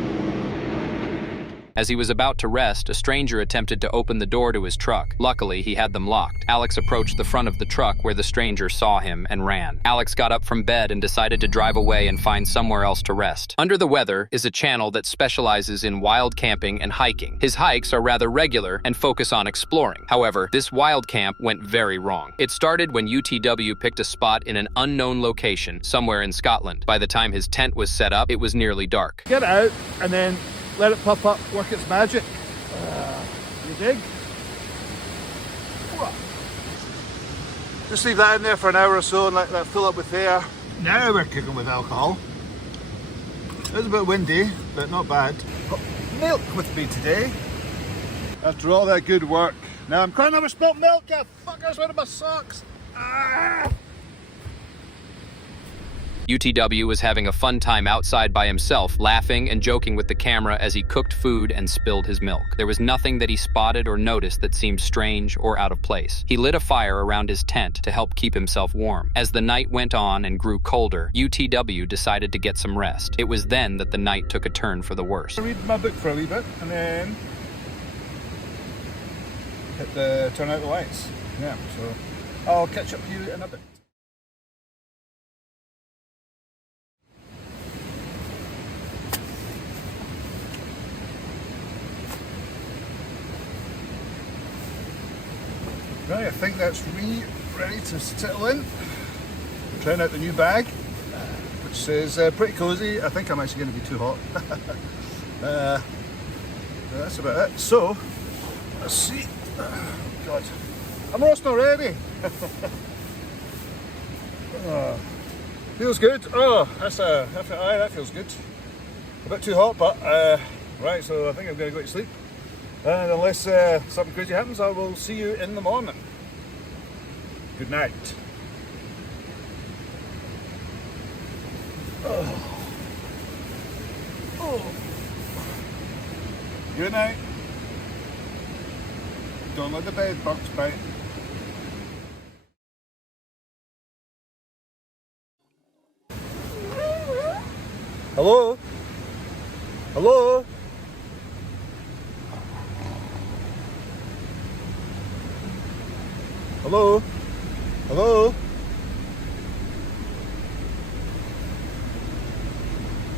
As he was about to rest, a stranger attempted to open the door to his truck. Luckily, he had them locked. Alex approached the front of the truck where the stranger saw him and ran. Alex got up from bed and decided to drive away and find somewhere else to rest. Under the Weather is a channel that specializes in wild camping and hiking. His hikes are rather regular and focus on exploring. However, this wild camp went very wrong. It started when UTW picked a spot in an unknown location somewhere in Scotland. By the time his tent was set up, it was nearly dark. Get it out and then let it pop up, work its magic. You dig? Just leave that in there for an hour or so and let that fill up with air. Now we're cooking with alcohol. It's a bit windy, but not bad. Got milk with me today. After all that good work. Now I'm crying over spilt milk, you fuckers, out of my socks. Ah! UTW was having a fun time outside by himself, laughing and joking with the camera as he cooked food and spilled his milk. There was nothing that he spotted or noticed that seemed strange or out of place. He lit a fire around his tent to help keep himself warm. As the night went on and grew colder, UTW decided to get some rest. It was then that the night took a turn for the worse. I'll read my book for a wee bit and then turn out the lights. Yeah, so I'll catch up with you in a bit. Right, I think that's me ready to settle in. I'm trying out the new bag, which says pretty cozy. I think I'm actually going to be too hot. That's about it. So, let's see. Oh, God, I'm roasting already. Oh, feels good. Oh, that feels good. A bit too hot, but right. So I think I'm going to go to sleep. And unless something crazy happens, I will see you in the morning. Good night. Oh. Oh. Good night. Don't let the bed bugs bite. Hello? Hello? Hello? Hello?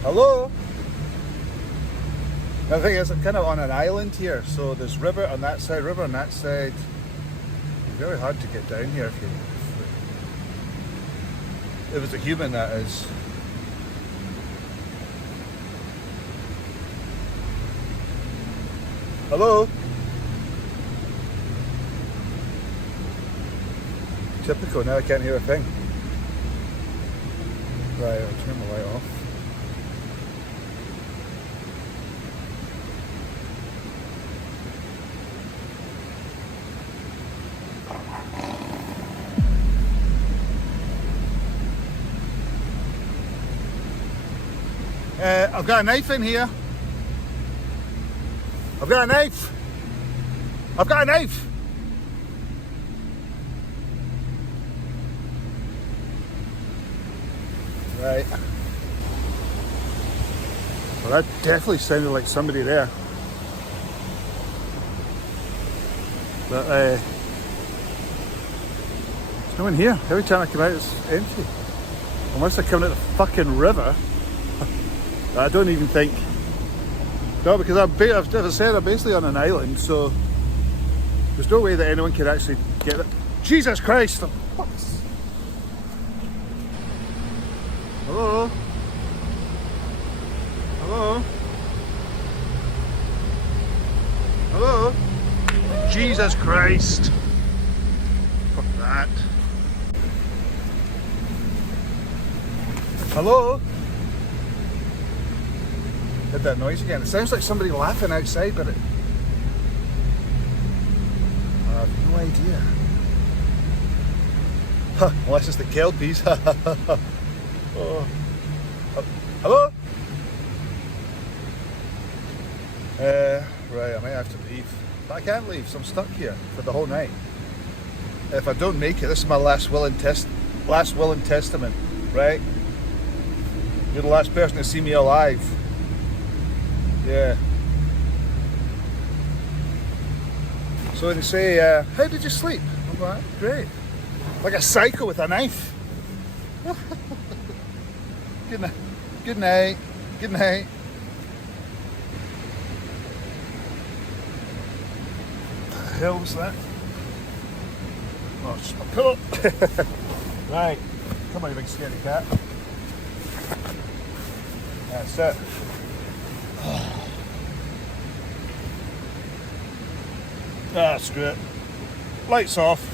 Hello? The thing is, I'm kind of on an island here, so there's river on that side, river on that side. It's very hard to get down here if it's a human, that is. Hello? Typical, now I can't hear a thing. Right, I'll turn the light off. I've got a knife in here. I've got a knife. I've got a knife. Right. Well, that definitely sounded like somebody there. But there's no one here. Every time I come out, it's empty. Unless I come out the fucking river. I don't even think. No, because as I said, I'm basically on an island, so there's no way that anyone could actually get it. Jesus Christ! What's... Hello? Hello? Hello? Jesus Christ! Fuck that. Hello? Heard that noise again. It sounds like somebody laughing outside, but I have no idea. Huh, unless it's the kelpies. Oh. Hello? Right, I might have to leave. But I can't leave, so I'm stuck here for the whole night. If I don't make it, this is my last will and testament, right? You're the last person to see me alive. Yeah. So they say, how did you sleep? I'm like, great. Like a psycho with a knife. Good night. Good night. Good night. What the hell was that? Oh, it's my pillow. Right. Come on, you big scary cat. That's it. Ah, screw it. Lights off.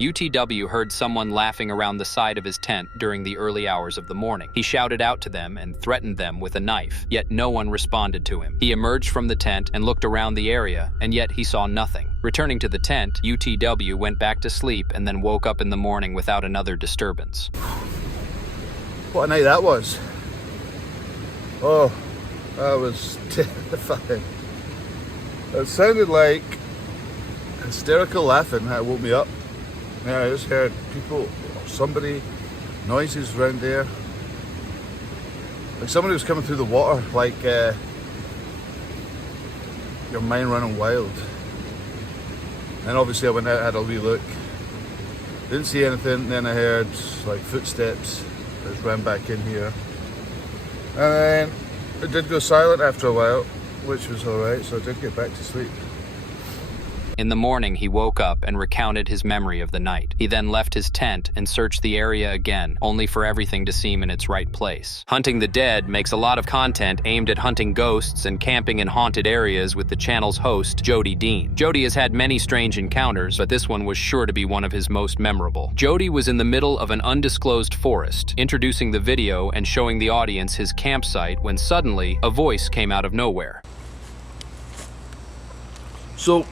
UTW heard someone laughing around the side of his tent during the early hours of the morning. He shouted out to them and threatened them with a knife, yet no one responded to him. He emerged from the tent and looked around the area, and yet he saw nothing. Returning to the tent, UTW went back to sleep and then woke up in the morning without another disturbance. What a night that was. Oh, that was terrifying. It sounded like hysterical laughing that woke me up. Yeah, I just heard people, or somebody, noises around there. Like somebody was coming through the water, like your mind running wild. And obviously I went out, had a wee look. Didn't see anything, then I heard like footsteps. I just ran back in here. And then it did go silent after a while, which was alright, so I did get back to sleep. In the morning, he woke up and recounted his memory of the night. He then left his tent and searched the area again, only for everything to seem in its right place. Hunting the Dead makes a lot of content aimed at hunting ghosts and camping in haunted areas with the channel's host, Jody Dean. Jody has had many strange encounters, but this one was sure to be one of his most memorable. Jody was in the middle of an undisclosed forest, introducing the video and showing the audience his campsite when suddenly a voice came out of nowhere. So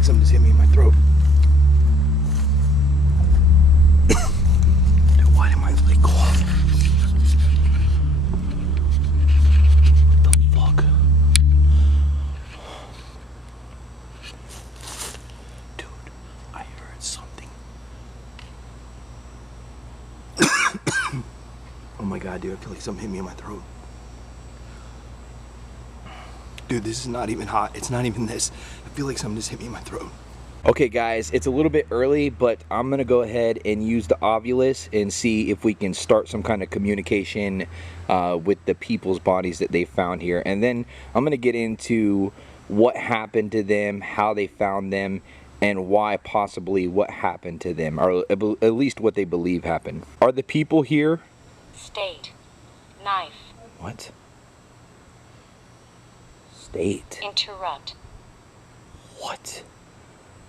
something's hit me in my throat. Dude, why did my leg go off? What the fuck? Dude, I heard something. Oh my god, dude, I feel like something hit me in my throat. Dude, this is not even hot. It's not even this. I feel like something just hit me in my throat. Okay guys, it's a little bit early, but I'm gonna go ahead and use the Ovilus and see if we can start some kind of communication with the people's bodies that they found here. And then I'm gonna get into what happened to them, how they found them, and why possibly what happened to them, or at least what they believe happened. Are the people here? State. Knife. What? State. Interrupt. What?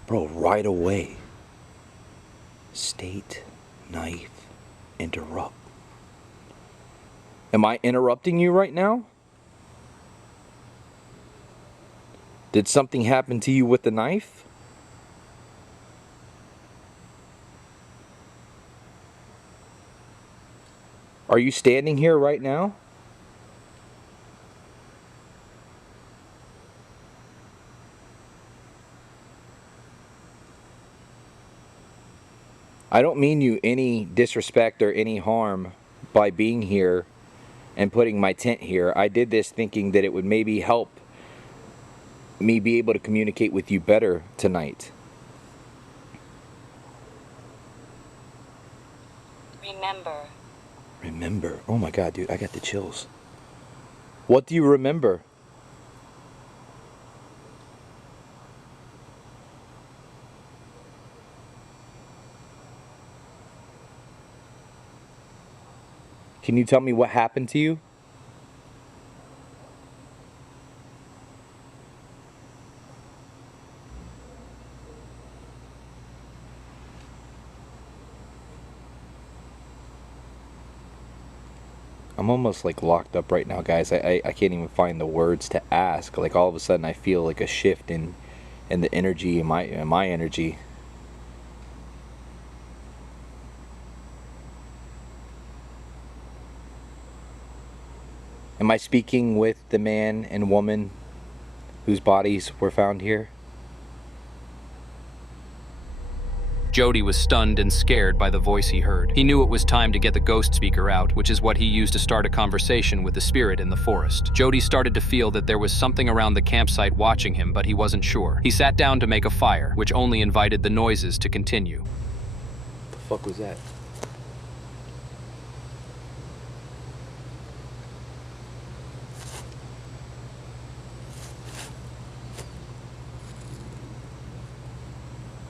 Bro, right away. State, knife, interrupt. Am I interrupting you right now? Did something happen to you with the knife? Are you standing here right now? I don't mean you any disrespect or any harm by being here and putting my tent here. I did this thinking that it would maybe help me be able to communicate with you better tonight. Remember. Remember? Oh my god, dude, I got the chills. What do you remember? Can you tell me what happened to you? I'm almost like locked up right now, guys. I can't even find the words to ask. Like all of a sudden I feel like a shift in the energy, in my energy. Am I speaking with the man and woman whose bodies were found here? Jody was stunned and scared by the voice he heard. He knew it was time to get the ghost speaker out, which is what he used to start a conversation with the spirit in the forest. Jody started to feel that there was something around the campsite watching him, but he wasn't sure. He sat down to make a fire, which only invited the noises to continue. What the fuck was that?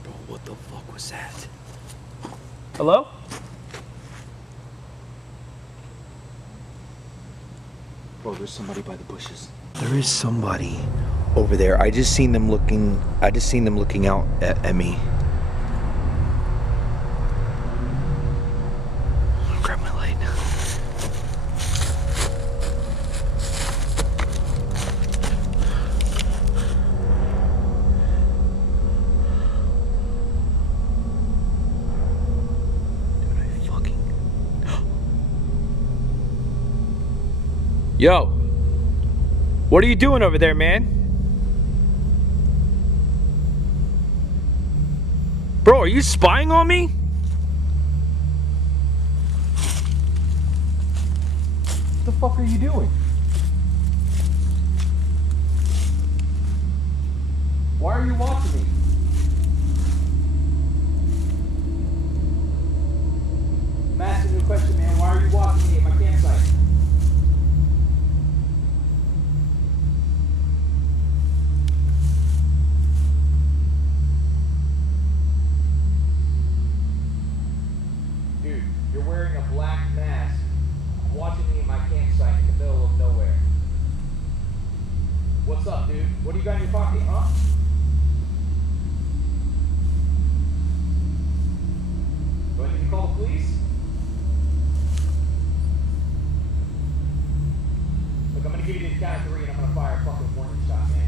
Bro, what the fuck was that? Hello? Bro, there's somebody by the bushes. There is somebody over there. I just seen them looking out at me. I'll grab my light. Yo, what are you doing over there, man? Bro, are you spying on me? What the fuck are you doing? Why are you watching me? I'm asking you a question, man. Why are you watching me at my campsite? Dude, you're wearing a black mask, watching me at my campsite in the middle of nowhere. What's up, dude? What do you got in your pocket, huh? Do I need to call the police? Look, I'm gonna give you the count of 3 and I'm gonna fire a fucking warning shot, man.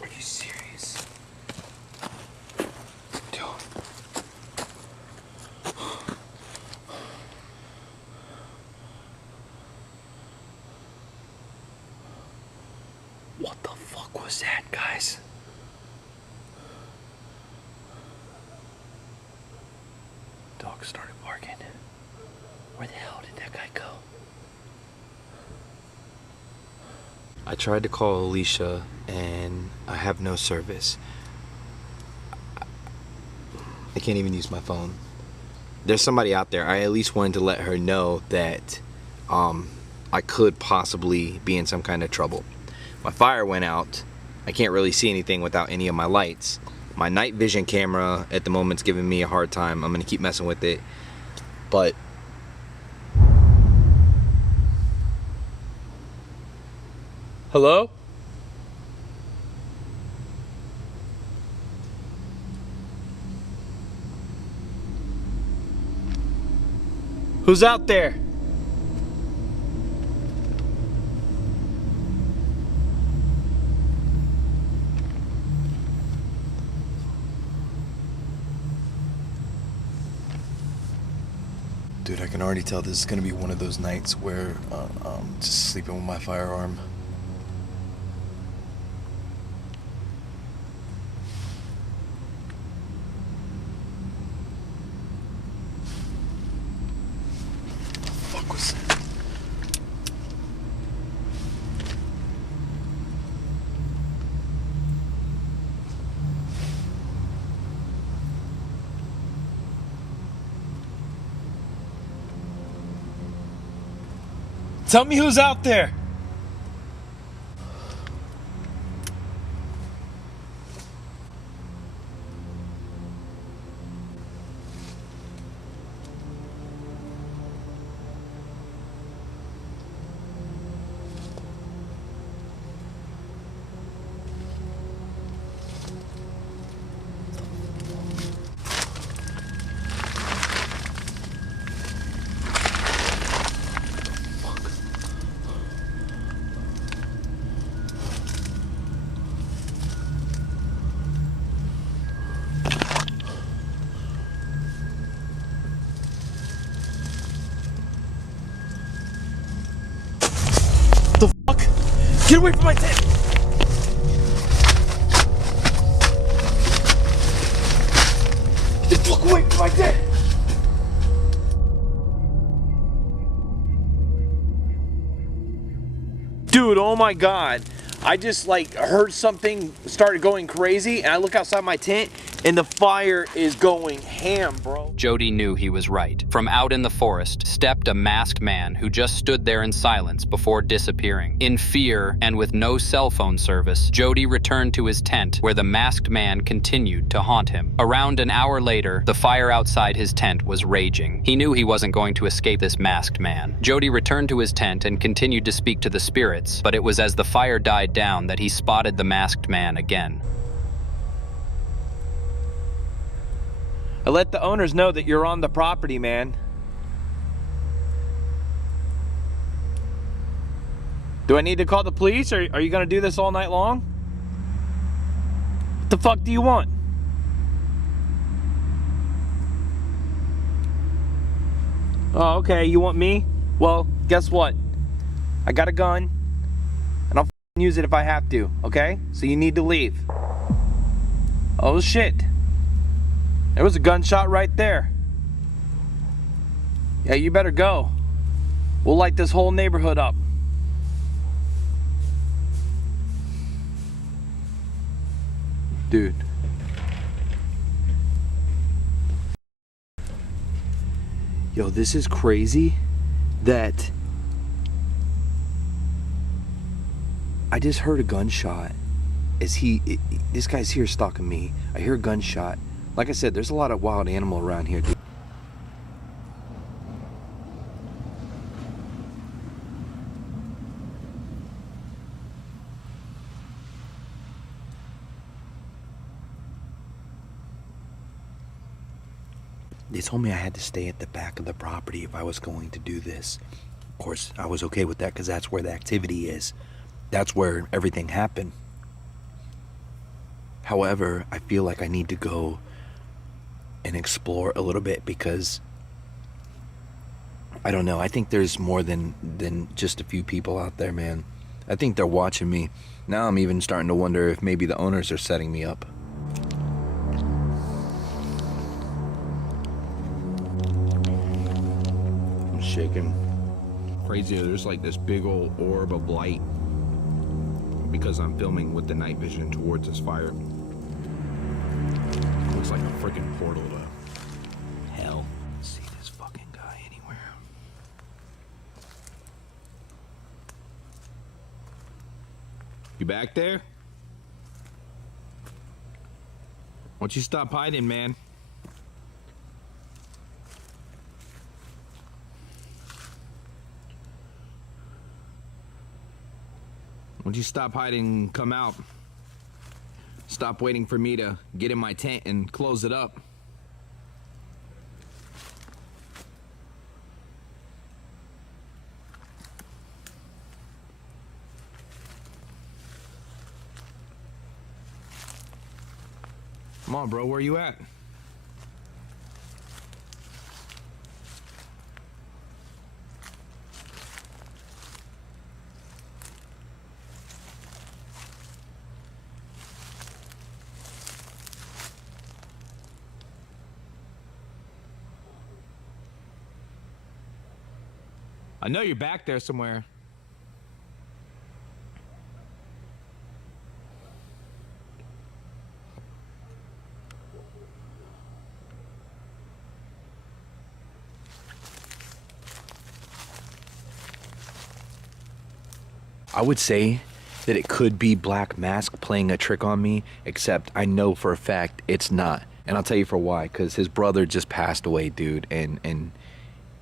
Are you serious? Dude. What the fuck was that, guys? Dog started barking. Where the hell did that guy go? I tried to call Alicia and I have no service. I can't even use my phone. There's somebody out there. I at least wanted to let her know that I could possibly be in some kind of trouble. My fire went out. I can't really see anything without any of my lights. My night vision camera at the moment's giving me a hard time. I'm gonna keep messing with it. But Hello? Who's out there? Dude, I can already tell this is gonna be one of those nights where I'm just sleeping with my firearm. Tell me who's out there. Get away from my tent! Get the fuck away from my tent! Dude, oh my god. I just like heard something started going crazy and I look outside my tent and the fire is going ham, bro. Jody knew he was right. From out in the forest stepped a masked man who just stood there in silence before disappearing. In fear and with no cell phone service, Jody returned to his tent where the masked man continued to haunt him. Around an hour later, the fire outside his tent was raging. He knew he wasn't going to escape this masked man. Jody returned to his tent and continued to speak to the spirits, but it was as the fire died down that he spotted the masked man again. I let the owners know that you're on the property, man. Do I need to call the police, or are you gonna do this all night long? What the fuck do you want? Oh, okay, you want me? Well, guess what? I got a gun, and I'll use it if I have to, okay? So you need to leave. Oh shit. There was a gunshot right there. Yeah, you better go. We'll light this whole neighborhood up. Dude. Yo, this is crazy that I just heard a gunshot as this guy's here stalking me. I hear a gunshot. Like I said, there's a lot of wild animal around here, dude. They told me I had to stay at the back of the property if I was going to do this. Of course, I was okay with that because that's where the activity is. That's where everything happened. However, I feel like I need to go and explore a little bit because I don't know, I think there's more than just a few people out there, man. I think they're watching me. Now I'm even starting to wonder if maybe the owners are setting me up. I'm shaking. Crazy, there's like this big old orb of light because I'm filming with the night vision towards this fire. Looks like a freaking portal to hell. See this fucking guy anywhere. You back there? Why don't you stop hiding, man? Why don't you stop hiding and come out? Stop waiting for me to get in my tent and close it up. Come on, bro, where you at? I know you're back there somewhere. I would say that it could be Black Mask playing a trick on me, except I know for a fact it's not. And I'll tell you for why, because his brother just passed away, dude, and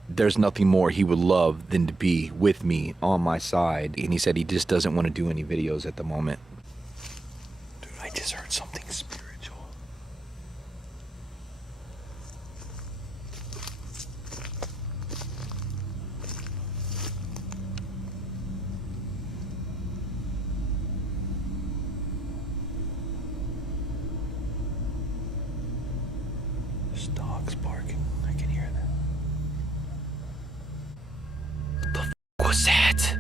there's nothing more he would love than to be with me on my side. And he said he just doesn't want to do any videos at the moment. Dude, I just heard something spiritual. This dog's barking. I can hear that. What the f was that?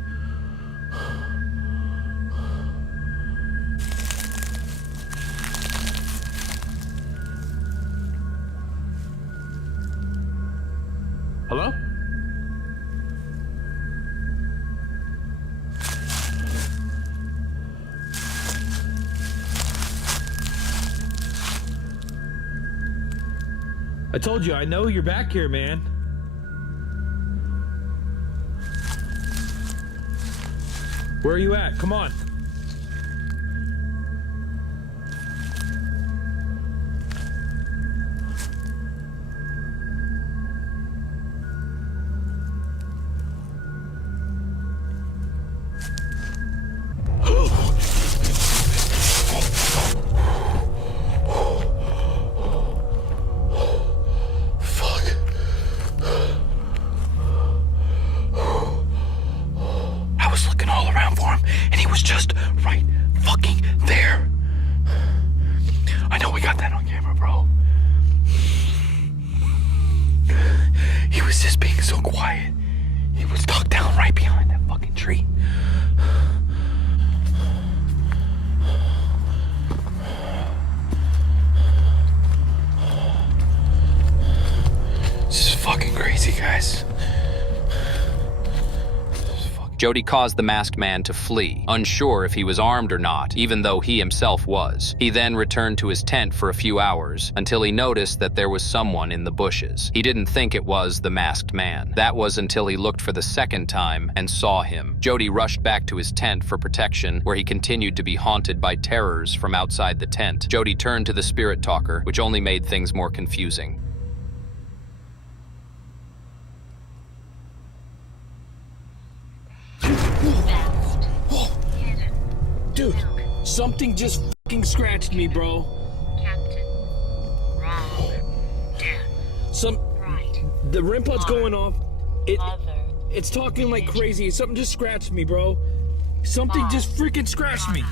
Hello? I told you, I know you're back here, man. Where are you at? Come on. I was looking all around for him, and he was just right fucking there. I know we got that on camera, bro. He was just being so quiet. He was tucked down right behind that fucking tree. This is fucking crazy, guys. Jody caused the masked man to flee, unsure if he was armed or not, even though he himself was. He then returned to his tent for a few hours until he noticed that there was someone in the bushes. He didn't think it was the masked man. That was until he looked for the second time and saw him. Jody rushed back to his tent for protection, where he continued to be haunted by terrors from outside the tent. Jody turned to the spirit talker, which only made things more confusing. Dude, something just fucking scratched me, bro. Captain. Wrong. Down. The REM pod's going off. Mother. It's talking like crazy. Something just scratched me, bro. Something just freaking scratched me.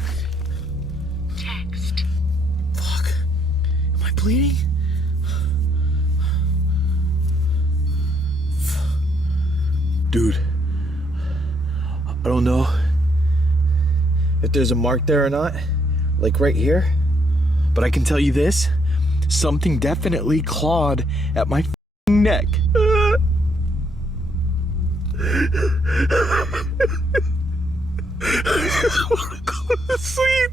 Text. Fuck. Am I bleeding? Dude, I don't know if there's a mark there or not, like right here, but I can tell you this, something definitely clawed at my neck. I just want to go to sleep.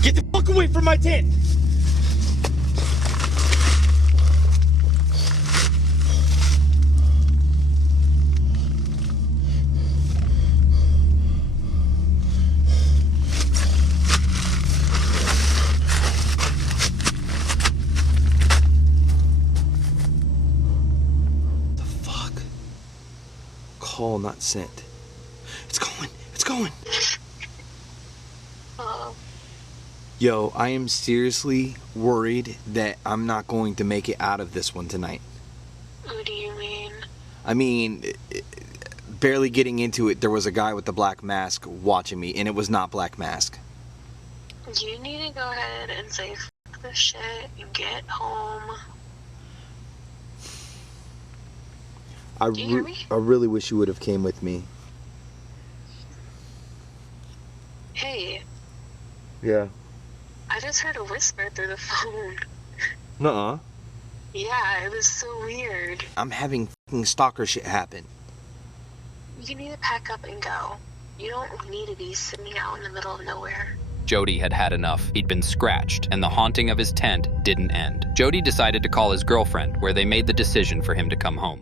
Get the fuck away from my tent! The fuck? Call not sent. It's going. It's going. Yo, I am seriously worried that I'm not going to make it out of this one tonight. What do you mean? I mean, barely getting into it, there was a guy with the black mask watching me, and it was not Black Mask. You need to go ahead and say f this shit and get home. I Do you hear me? really wish you would have came with me. Hey, Yeah. I just heard a whisper through the phone. Nuh-uh. Yeah, it was so weird. I'm having fucking stalker shit happen. You need to pack up and go. You don't need to be sitting out in the middle of nowhere. Jody had had enough. He'd been scratched, and the haunting of his tent didn't end. Jody decided to call his girlfriend, where they made the decision for him to come home.